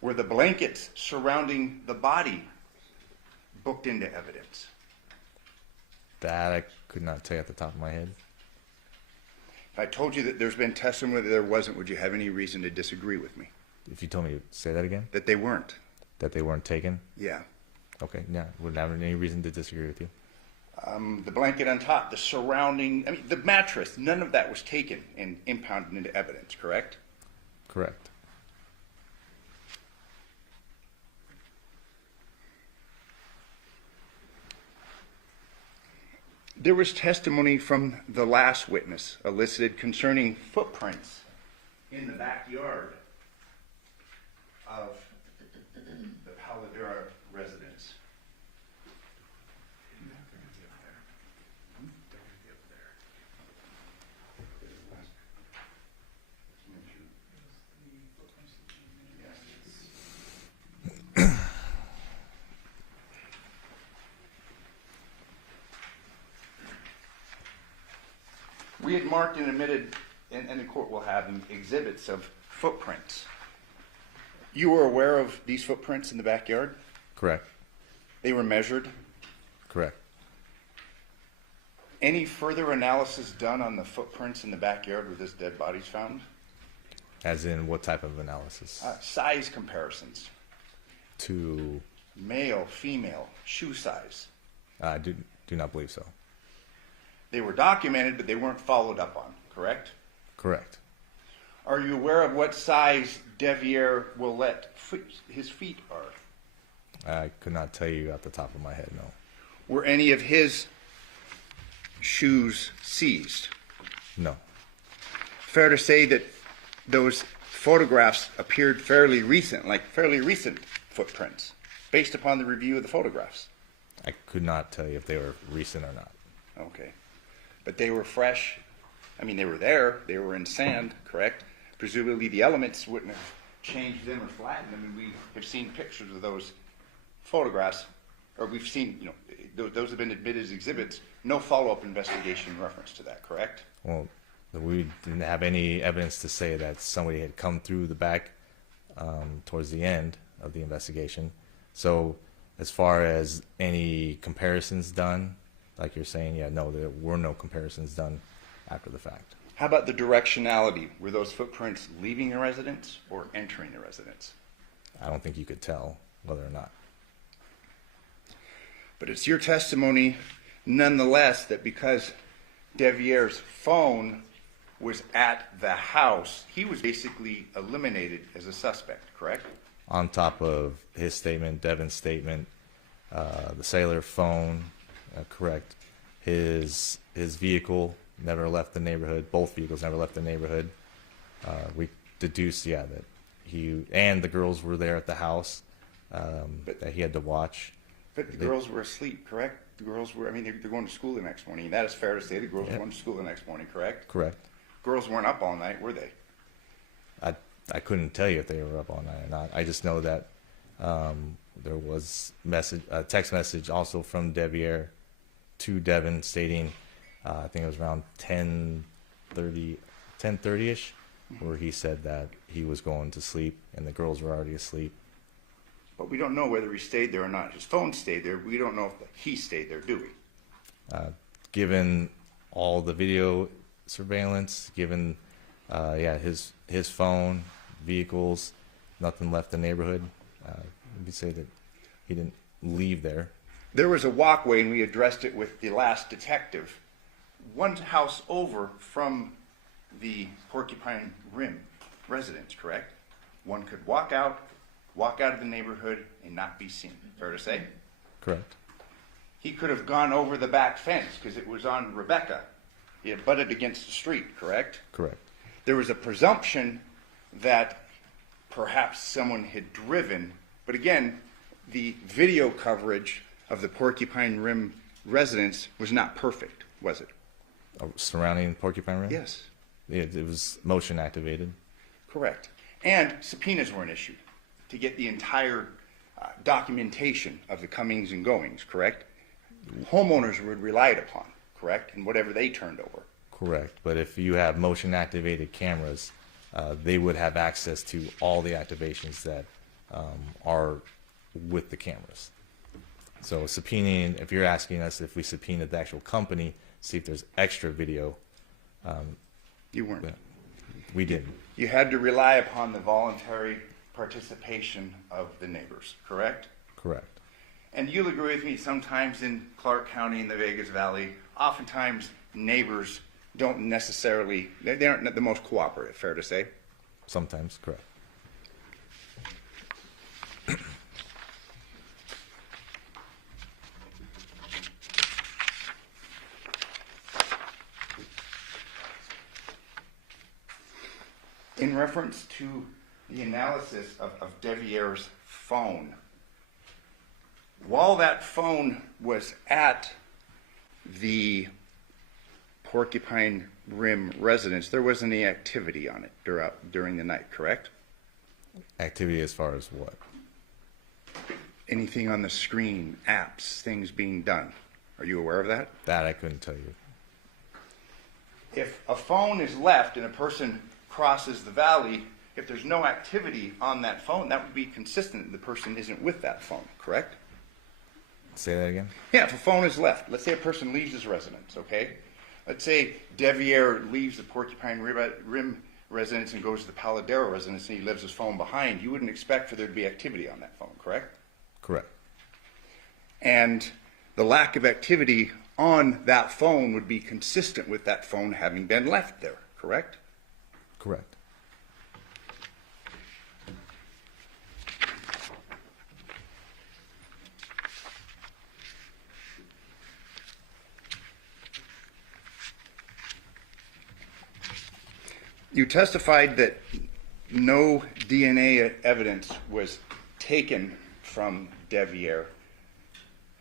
Were the blankets surrounding the body booked into evidence? That I could not tell you at the top of my head. If I told you that there's been testimony that there wasn't, would you have any reason to disagree with me? If you told me to say that again? That they weren't? That they weren't taken? Yeah. Okay, yeah. Wouldn't have any reason to disagree with you. The blanket on top, the surrounding, I mean, the mattress, none of that was taken and impounded into evidence, correct? Correct. There was testimony from the last witness elicited concerning footprints in the backyard of the Paladura residence. We had marked and admitted, and the court will have them, exhibits of footprints. You were aware of these footprints in the backyard? Correct. They were measured? Correct. Any further analysis done on the footprints in the backyard where this dead body's found? As in what type of analysis? Size comparisons. To... Male, female, shoe size. I do not believe so. They were documented, but they weren't followed up on, correct? Correct. Are you aware of what size Devyn Willette his feet are? I could not tell you at the top of my head, no. Were any of his shoes seized? No. Fair to say that those photographs appeared fairly recent, like fairly recent footprints, based upon the review of the photographs? I could not tell you if they were recent or not. Okay. But they were fresh. I mean, they were there. They were in sand, correct? Presumably the elements wouldn't have changed them or flattened them. And we have seen pictures of those photographs, or we've seen, those have been admitted as exhibits no follow-up investigation in reference to that, correct? Well, we didn't have any evidence to say that somebody had come through the back towards the end of the investigation. So as far as any comparisons done, like you're saying, yeah, no, there were no comparisons done after the fact. How about the directionality? Were those footprints leaving the residence or entering the residence? I don't think you could tell whether or not. But it's your testimony, nonetheless, that because Devier's phone was at the house, he was basically eliminated as a suspect, correct? On top of his statement, Devyn's statement, the cellular phone, correct. His vehicle never left the neighborhood. Both vehicles never left the neighborhood. We deduced, yeah, that he and the girls were there at the house that he had to watch. But the girls were asleep, correct? The girls were, I mean, they're going to school the next morning. That is fair to say. The girls were going to school the next morning, correct? Correct. Girls weren't up all night, were they? I couldn't tell you if they were up all night or not. I just know that there was a text message also from Devier to Devyn stating, I think it was around 10:30-ish, where he said that he was going to sleep and the girls were already asleep. But we don't know whether he stayed there or not. His phone stayed there. We don't know if he stayed there, do we? Given all the video surveillance, given his phone, vehicles, nothing left the neighborhood, we could say that he didn't leave there. There was a walkway, and we addressed it with the last detective. One house over from the Porcupine Rim residence, correct? One could walk out of the neighborhood and not be seen. Fair to say? Correct. He could have gone over the back fence because it was on Rebecca. It butted against the street, correct? Correct. There was a presumption that perhaps someone had driven, but again, the video coverage of the Porcupine Rim residence was not perfect, was it? Surrounding Porcupine Rim? Yes. It was motion activated. Correct. And subpoenas weren't issued to get the entire documentation of the comings and goings, correct? Homeowners were relied upon, correct, in whatever they turned over. Correct. But if you have motion activated cameras, they would have access to all the activations that are with the cameras. So subpoenaing, if you're asking us if we subpoenaed the actual company, see if there's extra video, You weren't. we didn't. You had to rely upon the voluntary participation of the neighbors, correct? Correct. And you'll agree with me, sometimes in Clark County in the Vegas Valley, oftentimes neighbors don't necessarily, they aren't the most cooperative, fair to say? Sometimes, correct. In reference to the analysis of Devier's phone, while that phone was at the Porcupine Rim residence, there wasn't any activity on it during the night, correct? Activity as far as what? Anything on the screen, apps, things being done. Are you aware of that? That I couldn't tell you. If a phone is left and a person crosses the valley, if there's no activity on that phone, that would be consistent. The person isn't with that phone, correct? Say that again? Yeah, if a phone is left, let's say a person leaves his residence, okay? Let's say Devier leaves the Porcupine Rim residence and goes to the Paladero residence and he leaves his phone behind. You wouldn't expect for there to be activity on that phone, correct? Correct. And the lack of activity on that phone would be consistent with that phone having been left there, correct? Correct. You testified that no DNA evidence was taken from Devier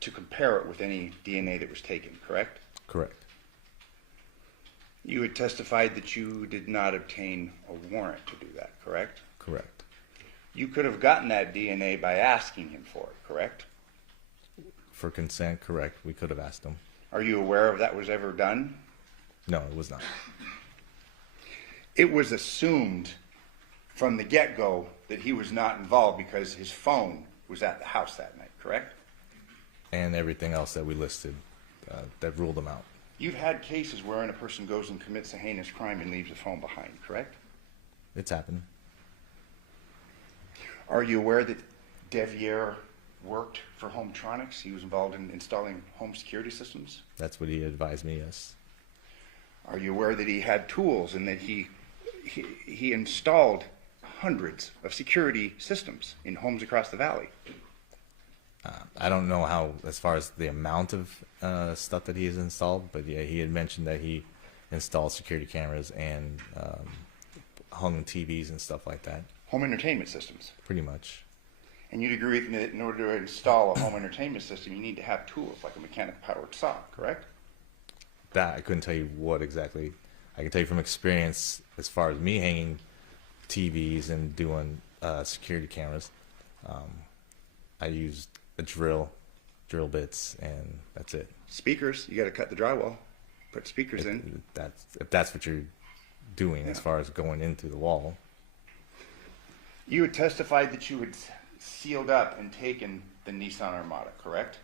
to compare it with any DNA that was taken, correct? Correct. You had testified that you did not obtain a warrant to do that, correct? Correct. You could have gotten that DNA by asking him for it, correct? For consent, correct. We could have asked them. Are you aware of that was ever done? No, it was not. It was assumed from the get-go that he was not involved because his phone was at the house that night, correct? And everything else that we listed that ruled him out. You've had cases wherein a person goes and commits a heinous crime and leaves a phone behind, correct? It's happened. Are you aware that Devyn worked for Hometronics? He was involved in installing home security systems? That's what he advised me, yes. Are you aware that he had tools and that he installed hundreds of security systems in homes across the valley? I don't know how, as far as the amount of stuff that he has installed, but yeah, he had mentioned that he installed security cameras and hung TVs and stuff like that. Home entertainment systems. Pretty much. And you'd agree with me that in order to install a home entertainment system, you need to have tools like a mechanic-powered saw, correct? That I couldn't tell you what exactly. I can tell you from experience, as far as me hanging TVs and doing security cameras, I used a drill bits, and that's it. Speakers, you got to cut the drywall, put speakers in. If that's what you're doing, Yeah. as far as going into the wall. You had testified that you had sealed up and taken the Nissan Armada, correct?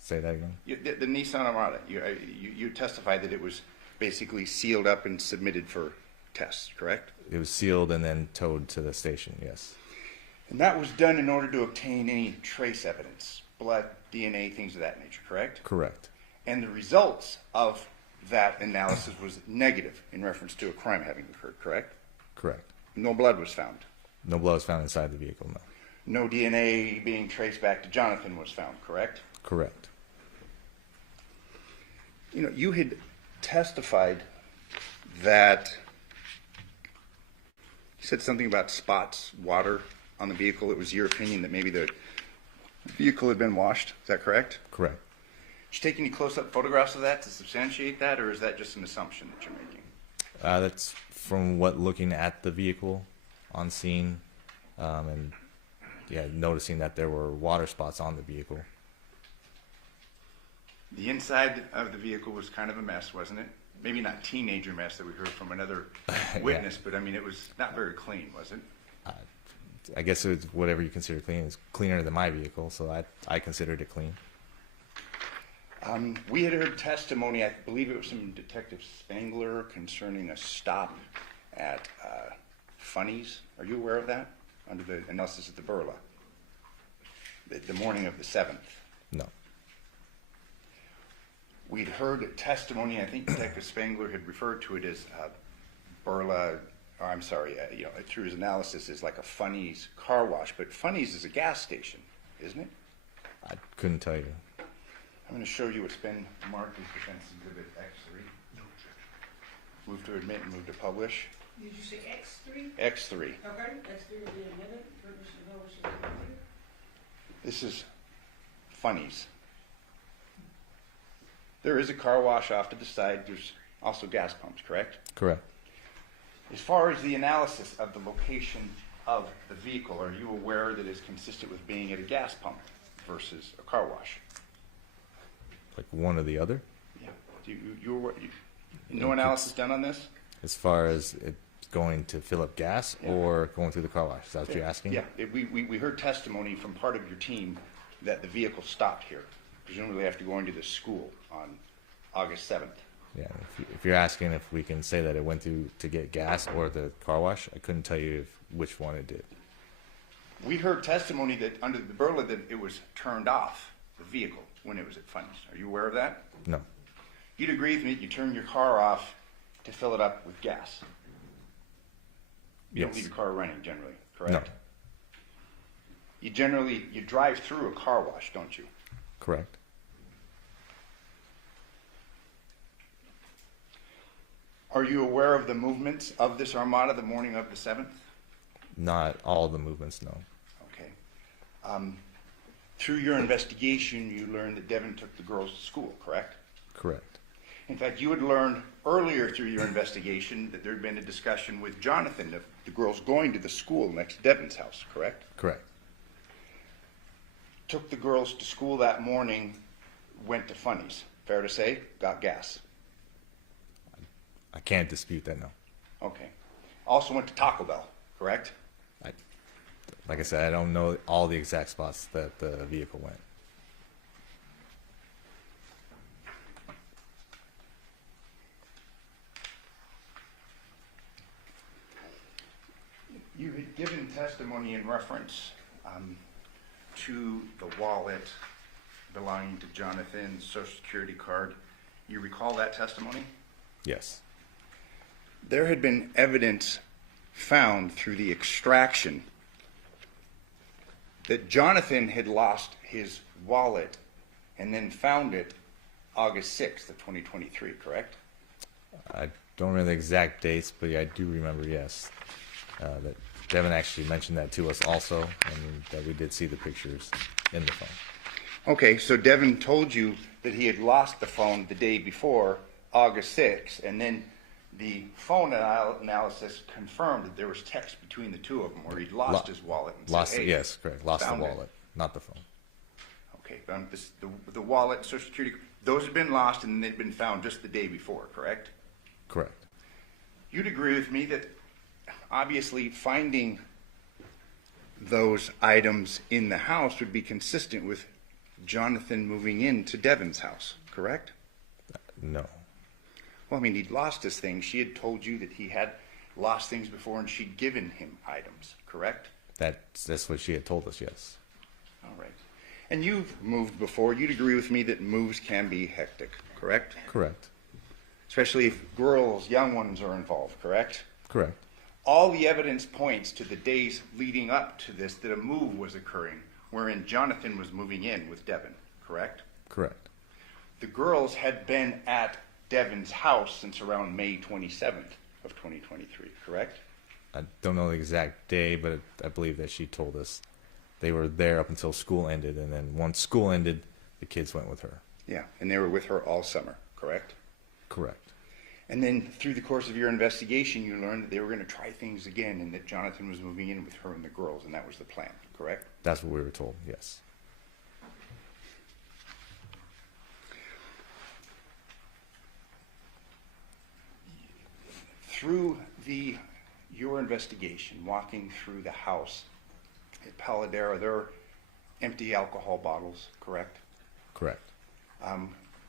Say that again. The Nissan Armada, you testified that it was basically sealed up and submitted for tests, correct? It was sealed and then towed to the station, yes. And that was done in order to obtain any trace evidence, blood, DNA, things of that nature, correct? Correct. And the results of that analysis was negative in reference to a crime having occurred, correct? Correct. No blood was found. No blood was found inside the vehicle, no. No DNA being traced back to Johnathan was found, correct? Correct. You know, you had testified that you said something about spots, water on the vehicle. It was your opinion that maybe the vehicle had been washed. Is that correct? Correct. Did you take any close-up photographs of that to substantiate that, or is that just an assumption that you're making? That's from what looking at the vehicle on scene, and yeah, noticing that there were water spots on the vehicle. The inside of the vehicle was kind of a mess, wasn't it? Maybe not teenager mess that we heard from another witness, but I mean, it was not very clean, was it? I guess it was whatever you consider clean. It's cleaner than my vehicle, so I considered it clean. We had heard testimony, I believe it was from Detective Spangler, concerning a stop at Funny's. Are you aware of that? Under the analysis of the Burla, the morning of the 7th. No. We'd heard testimony, I think Detective Spangler had referred to it as Burla, or I'm sorry, through his analysis, is like a Funny's car wash, but Funny's is a gas station, isn't it? I couldn't tell you. I'm going to show you what's been marked as Defense Exhibit X3. Move to admit and move to publish. Did you say X3? X3. Okay, X3 will be admitted. Purpose of notice is admitted. This is Funny's. There is a car wash off to the side. There's also gas pumps, correct? Correct. As far as the analysis of the location of the vehicle, are you aware that it's consistent with being at a gas pump versus a car wash? Like one or the other? Yeah. No analysis done on this? As far as it going to fill up gas or going through the car wash? Is that what you're asking? Yeah. We heard testimony from part of your team that the vehicle stopped here, presumably after going to the school on August 7th. Yeah. If you're asking if we can say that it went to get gas or the car wash, I couldn't tell you which one it did. We heard testimony that under the Burla that it was turned off, the vehicle, when it was at Funny's. Are you aware of that? No. You'd agree with me that you turn your car off to fill it up with gas. You don't Yes. leave your car running generally, correct? No. You drive through a car wash, don't you? Correct. Are you aware of the movements of this Armada the morning of the 7th? Not all the movements, no. Okay. Through your investigation, you learned that Devyn took the girls to school, correct? Correct. In fact, you had learned earlier through your investigation that there had been a discussion with Johnathan of the girls going to the school next to Devyn's house, correct? Correct. Took the girls to school that morning, went to Funny's, Fair to say? Got gas. I can't dispute that, no. Okay. Also went to Taco Bell, correct? Like I said, I don't know all the exact spots that the vehicle went. You had given testimony in reference to the wallet belonging to Johnathan's Social Security card. You recall that testimony? Yes. There had been evidence found through the extraction that Johnathan had lost his wallet and then found it August 6th of 2023, correct? I don't remember the exact dates, but I do remember, yes, that Devyn actually mentioned that to us also, and that we did see the pictures in the phone. Okay, so Devyn told you that he had lost the phone the day before, August 6th, and then the phone analysis confirmed that there was text between the two of them where he'd lost his wallet. And Lost said, it, hey, yes, correct. Lost the found it. wallet, not the phone. Okay, the wallet, Social Security, those had been lost and they'd been found just the day before, correct? Correct. You'd agree with me that obviously finding those items in the house would be consistent with Johnathan moving into Devyn's house, correct? No. Well, I mean, he'd lost his things. She had told you that he had lost things before and she'd given him items, correct? That's what she had told us, yes. All right. And you've moved before. You'd agree with me that moves can be hectic, correct? Correct. Especially if girls, young ones are involved, correct? Correct. All the evidence points to the days leading up to this that a move was occurring wherein Johnathan was moving in with Devyn, correct? Correct. The girls had been at Devyn's house since around May 27th of 2023, correct? I don't know the exact day, but I believe that she told us they were there up until school ended, and then once school ended, the kids went with her. Yeah, and they were with her all summer, correct? Correct. And then through the course of your investigation, you learned that they were going to try things again and that Johnathan was moving in with her and the girls, and that was the plan, correct? That's what we were told, yes. Through your investigation, walking through the house at Paladera, there are empty alcohol bottles, correct? Correct.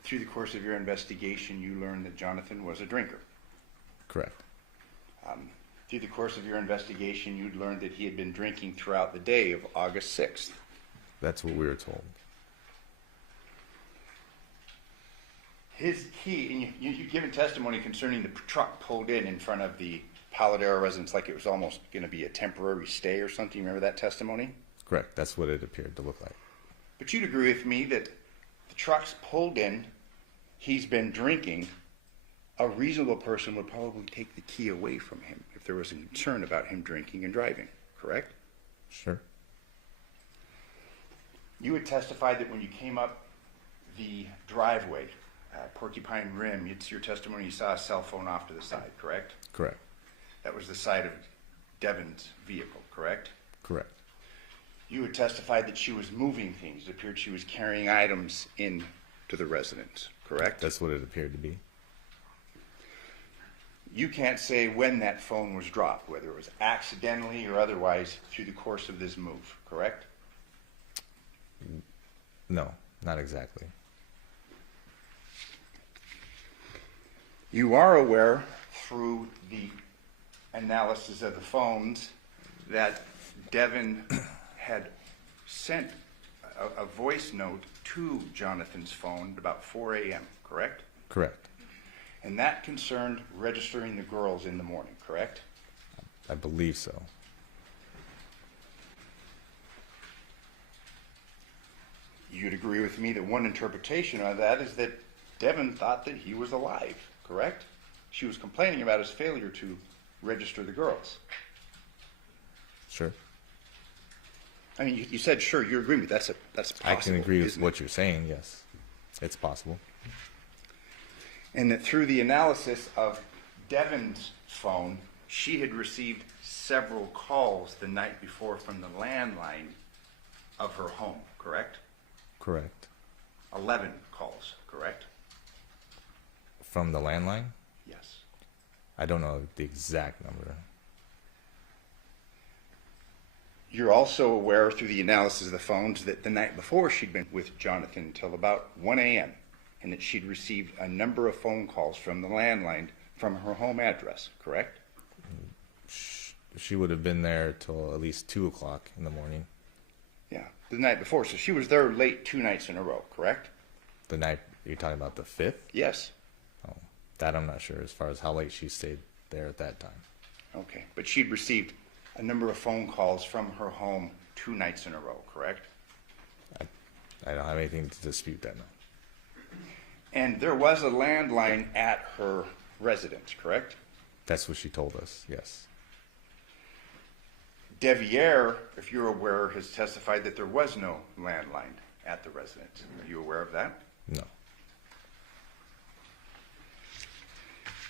Through the course of your investigation, you learned that Johnathan was a drinker. Correct. Through the course of your investigation, you'd learned that he had been drinking throughout the day of August 6th. That's what we were told. You've given testimony concerning the truck pulled in front of the Paladera residence like it was almost going to be a temporary stay or something. You remember that testimony? Correct. That's what it appeared to look like. But you'd agree with me that the truck's pulled in, he's been drinking, a reasonable person would probably take the key away from him if there was a concern about him drinking and driving, correct? Sure. You had testified that when you came up the driveway, Porcupine Rim, it's your testimony you saw a cell phone off to the side, correct? Correct. That was the side of Devyn's vehicle, correct? Correct. You had testified that she was moving things. It appeared she was carrying items in to the residence, correct? That's what it appeared to be. You can't say when that phone was dropped, whether it was accidentally or otherwise through the course of this move, correct? No, not exactly. You are aware through the analysis of the phones that Devyn had sent a voice note to Johnathan's phone at about 4 a.m., correct? Correct. And that concerned registering the girls in the morning, correct? I believe so. You'd agree with me that one interpretation of that is that Devyn thought that he was alive, correct? She was complaining about his failure to register the girls. Sure. I mean, you said sure. You agree with me. That's possible. I can agree with isn't it? what you're saying, yes. It's possible. And that through the analysis of Devyn's phone, she had received several calls the night before from the landline of her home, correct? Correct. 11 calls, correct? From the landline? Yes. I don't know the exact number. You're also aware through the analysis of the phones that the night before she'd been with Johnathan until about 1 a.m. and that she'd received a number of phone calls from the landline from her home address, correct? She would have been there till at least 2 o'clock in the morning. Yeah, the night before. So she was there late 2 nights in a row, correct? The night, you're talking about the 5th? Yes. Oh, that I'm not sure as far as how late she stayed there at that time. Okay, but she'd received a number of phone calls from her home 2 nights in a row, correct? I don't have anything to dispute that now. And there was a landline at her residence, correct? That's what she told us, yes. Devyn, if you're aware, has testified that there was no landline at the residence. Are you aware of that? No.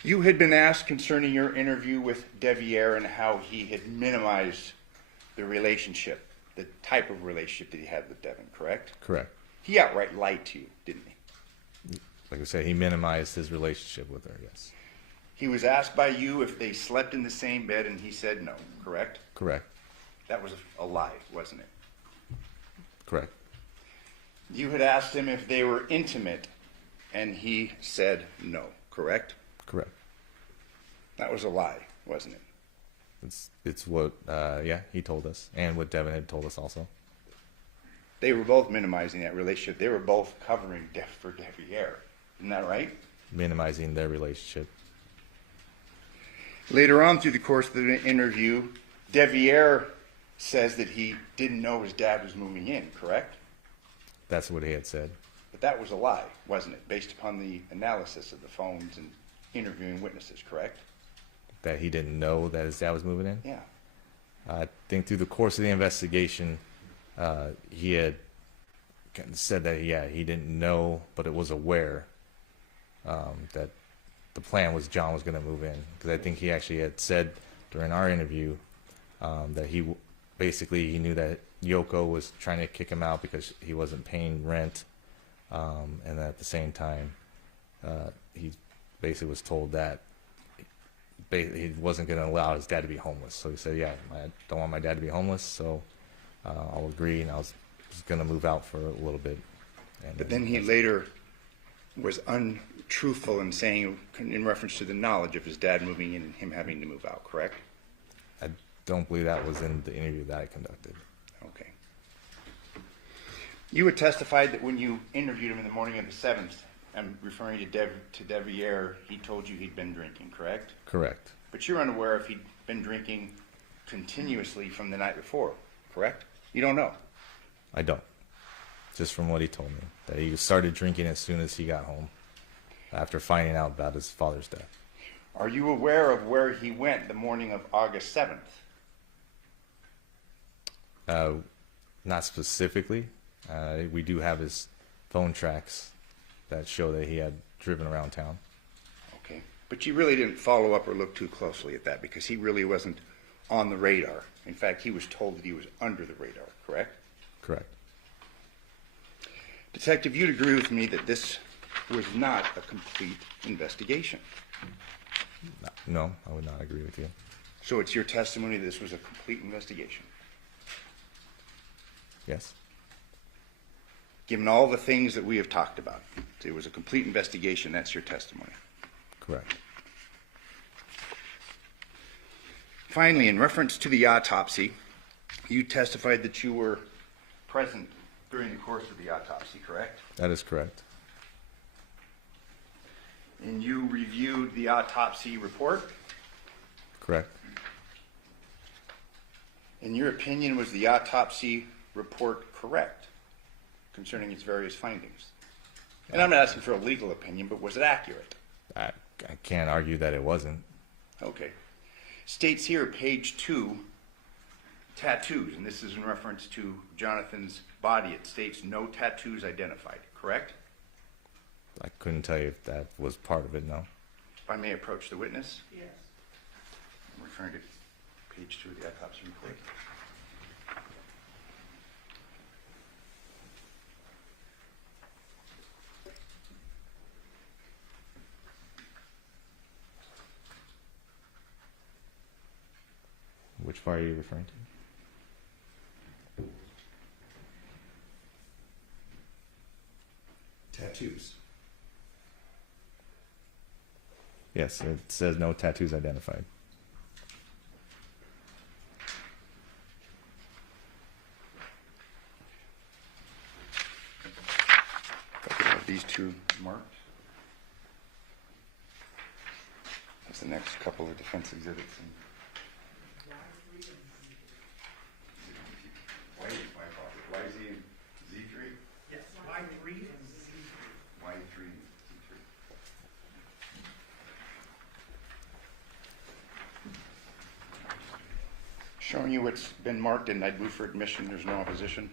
You had been asked concerning your interview with Devyn and how he had minimized the relationship, the type of relationship that he had with Devyn, correct? Correct. He outright lied to you, didn't he? Like I said, he minimized his relationship with her, yes. He was asked by you if they slept in the same bed, and he said no, correct? Correct. That was a lie, wasn't it? Correct. You had asked him if they were intimate, and he said no, correct? Correct. That was a lie, wasn't it? It's what, he told us, and what Devyn had told us also. They were both minimizing that relationship. They were both covering for Devyn. Isn't that right? Minimizing their relationship. Later on through the course of the interview, Devyn says that he didn't know his dad was moving in, correct? That's what he had said. But that was a lie, wasn't it? Based upon the analysis of the phones and interviewing witnesses, correct? That he didn't know that his dad was moving in? Yeah. I think through the course of the investigation, he had said that, he didn't know, but it was aware that the plan was John was going to move in. Because I think he actually had said during our interview that he knew that Yoko was trying to kick him out because he wasn't paying rent. And at the same time, he basically was told that he wasn't going to allow his dad to be homeless. So he said, I don't want my dad to be homeless, so I'll agree. And I was going to move out for a little bit. But then he later was untruthful in saying, in reference to the knowledge of his dad moving in and him having to move out, correct? I don't believe that was in the interview that I conducted. Okay. You had testified that when you interviewed him in the morning of the 7th, I'm referring to Devyn, he told you he'd been drinking, correct? Correct. But you're unaware if he'd been drinking continuously from the night before, correct? You don't know. I don't. Just from what he told me, that he started drinking as soon as he got home after finding out about his father's death. Are you aware of where he went the morning of August 7th? Not specifically. We do have his phone tracks that show that he had driven around town. Okay. But you really didn't follow up or look too closely at that because he really wasn't on the radar. In fact, he was told that he was under the radar, correct? Correct. Detective, you'd agree with me that this was not a complete investigation. No, I would not agree with you. So it's your testimony that this was a complete investigation? Yes. Given all the things that we have talked about, it was a complete investigation, that's your testimony. Correct. Finally, in reference to the autopsy, you testified that you were present during the course of the autopsy, correct? That is correct. And you reviewed the autopsy report? Correct. In your opinion, was the autopsy report correct concerning its various findings? And I'm not asking for a legal opinion, but was it accurate? I can't argue that it wasn't. Okay. States here, page 2, tattoos, and this is in reference to Jonathan's body. It states no tattoos identified, correct? I couldn't tell you if that was part of it, no. If I may approach the witness? Yes. I'm referring to page 2 of the autopsy report. Which file are you referring to? Tattoos. Yes, it says no tattoos identified. If I could have these two marked. That's the next couple of defense exhibits. Why is he in Z3? Yes, Y3 and Z3. Y3 and Z3. Showing you what's been marked and I'd move for admission. There's no opposition.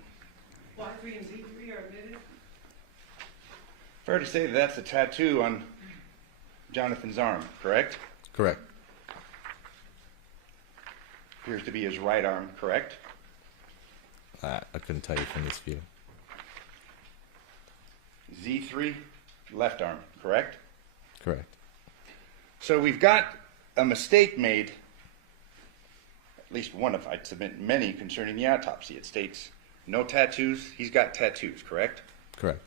Y3 and Z3 are admitted. Fair to say that that's a tattoo on Jonathan's arm, correct? Correct. Appears to be his right arm, correct? I couldn't tell you from this view. Z3, left arm, correct? Correct. So we've got a mistake made, at least one of, I'd submit many, concerning the autopsy. It states no tattoos. He's got tattoos, correct? Correct.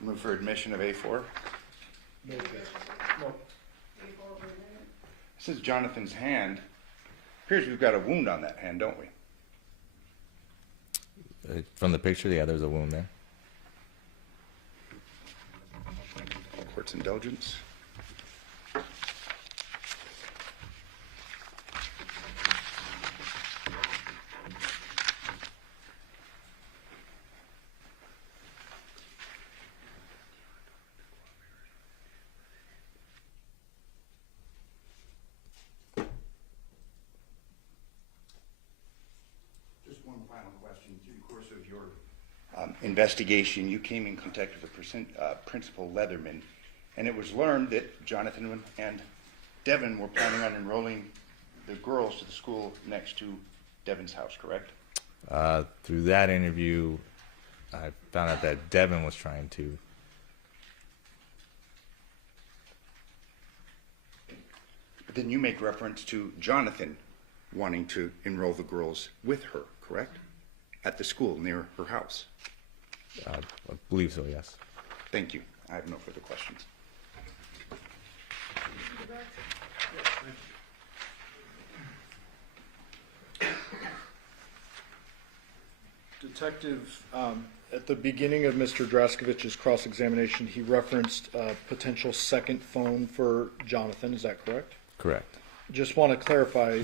Move for admission of A4. This is Jonathan's hand. Appears we've got a wound on that hand, don't we? From the picture, yeah, there's a wound there. Court's indulgence. Just one final question. Through the course of your investigation, you came in contact with Principal Leatherman, and it was learned that Johnathan and Devyn were planning on enrolling the girls to the school next to Devyn's house, correct? Through that interview, I found out that Devyn was trying to. But then you make reference to Johnathan wanting to enroll the girls with her, correct? At the school near her house. I believe so, yes. Thank you. I have no further questions. Detective, at the beginning of Mr. Draskovich's cross-examination, he referenced a potential second phone for Johnathan. Is that correct? Correct. Just want to clarify,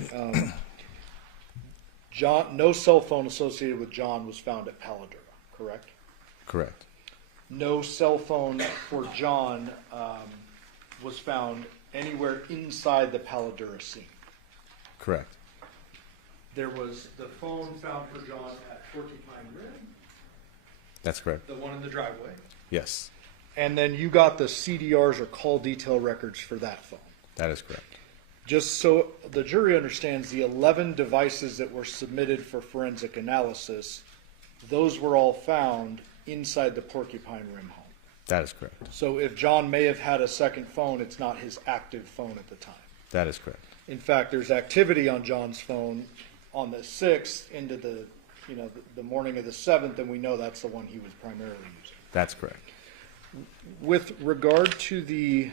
no cell phone associated with John was found at Paladura, correct? Correct. No cell phone for John was found anywhere inside the Paladura scene. Correct. There was the phone found for John at Porcupine Rim, That's correct. the one in the driveway. Yes, And then you got the CDRs or call detail records for that phone. that is correct. Just so the jury understands, the 11 devices that were submitted for forensic analysis, those were all found inside the Porcupine Rim home. That is correct. So if John may have had a second phone, it's not his active phone at the time. That is correct. In fact, there's activity on John's phone on the 6th into the morning of the 7th, and we know that's the one he was primarily using. That's correct. With regard to the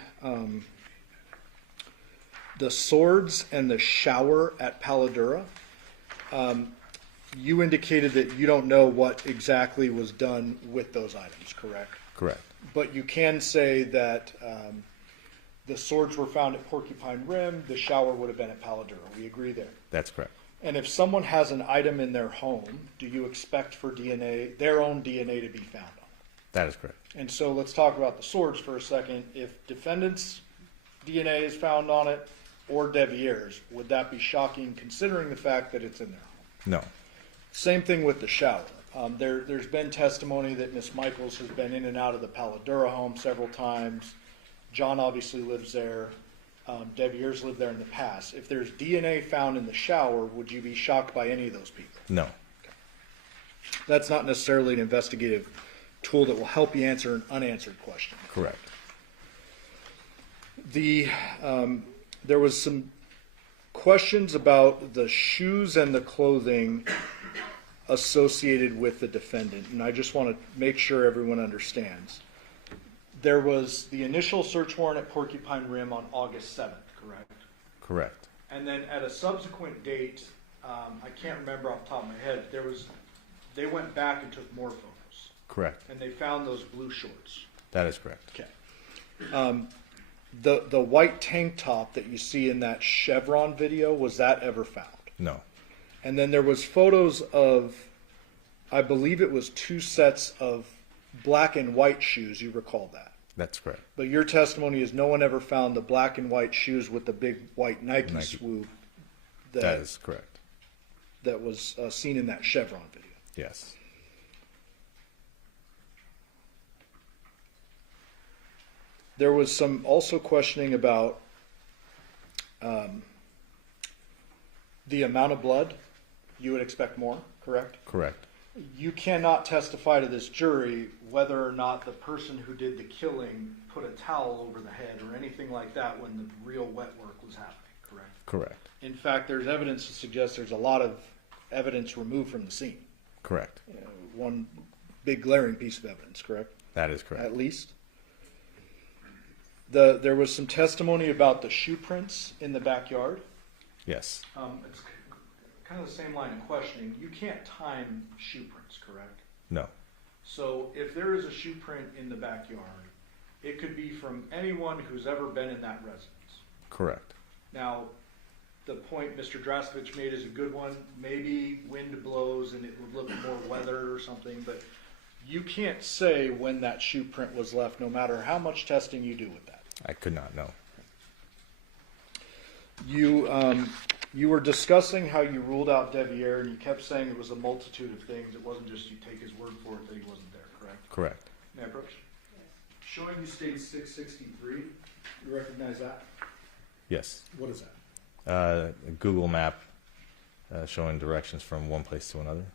swords and the shower at Paladura, you indicated that you don't know what exactly was done with those items, correct? Correct. But you can say that the swords were found at Porcupine Rim, the shower would have been at Paladura. We agree there. That's correct. And if someone has an item in their home, do you expect for DNA, their own DNA, to be found on it? That is correct. And so let's talk about the swords for a second. If defendant's DNA is found on it, or Devier's, would that be shocking considering the fact that it's in their home? No. Same thing with the shower. There's been testimony that Ms. Michaels has been in and out of the Paladura home several times. John obviously lives there. Devier's lived there in the past. If there's DNA found in the shower, would you be shocked by any of those people? No. That's not necessarily an investigative tool that will help you answer an unanswered question. Correct. There was some questions about the shoes and the clothing associated with the defendant, and I just want to make sure everyone understands. There was the initial search warrant at Porcupine Rim on August 7th, correct? Correct. And then at a subsequent date, I can't remember off the top of my head, they went back and took more photos, Correct. and they found those blue shorts. That is correct. Okay. The white tank top that you see in that Chevron video, was that ever found? No. And then there was photos of, I believe it was 2 sets of black and white shoes. You recall that? That's correct. But your testimony is no one ever found the black and white shoes with the big white Nike. Swoop That is correct. that was seen in that Chevron video. Yes. There was some also questioning about the amount of blood. You would expect more, correct? Correct. You cannot testify to this jury whether or not the person who did the killing put a towel over the head or anything like that when the real wet work was happening, correct? Correct. In fact, there's evidence to suggest there's a lot of evidence removed from the scene. Correct. One big glaring piece of evidence, correct? That is correct. At least. There was some testimony about the shoe prints in the backyard. Yes. It's kind of the same line of questioning. You can't time shoe prints, correct? No. So if there is a shoe print in the backyard, it could be from anyone who's ever been in that residence. Correct. Now, the point Mr. Draskovich made is a good one. Maybe wind blows and it would look more weathered or something, but you can't say when that shoe print was left, no matter how much testing you do with that. I could not know. You were discussing how you ruled out Devier, and you kept saying it was a multitude of things. It wasn't just you take his word for it that he wasn't there, correct? Correct. May I approach? Yes. Showing you state 663, you recognize that? Yes. What is that? A Google map showing directions from one place to another.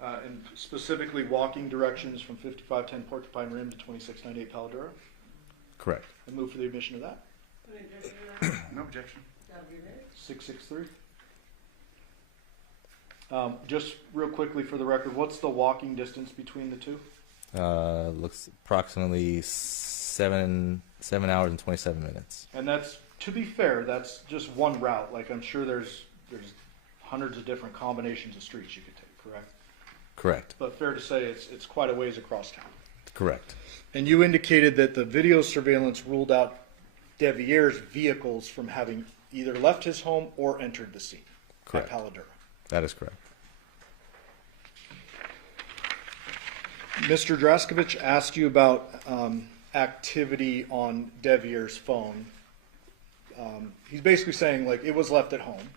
And specifically walking directions from 5510 Porcupine Rim to 2698 Paladura? Correct. I move for the admission of that. No objection. 663. Just real quickly for the record, what's the walking distance between the two? Looks approximately 7 hours and 27 minutes. And that's, to be fair, that's just one route. Like, I'm sure there's hundreds of different combinations of streets you could take, correct? Correct. But fair to say it's quite a ways across town. Correct. And you indicated that the video surveillance ruled out Devier's vehicles from having either left his home or entered the scene. Correct. At Paladura. That is correct. Mr. Draskovich asked you about activity on Devier's phone. He's basically saying, like, it was left at home.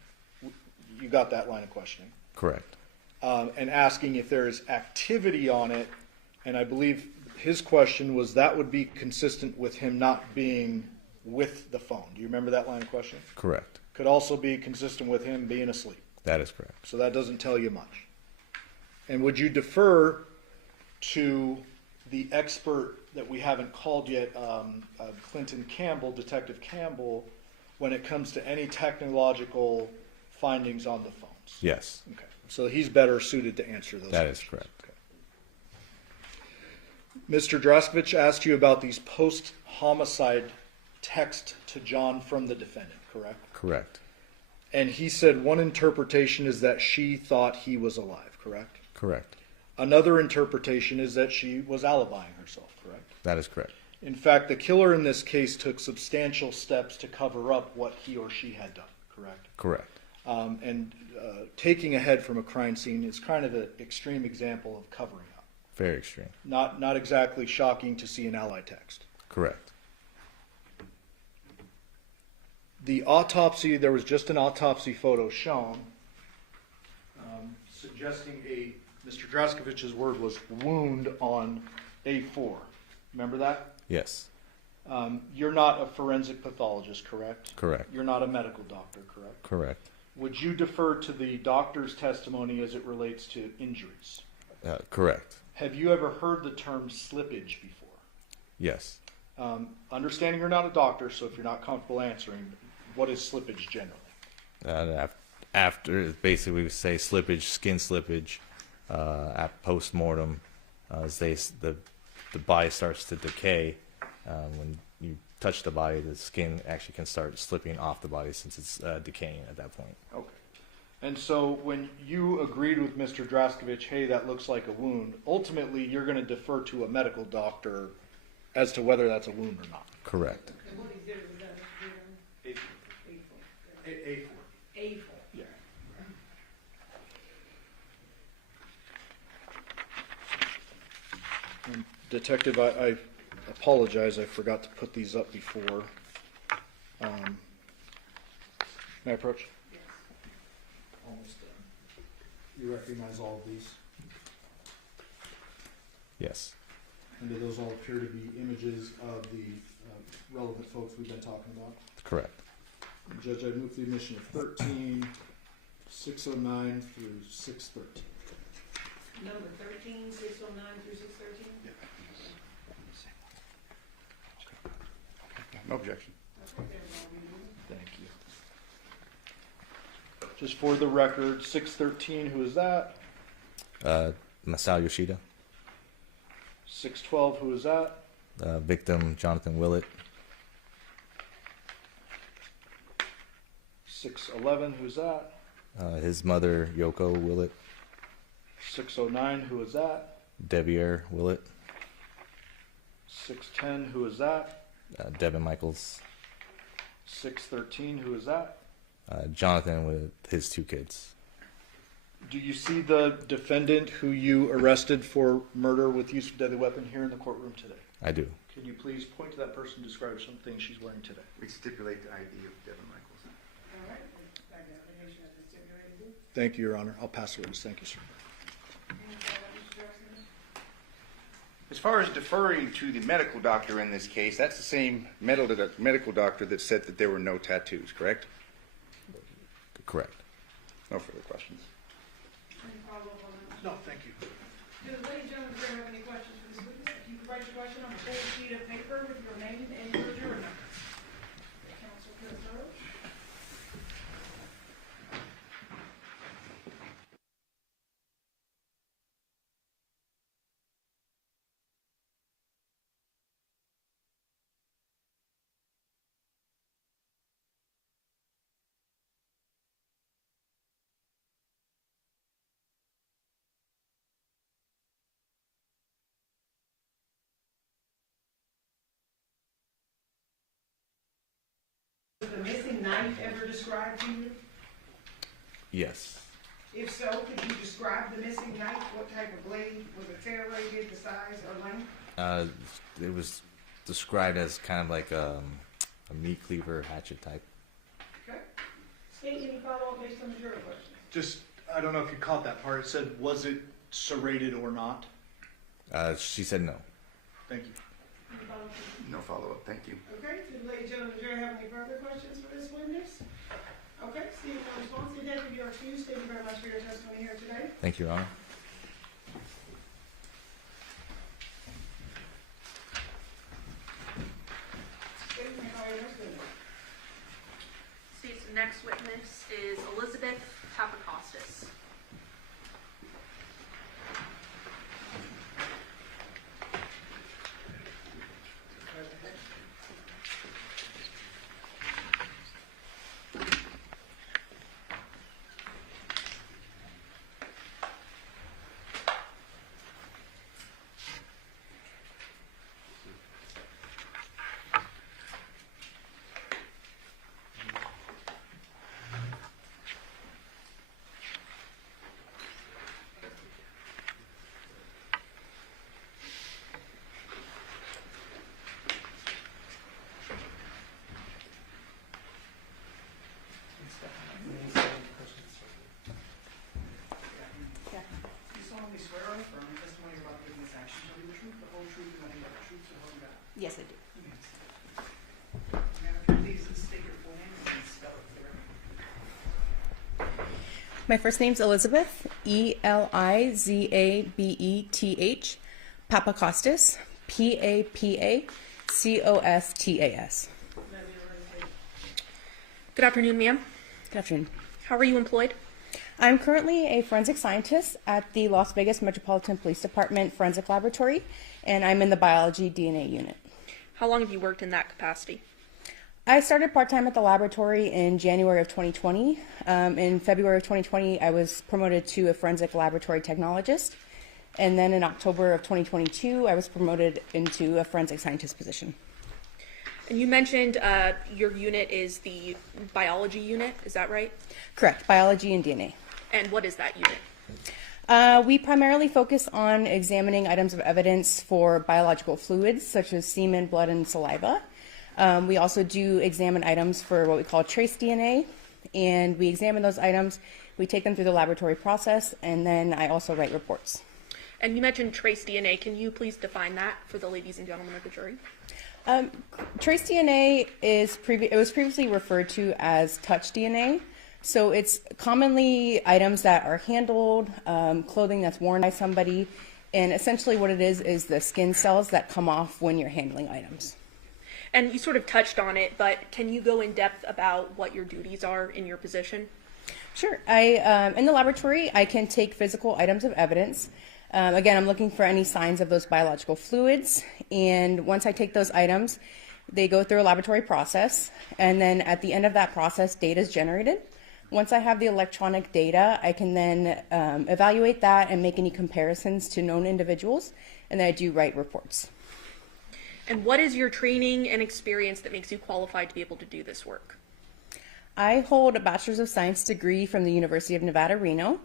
You got that line of questioning. Correct. And asking if there is activity on it. And I believe his question was that would be consistent with him not being with the phone. Do you remember that line of questioning? Correct. Could also be consistent with him being asleep. That is correct. So that doesn't tell you much. And would you defer to the expert that we haven't called yet, Clinton Campbell, Detective Campbell, when it comes to any technological findings on the phones? Yes. Okay. So he's better suited to answer those That is questions. correct. Mr. Draskovich asked you about these post-homicide text to John from the defendant, correct? Correct. And he said one interpretation is that she thought he was alive, correct? Correct. Another interpretation is that she was alibying herself, correct? That is correct. In fact, the killer in this case took substantial steps to cover up what he or she had done, correct? Correct. And taking a head from a crime scene is kind of an extreme example of covering up. Very extreme. Not exactly shocking to see an ally text. Correct. The autopsy, there was just an autopsy photo shown suggesting Mr. Draskovich's word was wound on A4. Remember that? Yes. You're not a forensic pathologist, correct? Correct. You're not a medical doctor, correct? Correct. Would you defer to the doctor's testimony as it relates to injuries? Correct. Have you ever heard the term slippage before? Yes. Understanding you're not a doctor, so if you're not comfortable answering, what is slippage generally? After, basically, we say slippage, skin slippage, at post-mortem, as the body starts to decay. When you touch the body, the skin actually can start slipping off the body since it's decaying at that point. Okay. And so when you agreed with Mr. Draskovich, hey, that looks like a wound, ultimately you're going to defer to a medical doctor as to whether that's a wound or not. Correct. And what exhibit was that? A4. A4. Yeah. And Detective, I apologize, I forgot to put these up before. May I approach? Yes. Almost done. You recognize all of these? Yes. And do those all appear to be images of the relevant folks we've been talking about? Correct. Judge, I move the admission of 13, 609 through 613. Number 13, 609 through 613? Yeah. No objection. Thank you. Just for the record, 613, who is that? Masao Yoshida. 612, who is that? Victim Johnathan Willette. 611, who's that? His mother, Yoko Willette. 609, who is that? Devyn Willette. 610, who is that? Devyn Michaels. 613, who is that? Johnathan with his 2 kids. Do you see the defendant who you arrested for murder with use of deadly weapon here in the courtroom today? I do. Can you please point to that person and describe something she's wearing today? We stipulate the ID of Devyn Michaels. All right. Identification has been stipulated. Thank you, Your Honor. I'll pass the witness. Thank you, sir. Any follow-up, Mr. Jackson? As far as deferring to the medical doctor in this case, that's the same medical doctor that said that there were no tattoos, correct? Correct. No further questions. Any follow-up on that? No, thank you. Do the ladies and gentlemen here have any questions for this witness? If you could write your question on a full sheet of paper with your name and your juror number. Counsel Kizzo. Was the missing knife ever described to you? Yes. If so, could you describe the missing knife? What type of blade? Was it serrated, the size or length? It was described as kind of like a meat cleaver hatchet type. Okay. State any follow-up based on the jury question. Just, I don't know if you caught that part. It said, was it serrated or not? She said no. Thank you. Any follow-up? No follow-up. Thank you. Okay, do the ladies and gentlemen of the jury have any further questions for this witness? Okay, seeing no response, the deputy, you're excused. Thank you very much for your testimony here today. Thank you, Your Honor. State and call your next witness. State's next witness is Elizabeth Papakostas. My first name's Elizabeth, Elizabeth, Papakostas, Papacostas. Good afternoon, ma'am. Good afternoon. How are you employed? I'm currently a forensic scientist at the Las Vegas Metropolitan Police Department Forensic Laboratory, and I'm in the biology DNA unit. How long have you worked in that capacity? I started part-time at the laboratory in January of 2020. In February of 2020, I was promoted to a forensic laboratory technologist. And then in October of 2022, I was promoted into a forensic scientist position. And you mentioned your unit is the biology unit, is that right? Correct, biology and DNA. And what is that unit? We primarily focus on examining items of evidence for biological fluids, such as semen, blood, and saliva. We also do examine items for what we call trace DNA, and we examine those items, we take them through the laboratory process, and then I also write reports. And you mentioned trace DNA. Can you please define that for the ladies and gentlemen of the jury? Trace DNA was previously referred to as touch DNA. So it's commonly items that are handled, clothing that's worn by somebody, and essentially what it is the skin cells that come off when you're handling items. And you sort of touched on it, but can you go in depth about what your duties are in your position? Sure. In the laboratory, I can take physical items of evidence. Again, I'm looking for any signs of those biological fluids, and once I take those items, they go through a laboratory process, and then at the end of that process, data is generated. Once I have the electronic data, I can then evaluate that and make any comparisons to known individuals, and then I do write reports. And what is your training and experience that makes you qualified to be able to do this work? I hold a Bachelor's of Science degree from the University of Nevada, Reno.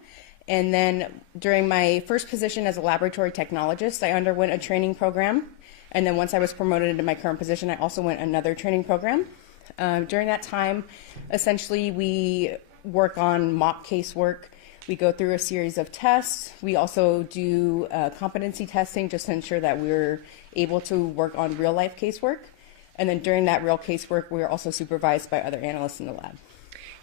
And then during my first position as a laboratory technologist, I underwent a training program. And then once I was promoted into my current position, I also went another training program. During that time, essentially we work on mock casework. We go through a series of tests. We also do competency testing just to ensure that we're able to work on real life casework. And then during that real casework, we're also supervised by other analysts in the lab.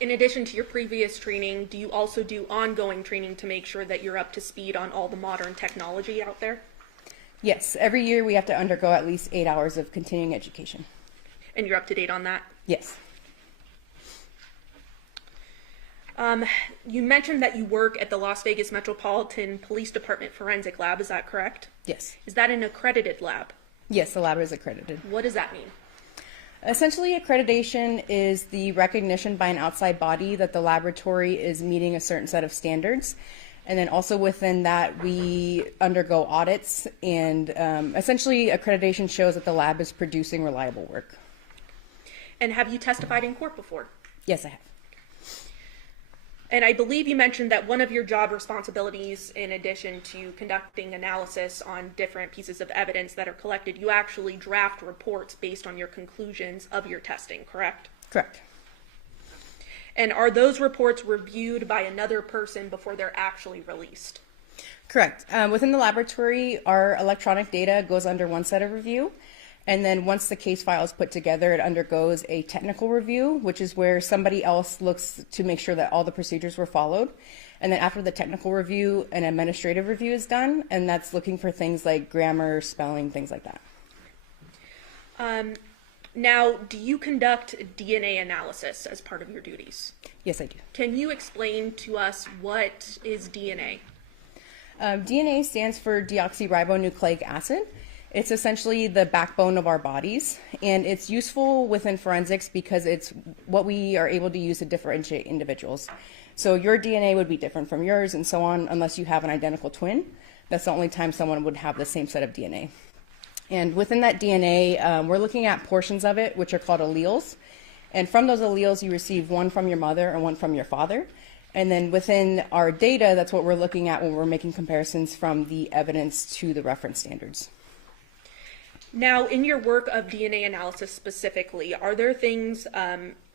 In addition to your previous training, do you also do ongoing training to make sure that you're up to speed on all the modern technology out there? Yes, every year we have to undergo at least 8 hours of continuing education. And you're up to date on that? Yes. You mentioned that you work at the Las Vegas Metropolitan Police Department Forensic Lab, is that correct? Yes. Is that an accredited lab? Yes, the lab is accredited. What does that mean? Essentially, accreditation is the recognition by an outside body that the laboratory is meeting a certain set of standards. And then also within that, we undergo audits, and essentially accreditation shows that the lab is producing reliable work. And have you testified in court before? Yes, I have. And I believe you mentioned that one of your job responsibilities, in addition to conducting analysis on different pieces of evidence that are collected, you actually draft reports based on your conclusions of your testing, correct? Correct. And are those reports reviewed by another person before they're actually released? Correct. Within the laboratory, our electronic data goes under one set of review. And then once the case file is put together, it undergoes a technical review, which is where somebody else looks to make sure that all the procedures were followed. And then after the technical review, an administrative review is done, and that's looking for things like grammar, spelling, things like that. Now, do you conduct DNA analysis as part of your duties? Yes, I do. Can you explain to us what is DNA? DNA stands for deoxyribonucleic acid. It's essentially the backbone of our bodies, and it's useful within forensics because it's what we are able to use to differentiate individuals. So your DNA would be different from yours and so on unless you have an identical twin. That's the only time someone would have the same set of DNA. And within that DNA, we're looking at portions of it, which are called alleles. And from those alleles, you receive one from your mother and one from your father. And then within our data, that's what we're looking at when we're making comparisons from the evidence to the reference standards. Now, in your work of DNA analysis specifically, are there things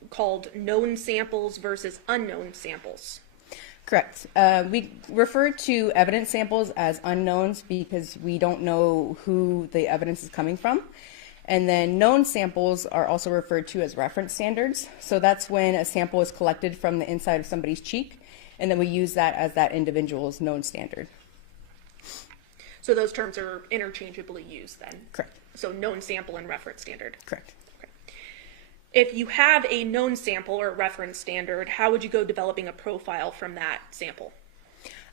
called known samples versus unknown samples? Correct. We refer to evidence samples as unknowns because we don't know who the evidence is coming from. And then known samples are also referred to as reference standards. So that's when a sample is collected from the inside of somebody's cheek, and then we use that as that individual's known standard. So those terms are interchangeably used then? Correct. So known sample and reference standard? Correct. If you have a known sample or reference standard, how would you go developing a profile from that sample?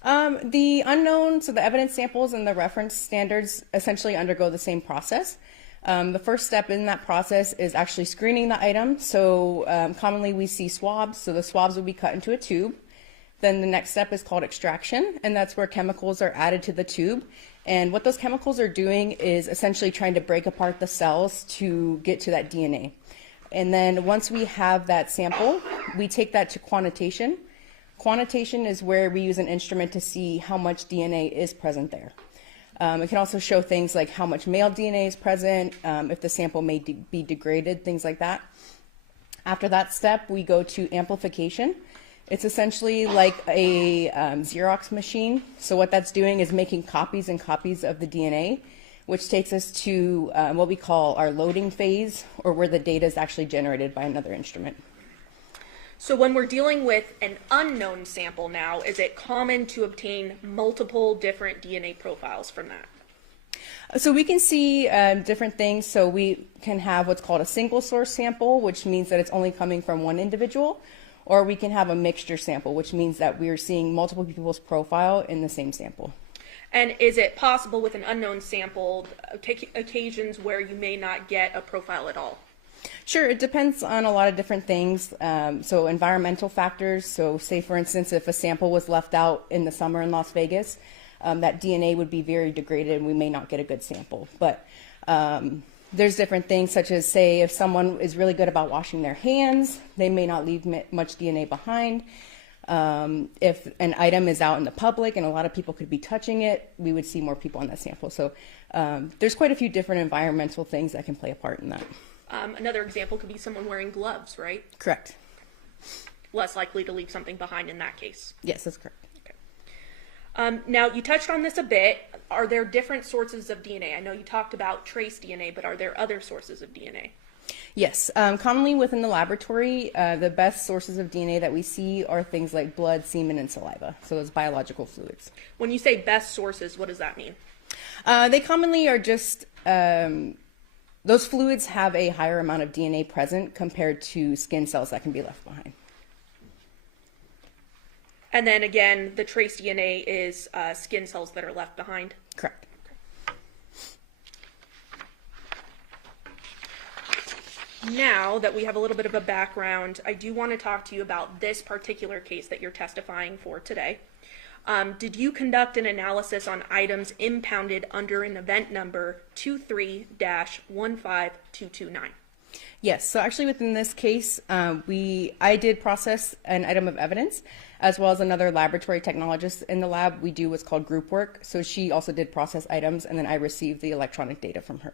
The unknown, so the evidence samples and the reference standards essentially undergo the same process. The first step in that process is actually screening the item. So commonly we see swabs, so the swabs will be cut into a tube. Then the next step is called extraction, and that's where chemicals are added to the tube. And what those chemicals are doing is essentially trying to break apart the cells to get to that DNA. And then once we have that sample, we take that to quantitation. Quantitation is where we use an instrument to see how much DNA is present there. It can also show things like how much male DNA is present, if the sample may be degraded, things like that. After that step, we go to amplification. It's essentially like a Xerox machine. So what that's doing is making copies and copies of the DNA, which takes us to what we call our loading phase, or where the data is actually generated by another instrument. So when we're dealing with an unknown sample now, is it common to obtain multiple different DNA profiles from that? So we can see different things. So we can have what's called a single source sample, which means that it's only coming from one individual, or we can have a mixture sample, which means that we're seeing multiple people's profile in the same sample. And is it possible with an unknown sample, occasions where you may not get a profile at all? Sure, it depends on a lot of different things. So environmental factors. So say, for instance, if a sample was left out in the summer in Las Vegas, that DNA would be very degraded and we may not get a good sample. But there's different things, such as, say, if someone is really good about washing their hands, they may not leave much DNA behind. If an item is out in the public and a lot of people could be touching it, we would see more people on that sample. So there's quite a few different environmental things that can play a part in that. Another example could be someone wearing gloves, right? Correct. Less likely to leave something behind in that case. Yes, that's correct. Okay. Now, you touched on this a bit. Are there different sources of DNA? I know you talked about trace DNA, but are there other sources of DNA? Yes. Commonly within the laboratory, the best sources of DNA that we see are things like blood, semen, and saliva. So those biological fluids. When you say best sources, what does that mean? They commonly are just... those fluids have a higher amount of DNA present compared to skin cells that can be left behind. And then again, the trace DNA is skin cells that are left behind? Correct. Now that we have a little bit of a background, I do want to talk to you about this particular case that you're testifying for today. Did you conduct an analysis on items impounded under an event number 23-15229? Yes, so actually within this case, I did process an item of evidence, as well as another laboratory technologist in the lab. We do what's called group work, so she also did process items, and then I received the electronic data from her.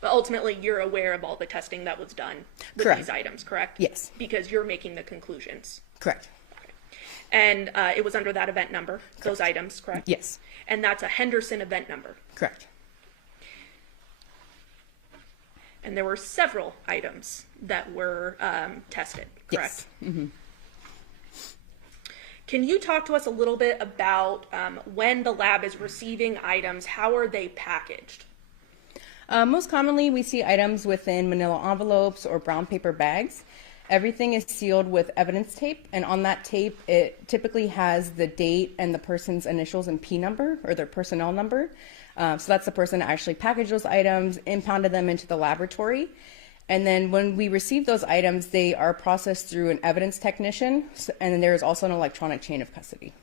But ultimately, you're aware of all the testing that was done with Correct. these items, correct? Yes. Because you're making the conclusions. Correct. And it was under that event number, those items, correct? Yes. And that's a Henderson event number. Correct. And there were several items that were tested, correct? Yes. Mm-hmm. Can you talk to us a little bit about when the lab is receiving items, how are they packaged? Most commonly, we see items within manila envelopes or brown paper bags. Everything is sealed with evidence tape, and on that tape, it typically has the date and the person's initials and P number, or their personnel number. So that's the person that actually packaged those items, impounded them into the laboratory. And then when we receive those items, they are processed through an evidence technician, and then there is also an electronic chain of custody.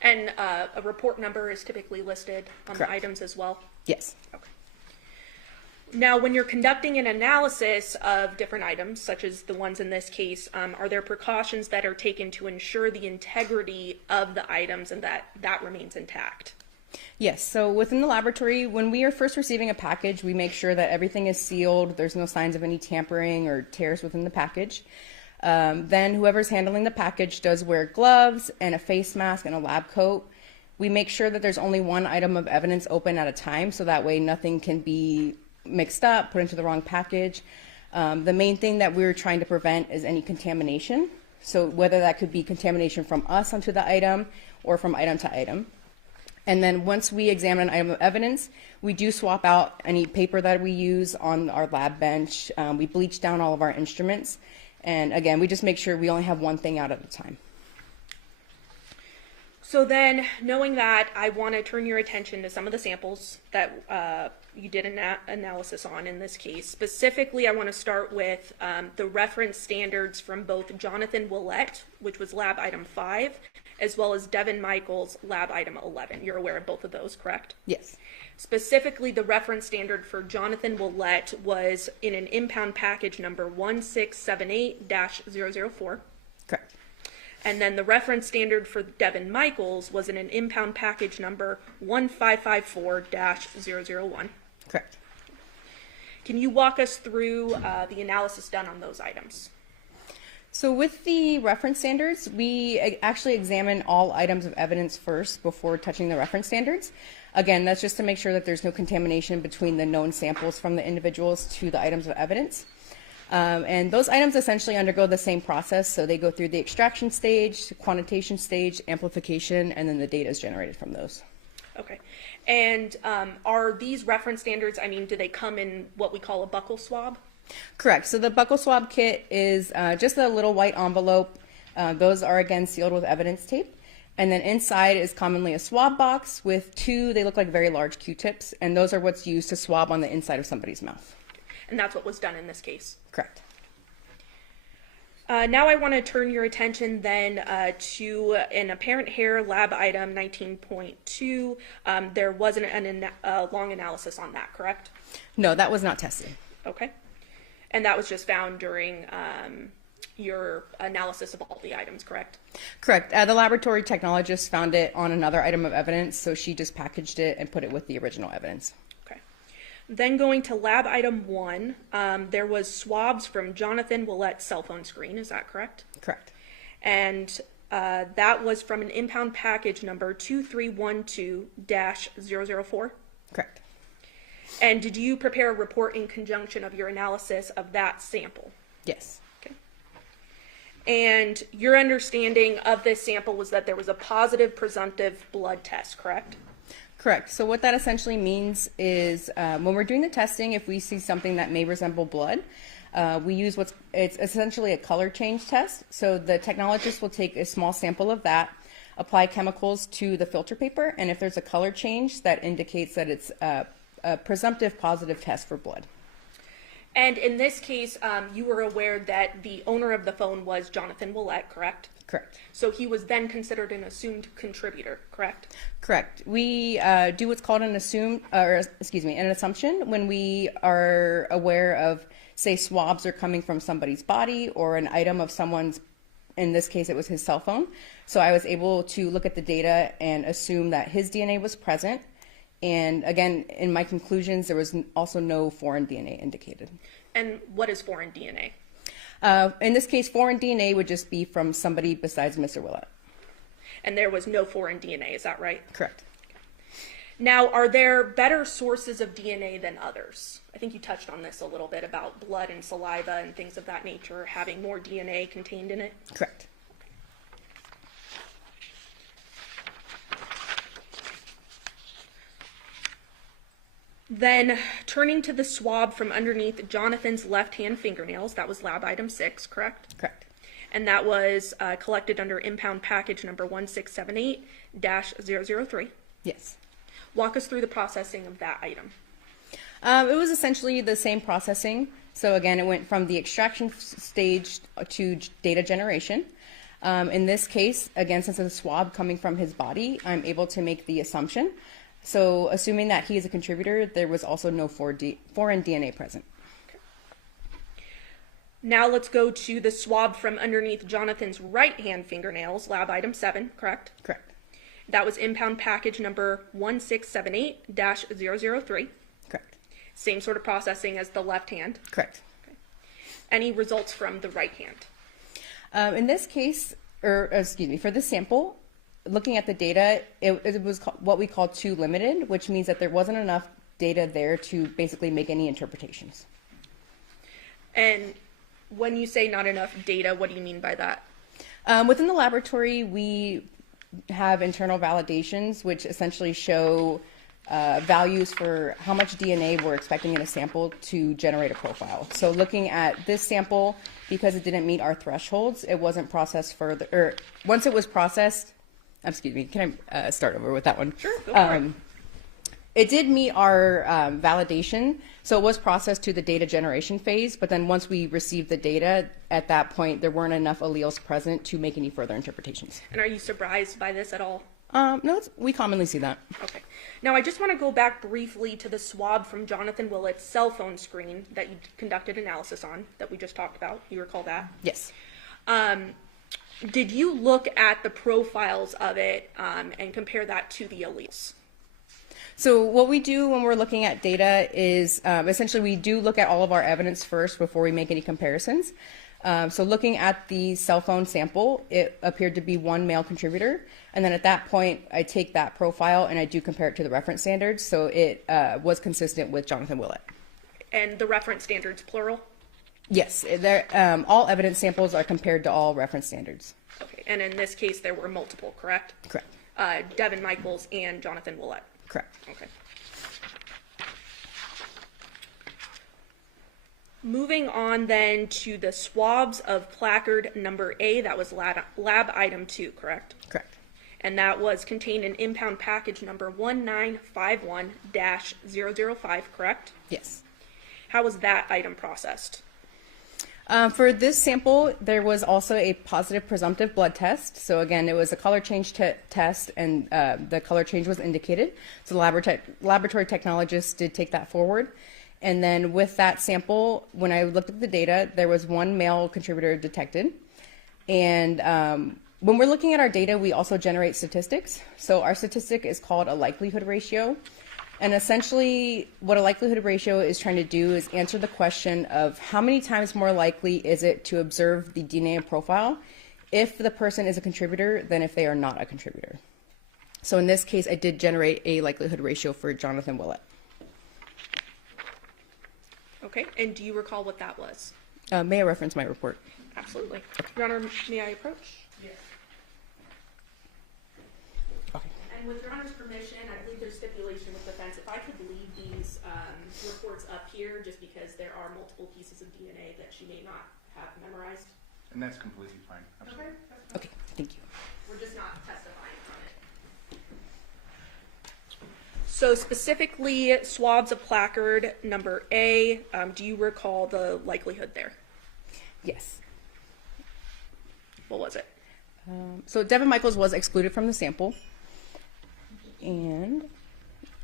And a report number is typically listed on Correct. the items as well? Yes. Okay. Now, when you're conducting an analysis of different items, such as the ones in this case, are there precautions that are taken to ensure the integrity of the items and that remains intact? Yes, so within the laboratory, when we are first receiving a package, we make sure that everything is sealed, there's no signs of any tampering or tears within the package. Then whoever's handling the package does wear gloves and a face mask and a lab coat. We make sure that there's only one item of evidence open at a time, so that way nothing can be mixed up, put into the wrong package. The main thing that we're trying to prevent is any contamination. So whether that could be contamination from us onto the item or from item to item. And then once we examine an item of evidence, we do swap out any paper that we use on our lab bench. We bleach down all of our instruments. And again, we just make sure we only have one thing out at a time. So then, knowing that, I want to turn your attention to some of the samples that you did an analysis on in this case. Specifically, I want to start with the reference standards from both Johnathan Willette, which was lab item 5, as well as Devyn Michaels, lab item 11. You're aware of both of those, correct? Yes. Specifically, the reference standard for Johnathan Willette was in an impound package number 1678-004. Correct. And then the reference standard for Devyn Michaels was in an impound package number 1554-001. Correct. Can you walk us through the analysis done on those items? So with the reference standards, we actually examine all items of evidence first before touching the reference standards. Again, that's just to make sure that there's no contamination between the known samples from the individuals to the items of evidence. And those items essentially undergo the same process. So they go through the extraction stage, quantitation stage, amplification, and then the data is generated from those. Okay. And are these reference standards, I mean, do they come in what we call a buccal swab? Correct. So the buccal swab kit is just a little white envelope. Those are again sealed with evidence tape. And then inside is commonly a swab box with two, they look like very large Q-tips, and those are what's used to swab on the inside of somebody's mouth. And that's what was done in this case? Correct. Now I want to turn your attention then to an apparent hair lab item 19.2. There wasn't a long analysis on that, correct? No, that was not tested. Okay. And that was just found during your analysis of all the items, correct? Correct. The laboratory technologist found it on another item of evidence, so she just packaged it and put it with the original evidence. Okay. Then going to lab item 1, there was swabs from Johnathan Willette's cell phone screen, is that correct? Correct. And that was from an impound package number 2312-004? Correct. And did you prepare a report in conjunction of your analysis of that sample? Yes. Okay. And your understanding of this sample was that there was a positive presumptive blood test, correct? Correct. So what that essentially means is when we're doing the testing, if we see something that may resemble blood, we use it's essentially a color change test. So the technologist will take a small sample of that, apply chemicals to the filter paper, and if there's a color change, that indicates that it's a presumptive positive test for blood. And in this case, you were aware that the owner of the phone was Johnathan Willette, correct? Correct. So he was then considered an assumed contributor, correct? Correct. We do what's called an assumption when we are aware of, say, swabs are coming from somebody's body or an item of someone's, in this case it was his cell phone. So I was able to look at the data and assume that his DNA was present. And again, in my conclusions, there was also no foreign DNA indicated. And what is foreign DNA? In this case, foreign DNA would just be from somebody besides Mr. Willette. And there was no foreign DNA, is that right? Correct. Now, are there better sources of DNA than others? I think you touched on this a little bit about blood and saliva and things of that nature having more DNA contained in it. Correct. Then turning to the swab from underneath Jonathan's left-hand fingernails, that was lab item 6, correct? Correct. And that was collected under impound package number 1678-003. Yes. Walk us through the processing of that item. It was essentially the same processing. So again, it went from the extraction stage to data generation. In this case, again, since it's a swab coming from his body, I'm able to make the assumption. So assuming that he is a contributor, there was also no foreign DNA present. Okay. Now let's go to the swab from underneath Jonathan's right-hand fingernails, lab item 7, correct? Correct. That was impound package number 1678-003. Correct. Same sort of processing as the left hand. Correct. Okay. Any results from the right hand? In this case, for this sample, looking at the data, it was what we call too limited, which means that there wasn't enough data there to basically make any interpretations. And when you say not enough data, what do you mean by that? Within the laboratory, we have internal validations, which essentially show values for how much DNA we're expecting in a sample to generate a profile. So looking at this sample, because it didn't meet our thresholds, it wasn't processed further, or once it was processed, excuse me, can I start over with that one? Sure, go for it. It did meet our validation, so it was processed to the data generation phase, but then once we received the data, at that point, there weren't enough alleles present to make any further interpretations. And are you surprised by this at all? No, we commonly see that. Okay. Now, I just want to go back briefly to the swab from Johnathan Willette's cell phone screen that you conducted analysis on, that we just talked about. You recall that? Yes. Did you look at the profiles of it and compare that to the alleles? So what we do when we're looking at data is essentially we do look at all of our evidence first before we make any comparisons. So looking at the cell phone sample, it appeared to be one male contributor. And then at that point, I take that profile and I do compare it to the reference standards. So it was consistent with Johnathan Willette. And the reference standards, plural? Yes, all evidence samples are compared to all reference standards. Okay. And in this case, there were multiple, correct? Correct. Devyn Michaels and Johnathan Willette. Correct. Okay. Moving on then to the swabs of placard number A, that was lab item 2, correct? Correct. And that was contained in impound package number 1951-005, correct? Yes. How was that item processed? For this sample, there was also a positive presumptive blood test. So again, it was a color change test, and the color change was indicated. So the laboratory technologists did take that forward. And then with that sample, when I looked at the data, there was one male contributor detected. And when we're looking at our data, we also generate statistics. So our statistic is called a likelihood ratio. And essentially, what a likelihood ratio is trying to do is answer the question of how many times more likely is it to observe the DNA profile if the person is a contributor than if they are not a contributor. So in this case, I did generate a likelihood ratio for Johnathan Willette. Okay, and do you recall what that was? May I reference my report? Absolutely. Your Honor, may I approach? Yes. And with Your Honor's permission, I believe there's stipulation with defense. If I could leave these reports up here, just because there are multiple pieces of DNA that she may not have memorized. And that's completely fine. Absolutely. Okay, thank you. We're just not testifying from it. So specifically, swabs of placard number A, do you recall the likelihood there? Yes. What was it? So Devyn Michaels was excluded from the sample. And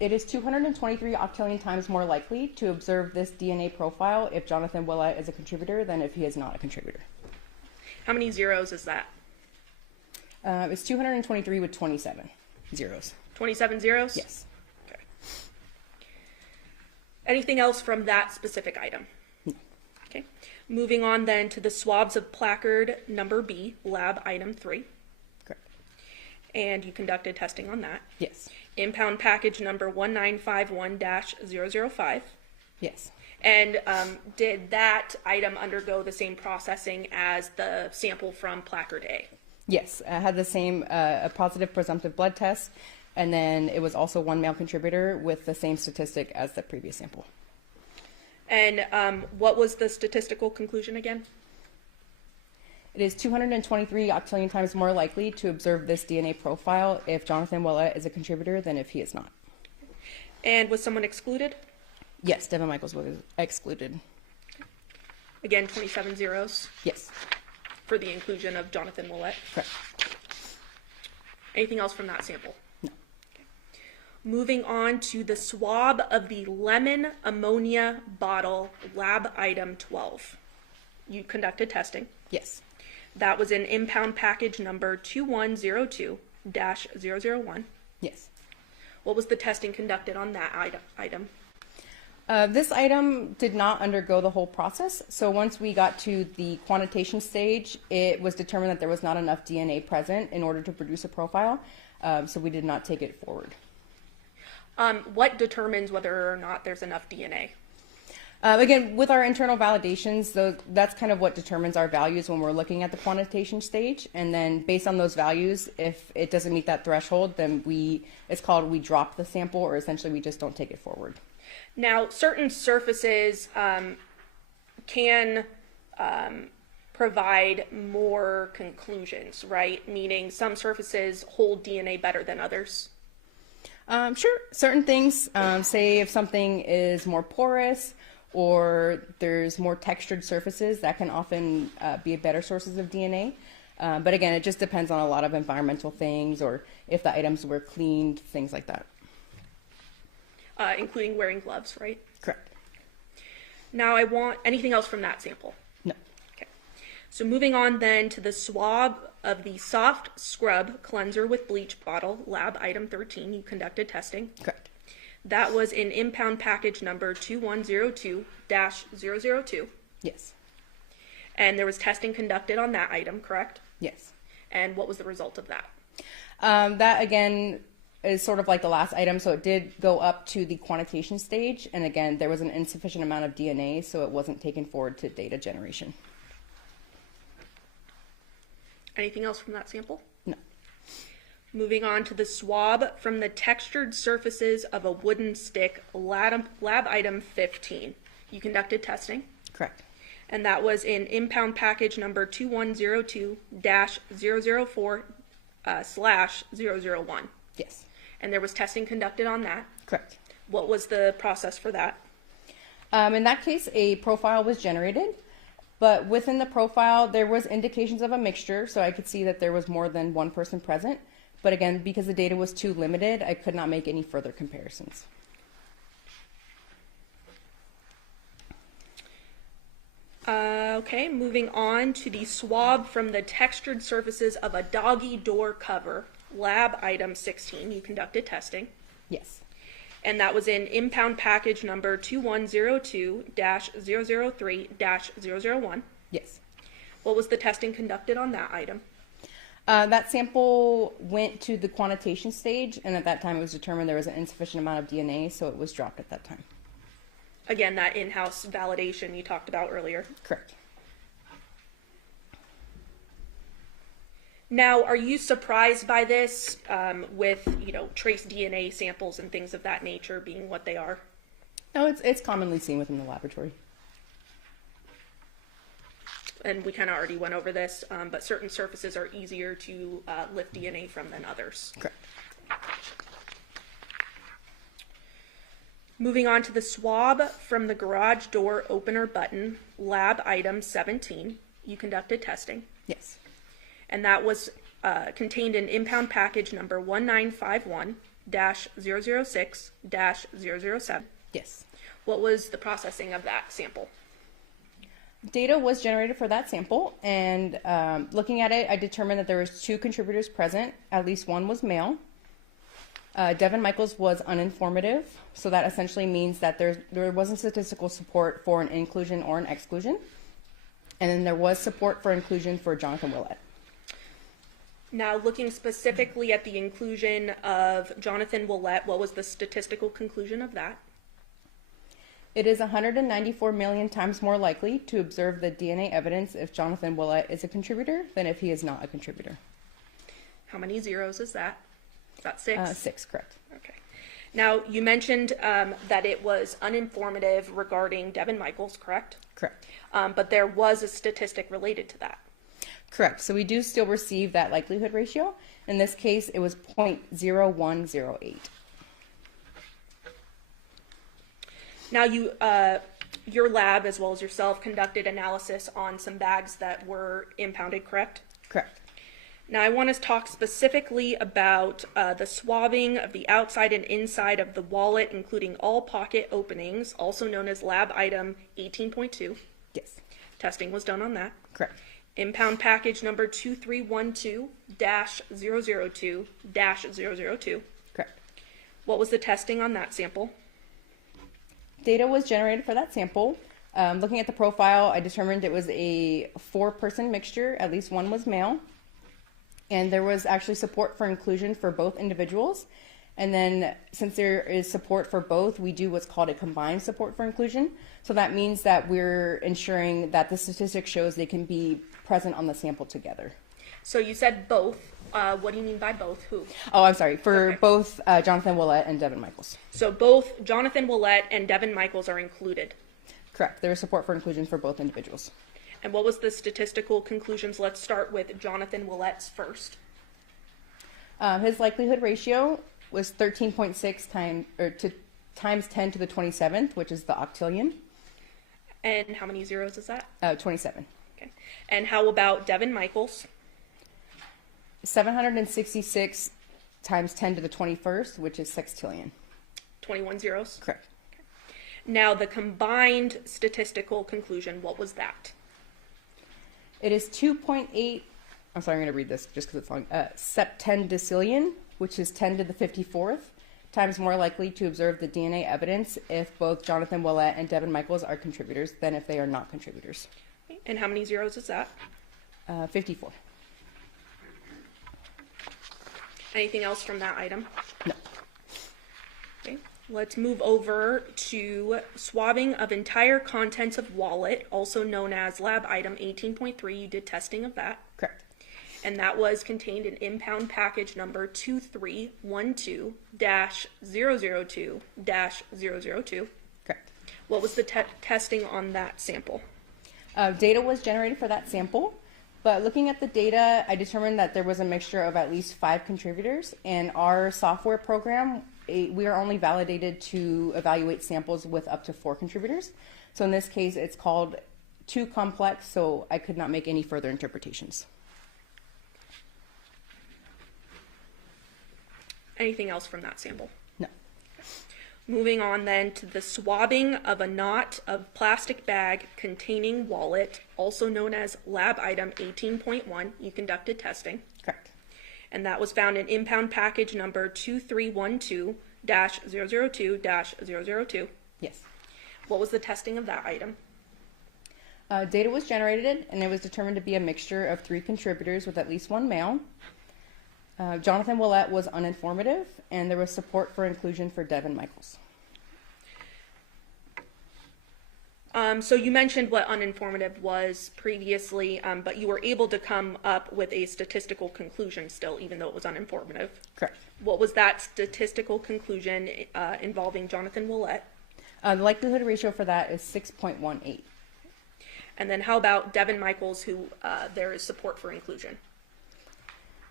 it is 223 octillion times more likely to observe this DNA profile if Johnathan Willette is a contributor than if he is not a contributor. How many zeros is that? It's 223 with 27 zeros. 27 zeros? Yes. Okay. Anything else from that specific item? No. Okay. Moving on then to the swabs of placard number B, lab item 3. Correct. And you conducted testing on that. Yes. Impound package number 1951-005. Yes. And did that item undergo the same processing as the sample from placard A? Yes. I had the same a positive presumptive blood test, and then it was also one male contributor with the same statistic as the previous sample. And what was the statistical conclusion again? It is 223 octillion times more likely to observe this DNA profile if Johnathan Willette is a contributor than if he is not. And was someone excluded? Yes, Devyn Michaels was excluded. Again, 27 zeros Yes, for the inclusion of Johnathan Willette. correct. Anything else from that sample? No. Okay. Moving on to the swab of the lemon ammonia bottle, lab item 12. You conducted testing. Yes. That was in impound package number 2102-001. Yes. What was the testing conducted on that item? This item did not undergo the whole process. So once we got to the quantitation stage, it was determined that there was not enough DNA present in order to produce a profile. So we did not take it forward. What determines whether or not there's enough DNA? Again, with our internal validations, that's kind of what determines our values when we're looking at the quantitation stage. And then based on those values, if it doesn't meet that threshold, then it's called we drop the sample, or essentially we just don't take it forward. Now, certain surfaces can provide more conclusions, right? Meaning some surfaces hold DNA better than others. Sure. Certain things, say if something is more porous or there's more textured surfaces, that can often be better sources of DNA. But again, it just depends on a lot of environmental things, or if the items were cleaned, things like that. Including wearing gloves, right? Correct. Now I want anything else from that sample? No. Okay. So moving on then to the swab of the soft scrub cleanser with bleach bottle, lab item 13, you conducted testing. Correct. That was in impound package number 2102-002. Yes. And there was testing conducted on that item, correct? Yes. And what was the result of that? That again is sort of like the last item, so it did go up to the quantitation stage, and again, there was an insufficient amount of DNA, so it wasn't taken forward to data generation. Anything else from that sample? No. Moving on to the swab from the textured surfaces of a wooden stick, lab item 15. You conducted testing, Correct. and that was in impound package number 2102-004/001. Yes. And there was testing conducted on that. Correct. What was the process for that? In that case, a profile was generated, but within the profile, there was indications of a mixture, so I could see that there was more than one person present. But again, because the data was too limited, I could not make any further comparisons. Okay, moving on to the swab from the textured surfaces of a doggy door cover, lab item 16. You conducted testing, Yes. and that was in impound package number 2102-003-001. Yes. What was the testing conducted on that item? That sample went to the quantitation stage, and at that time it was determined there was an insufficient amount of DNA, so it was dropped at that time. Again, that in-house validation you talked about earlier. Correct. Now, are you surprised by this with, trace DNA samples and things of that nature being what they are? No, it's commonly seen within the laboratory. And we kind of already went over this, but certain surfaces are easier to lift DNA from than others. Correct. Moving on to the swab from the garage door opener button, lab item 17. You conducted testing, Yes. and that was contained in impound package number 1951-006-007. Yes. What was the processing of that sample? Data was generated for that sample, and looking at it, I determined that there was 2 contributors present. At least one was male. Devyn Michaels was uninformative, so that essentially means that there wasn't statistical support for an inclusion or an exclusion. And then there was support for inclusion for Johnathan Willette. Now, looking specifically at the inclusion of Johnathan Willette, what was the statistical conclusion of that? It is 194 million times more likely to observe the DNA evidence if Johnathan Willette is a contributor than if he is not a contributor. How many zeros is that? Is that 6? 6, correct. Okay. Now, you mentioned that it was uninformative regarding Devyn Michaels, correct? Correct. But there was a statistic related to that. Correct. So we do still receive that likelihood ratio. In this case, it was 0.0108. Now, your lab, as well as yourself, conducted analysis on some bags that were impounded, correct? Correct. Now, I want to talk specifically about the swabbing of the outside and inside of the wallet, including all pocket openings, also known as lab item 18.2. Yes. Testing was done on that. Correct. Impound package number 2312-002-002. Correct. What was the testing on that sample? Data was generated for that sample. Looking at the profile, I determined it was a 4-person mixture. At least one was male. And there was actually support for inclusion for both individuals. And then since there is support for both, we do what's called a combined support for inclusion. So that means that we're ensuring that the statistic shows they can be present on the sample together. So you said both. What do you mean by both? Who? Oh, I'm sorry. For Okay. both Johnathan Willette and Devyn Michaels. So both Johnathan Willette and Devyn Michaels are included. Correct. There is support for inclusion for both individuals. And what was the statistical conclusions? Let's start with Johnathan Willette's first. His likelihood ratio was 13.6 times 10 to the 27th, which is the octillion. And how many zeros is that? 27. Okay. And how about Devyn Michaels? 766 times 10 to the 21st, which is sextillion. 21 zeros? Correct. Now, the combined statistical conclusion, what was that? It is 2.8, I'm sorry, I'm going to read this just because it's long, septendecillion, which is 10 to the 54th, times more likely to observe the DNA evidence if both Johnathan Willette and Devyn Michaels are contributors than if they are not contributors. And how many zeros is that? 54. Anything else from that item? No. Okay. Let's move over to swabbing of entire contents of wallet, also known as lab item 18.3. You did testing of that. Correct. And that was contained in impound package number 2312-002-002. Correct. What was the testing on that sample? Data was generated for that sample, but looking at the data, I determined that there was a mixture of at least 5 contributors. And our software program, we are only validated to evaluate samples with up to 4 contributors. So in this case, it's called too complex, so I could not make any further interpretations. Anything else from that sample? No. Moving on then to the swabbing of a knot of plastic bag containing wallet, also known as lab item 18.1. You conducted testing. Correct. And that was found in impound package number 2312-002-002. Yes. What was the testing of that item? Data was generated, and it was determined to be a mixture of 3 contributors with at least 1 male. Johnathan Willette was uninformative, and there was support for inclusion for Devyn Michaels. So you mentioned what uninformative was previously, but you were able to come up with a statistical conclusion still, even though it was uninformative. Correct. What was that statistical conclusion involving Johnathan Willette? The likelihood ratio for that is 6.18. And then how about Devyn Michaels, who there is support for inclusion?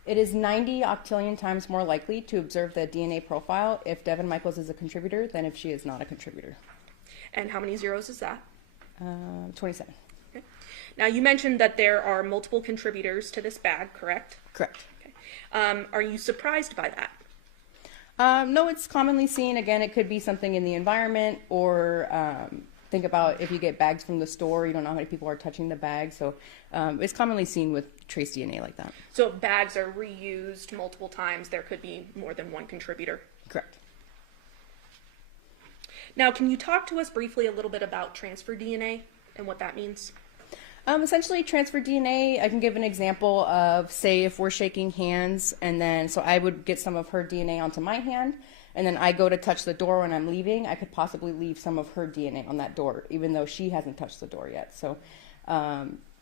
It is 90 octillion times more likely to observe the DNA profile if Devyn Michaels is a contributor than if she is not a contributor. And how many zeros is that? 27. Okay. Now, you mentioned that there are multiple contributors to this bag, correct? Correct. Okay. Are you surprised by that? No, it's commonly seen. Again, it could be something in the environment, or think about if you get bags from the store, you don't know how many people are touching the bag. So it's commonly seen with trace DNA like that. So if bags are reused multiple times, there could be more than one contributor. Correct. Now, can you talk to us briefly a little bit about transfer DNA and what that means? Essentially, transfer DNA, I can give an example of, say, if we're shaking hands, and then, so I would get some of her DNA onto my hand, and then I go to touch the door when I'm leaving, I could possibly leave some of her DNA on that door, even though she hasn't touched the door yet. So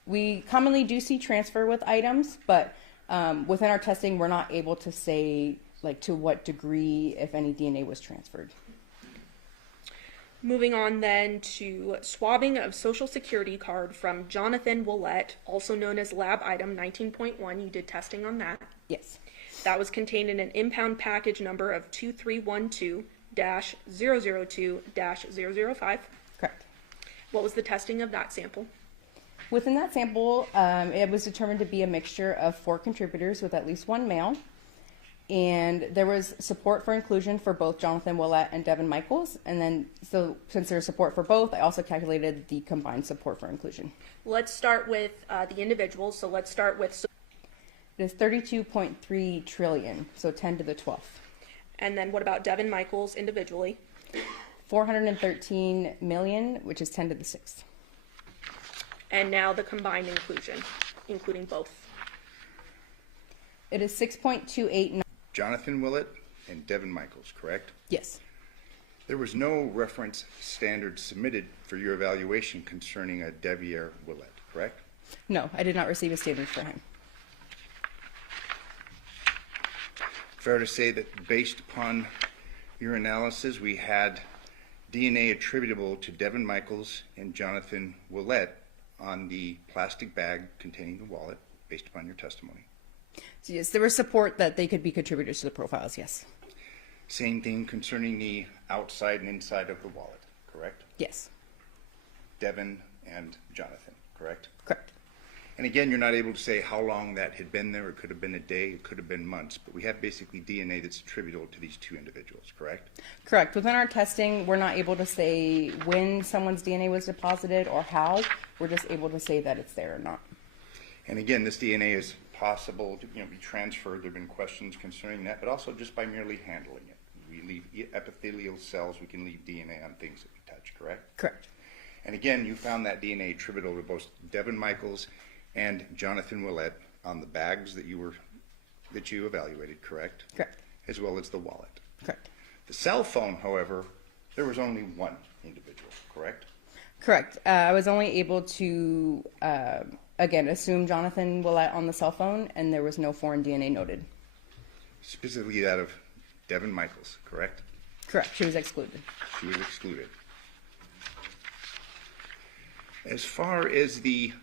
we commonly do see transfer with items, but within our testing, we're not able to say, like, to what degree, if any, DNA was transferred. Moving on then to swabbing of social security card from Johnathan Willette, also known as lab item 19.1. You did testing on that. Yes. That was contained in an impound package number of 2312-002-005. Correct. What was the testing of that sample? Within that sample, it was determined to be a mixture of 4 contributors with at least 1 male. And there was support for inclusion for both Johnathan Willette and Devyn Michaels. And then, so since there's support for both, I also calculated the combined support for inclusion. Let's start with the individuals. So let's start with... It is 32.3 trillion, so 10 to the 12th. And then what about Devyn Michaels individually? 413 million, which is 10 to the 6th. And now the combined inclusion, including both. It is 6.289. Johnathan Willette, and Devyn Michaels, correct? Yes. There was no reference standard submitted for your evaluation concerning a Devyn Willette, correct? No, I did not receive a standard for him. Fair to say that based upon your analysis, we had DNA attributable to Devyn Michaels and Johnathan Willette on the plastic bag containing the wallet, based upon your testimony. So yes, there was support that they could be contributors to the profiles, yes. Same thing concerning the outside and inside of the wallet, correct? Yes. Devyn and Johnathan, correct? Correct. And again, you're not able to say how long that had been there. It could have been a day, it could have been months, but we have basically DNA that's attributable to these two individuals, correct? Correct. Within our testing, we're not able to say when someone's DNA was deposited or how. We're just able to say that it's there or not. And again, this DNA is possible to be transferred. There have been questions concerning that, but also just by merely handling it. We leave epithelial cells, we can leave DNA on things that we touch, correct? Correct. And again, you found that DNA attributable to both Devyn Michaels and Johnathan Willette on the bags that you evaluated, correct? Correct. As well as the wallet. Correct. The cell phone, however, there was only one individual, correct? Correct. I was only able to, again, assume Johnathan Willette on the cell phone, and there was no foreign DNA noted. Specifically that of Devyn Michaels, correct? Correct. She was excluded. She was excluded. As far as the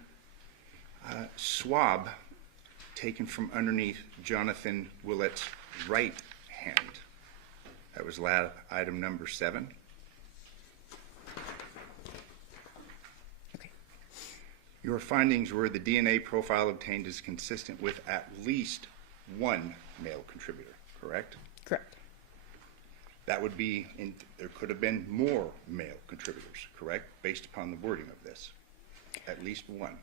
swab taken from underneath Johnathan Willette's right hand, that was lab item number 7. Okay. Your findings were the DNA profile obtained is consistent with at least one male contributor, correct? Correct. That would be, there could have been more male contributors, correct? Based upon the wording of this. At least one.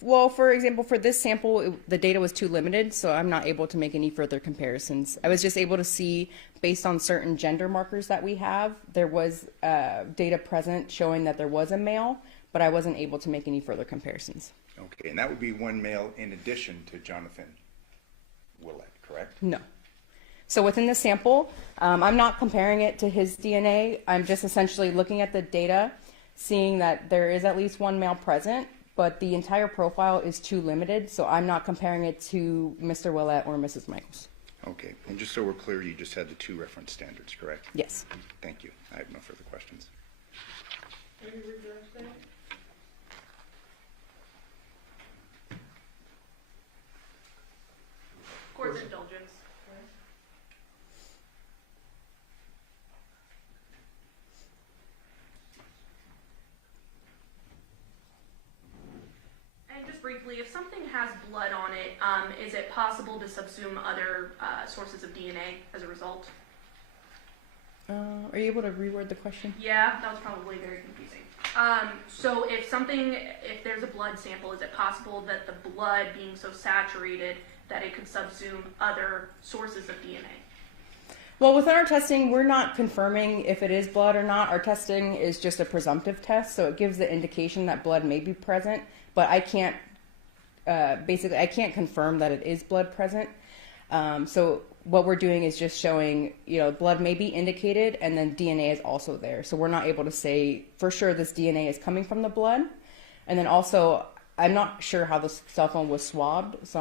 Well, for example, for this sample, the data was too limited, so I'm not able to make any further comparisons. I was just able to see, based on certain gender markers that we have, there was data present showing that there was a male, but I wasn't able to make any further comparisons. Okay, and that would be one male in addition to Johnathan Willette, correct? No. So within the sample, I'm not comparing it to his DNA. I'm just essentially looking at the data, seeing that there is at least one male present, but the entire profile is too limited, so I'm not comparing it to Mr. Willette or Mrs. Michaels. Okay, and just so we're clear, you just had the 2 reference standards, correct? Yes. Thank you. I have no further questions. Court's indulgence. And just briefly, if something has blood on it, is it possible to subsume other sources of DNA as a result? Are you able to reword the question? Yeah, that was probably very confusing. So if there's a blood sample, is it possible that the blood being so saturated that it could subsume other sources of DNA? Well, within our testing, we're not confirming if it is blood or not. Our testing is just a presumptive test, so it gives the indication that blood may be present, but I can't, I can't confirm that it is blood present. So what we're doing is just showing, blood may be indicated, and then DNA is also there. So we're not able to say for sure this DNA is coming from the blood. And then also, I'm not sure how the cell phone was swabbed, so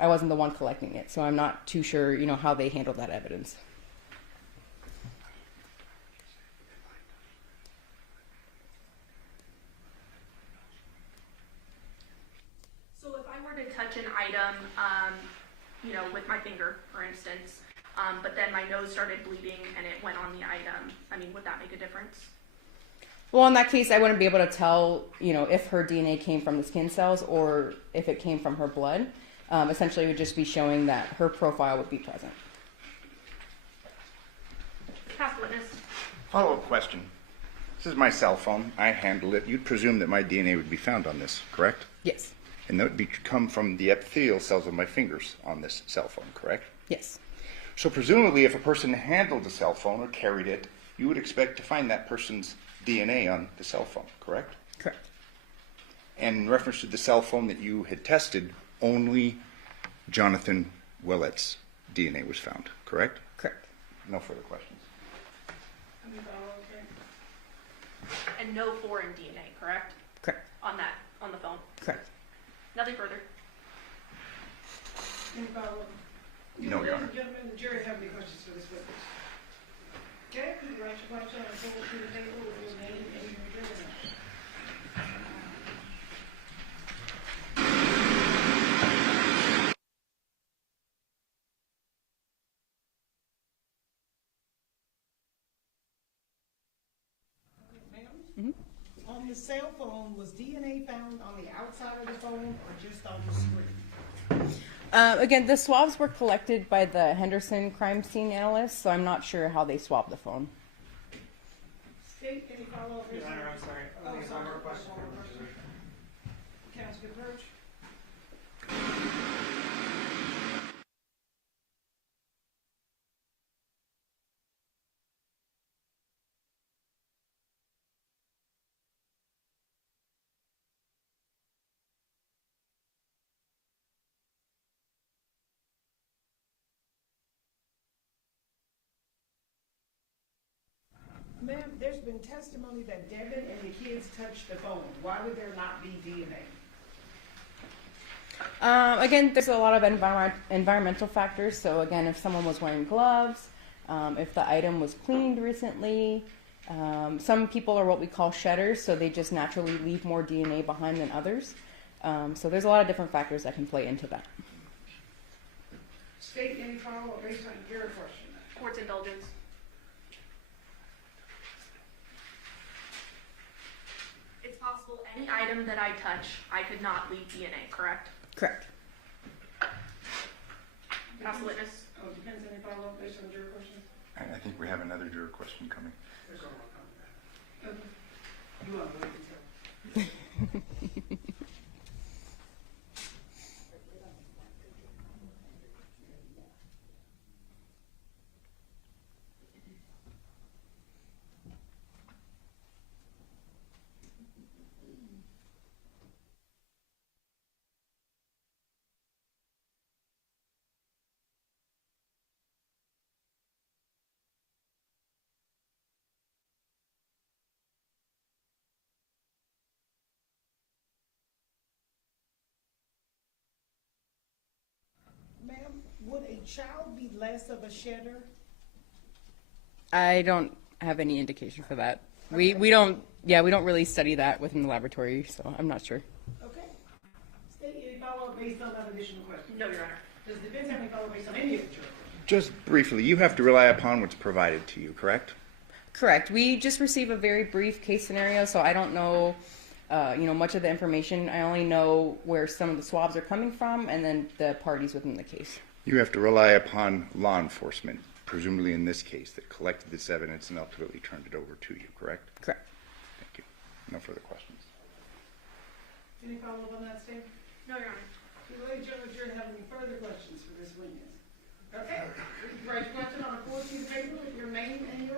I wasn't the one collecting it, so I'm not too sure, how they handled that evidence. So if I were to touch an item, with my finger, for instance, but then my nose started bleeding and it went on the item, would that make a difference? Well, in that case, I wouldn't be able to tell, if her DNA came from the skin cells or if it came from her blood. Essentially, it would just be showing that her profile would be present. Past witness. Follow-up question. This is my cell phone. I handled it. You'd presume that my DNA would be found on this, correct? Yes. And that would come from the epithelial cells of my fingers on this cell phone, correct? Yes. So presumably, if a person handled the cell phone or carried it, you would expect to find that person's DNA on the cell phone, correct? Correct. And in reference to the cell phone that you had tested, only Johnathan Willette's DNA was found, correct? Correct. No further questions. And no foreign DNA, correct? Correct. On the phone? Correct. Nothing further. Any follow-up? No, Your Honor. Ladies and gentlemen, the jury have any questions for this witness? Okay, please write your question and forward to the table with your name and your jury number. Ma'am? On the cell phone, was DNA found on the outside of the phone or just on the screen? Again, the swabs were collected by the Henderson crime scene analyst, so I'm not sure how they swabbed the phone. State, any follow-up? Your Honor, I'm sorry. Oh, There's sorry. one more question. One more question. Counsel Approach. Ma'am, there's been testimony that Devyn and the kids touched the phone. Why would there not be DNA? Again, there's a lot of environmental factors. So again, if someone was wearing gloves, if the item was cleaned recently, some people are what we call shedders, so they just naturally leave more DNA behind than others. So there's a lot of different factors that can play into that. State, any follow-up based on your question? Court's indulgence. It's possible any item that I touch, I could not leave DNA, correct? Correct. Counsel witness. Oh, depends, any follow-up based on your question? I think we have another juror question coming. There's one more coming. Okay. You want to wait until? Ma'am, would a child be less of a shedder? I don't have any indication for that. We don't really study that within the laboratory, so I'm not sure. Okay. State, any follow-up based on that additional question? No, Your Honor. Does the defense have any follow-up based on any of the juror questions? Just briefly, you have to rely upon what's provided to you, correct? Correct. We just receive a very brief case scenario, so I don't know, much of the information. I only know where some of the swabs are coming from, and then the parties within the case. You have to rely upon law enforcement, presumably in this case, that collected this evidence and ultimately turned it over to you, correct? Correct. Thank you. No further questions. Any follow-up on that, State? No, Your Honor. Do the ladies and gentlemen have any further questions for this witness? Okay. Please write your question on a four-sheet paper with your name and your...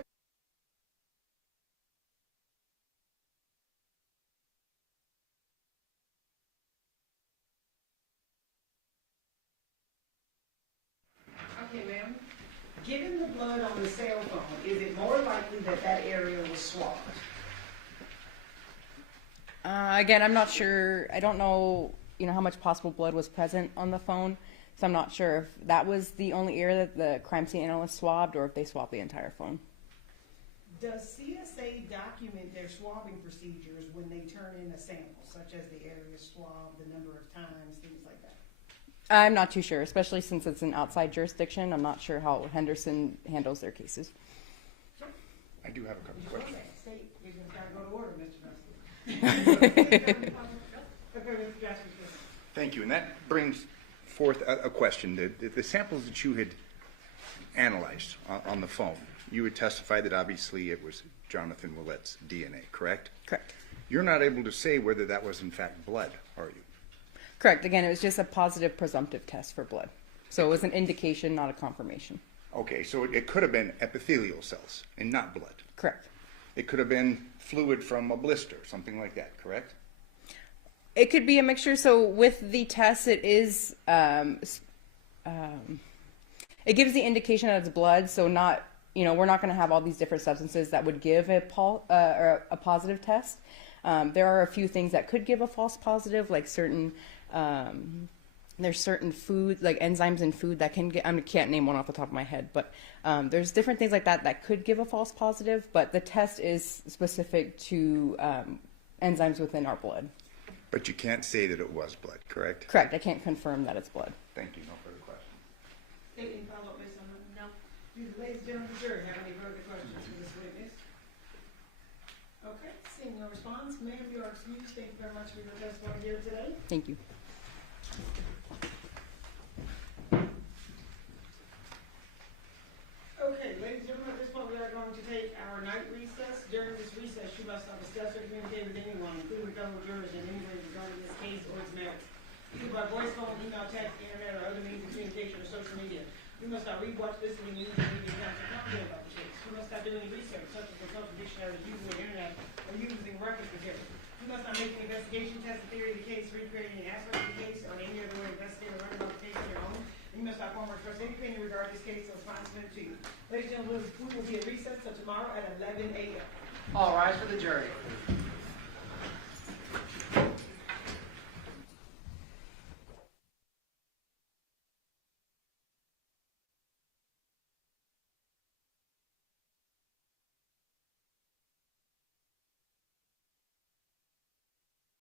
Okay, ma'am. Given the blood on the cell phone, is it more likely that that area was swabbed? Again, I'm not sure. I don't know, how much possible blood was present on the phone, so I'm not sure if that was the only area that the crime scene analyst swabbed or if they swabbed the entire phone. Does CSA document their swabbing procedures when they turn in a sample, such as the area swabbed, the number of times, things like that? I'm not too sure, especially since it's an outside jurisdiction. I'm not sure how Henderson handles their cases. I do have a couple of questions. State, you're going to go to order, Mr. Nestle. Thank you. And that brings forth a question. The samples that you had analyzed on the phone, you would testify that obviously it was Johnathan Willette's DNA, correct? Correct. You're not able to say whether that was in fact blood, are you? Correct. Again, it was just a positive presumptive test for blood. So it was an indication, not a confirmation. Okay, so it could have been epithelial cells and not blood. Correct. It could have been fluid from a blister, something like that, correct? It could be a mixture. So with the test, it is It gives the indication that it's blood, so not, we're not going to have all these different substances that would give or a positive test. There are a few things that could give a false positive, like there's certain food, like enzymes in food that can get, I can't name one off the top of my head, but there's different things like that could give a false positive, but the test is specific to enzymes within our blood. But you can't say that it was blood, correct? Correct. I can't confirm that it's blood. Thank you. No further questions. Any follow-up based on that? No. Do the ladies and gentlemen of the jury have any further questions for this witness? Okay, seeing no response, ma'am, you are excused. Thank you very much for your testimony here today. Thank you. Okay, ladies and gentlemen, at this point we are going to take our night recess. During this recess, you must not discuss or communicate with anyone, including fellow jurors, in any way regarding this case or its merits, either by voice, phone, email, text, internet, or other means of communication or social media. You must not read, watch, listen to news, or media accounts or complain about the case. You must not do any research, such as consulting dictionaries, using the internet, or using reference material. You must not make an investigation, test the theory of the case, recreate any aspect of the case, or in any other way investigate or learn about the case on your own. You must not form or express any opinion regarding this case unless submitted to you. Ladies and gentlemen, we will be at recess till tomorrow at 11 a.m. All rise for the jury.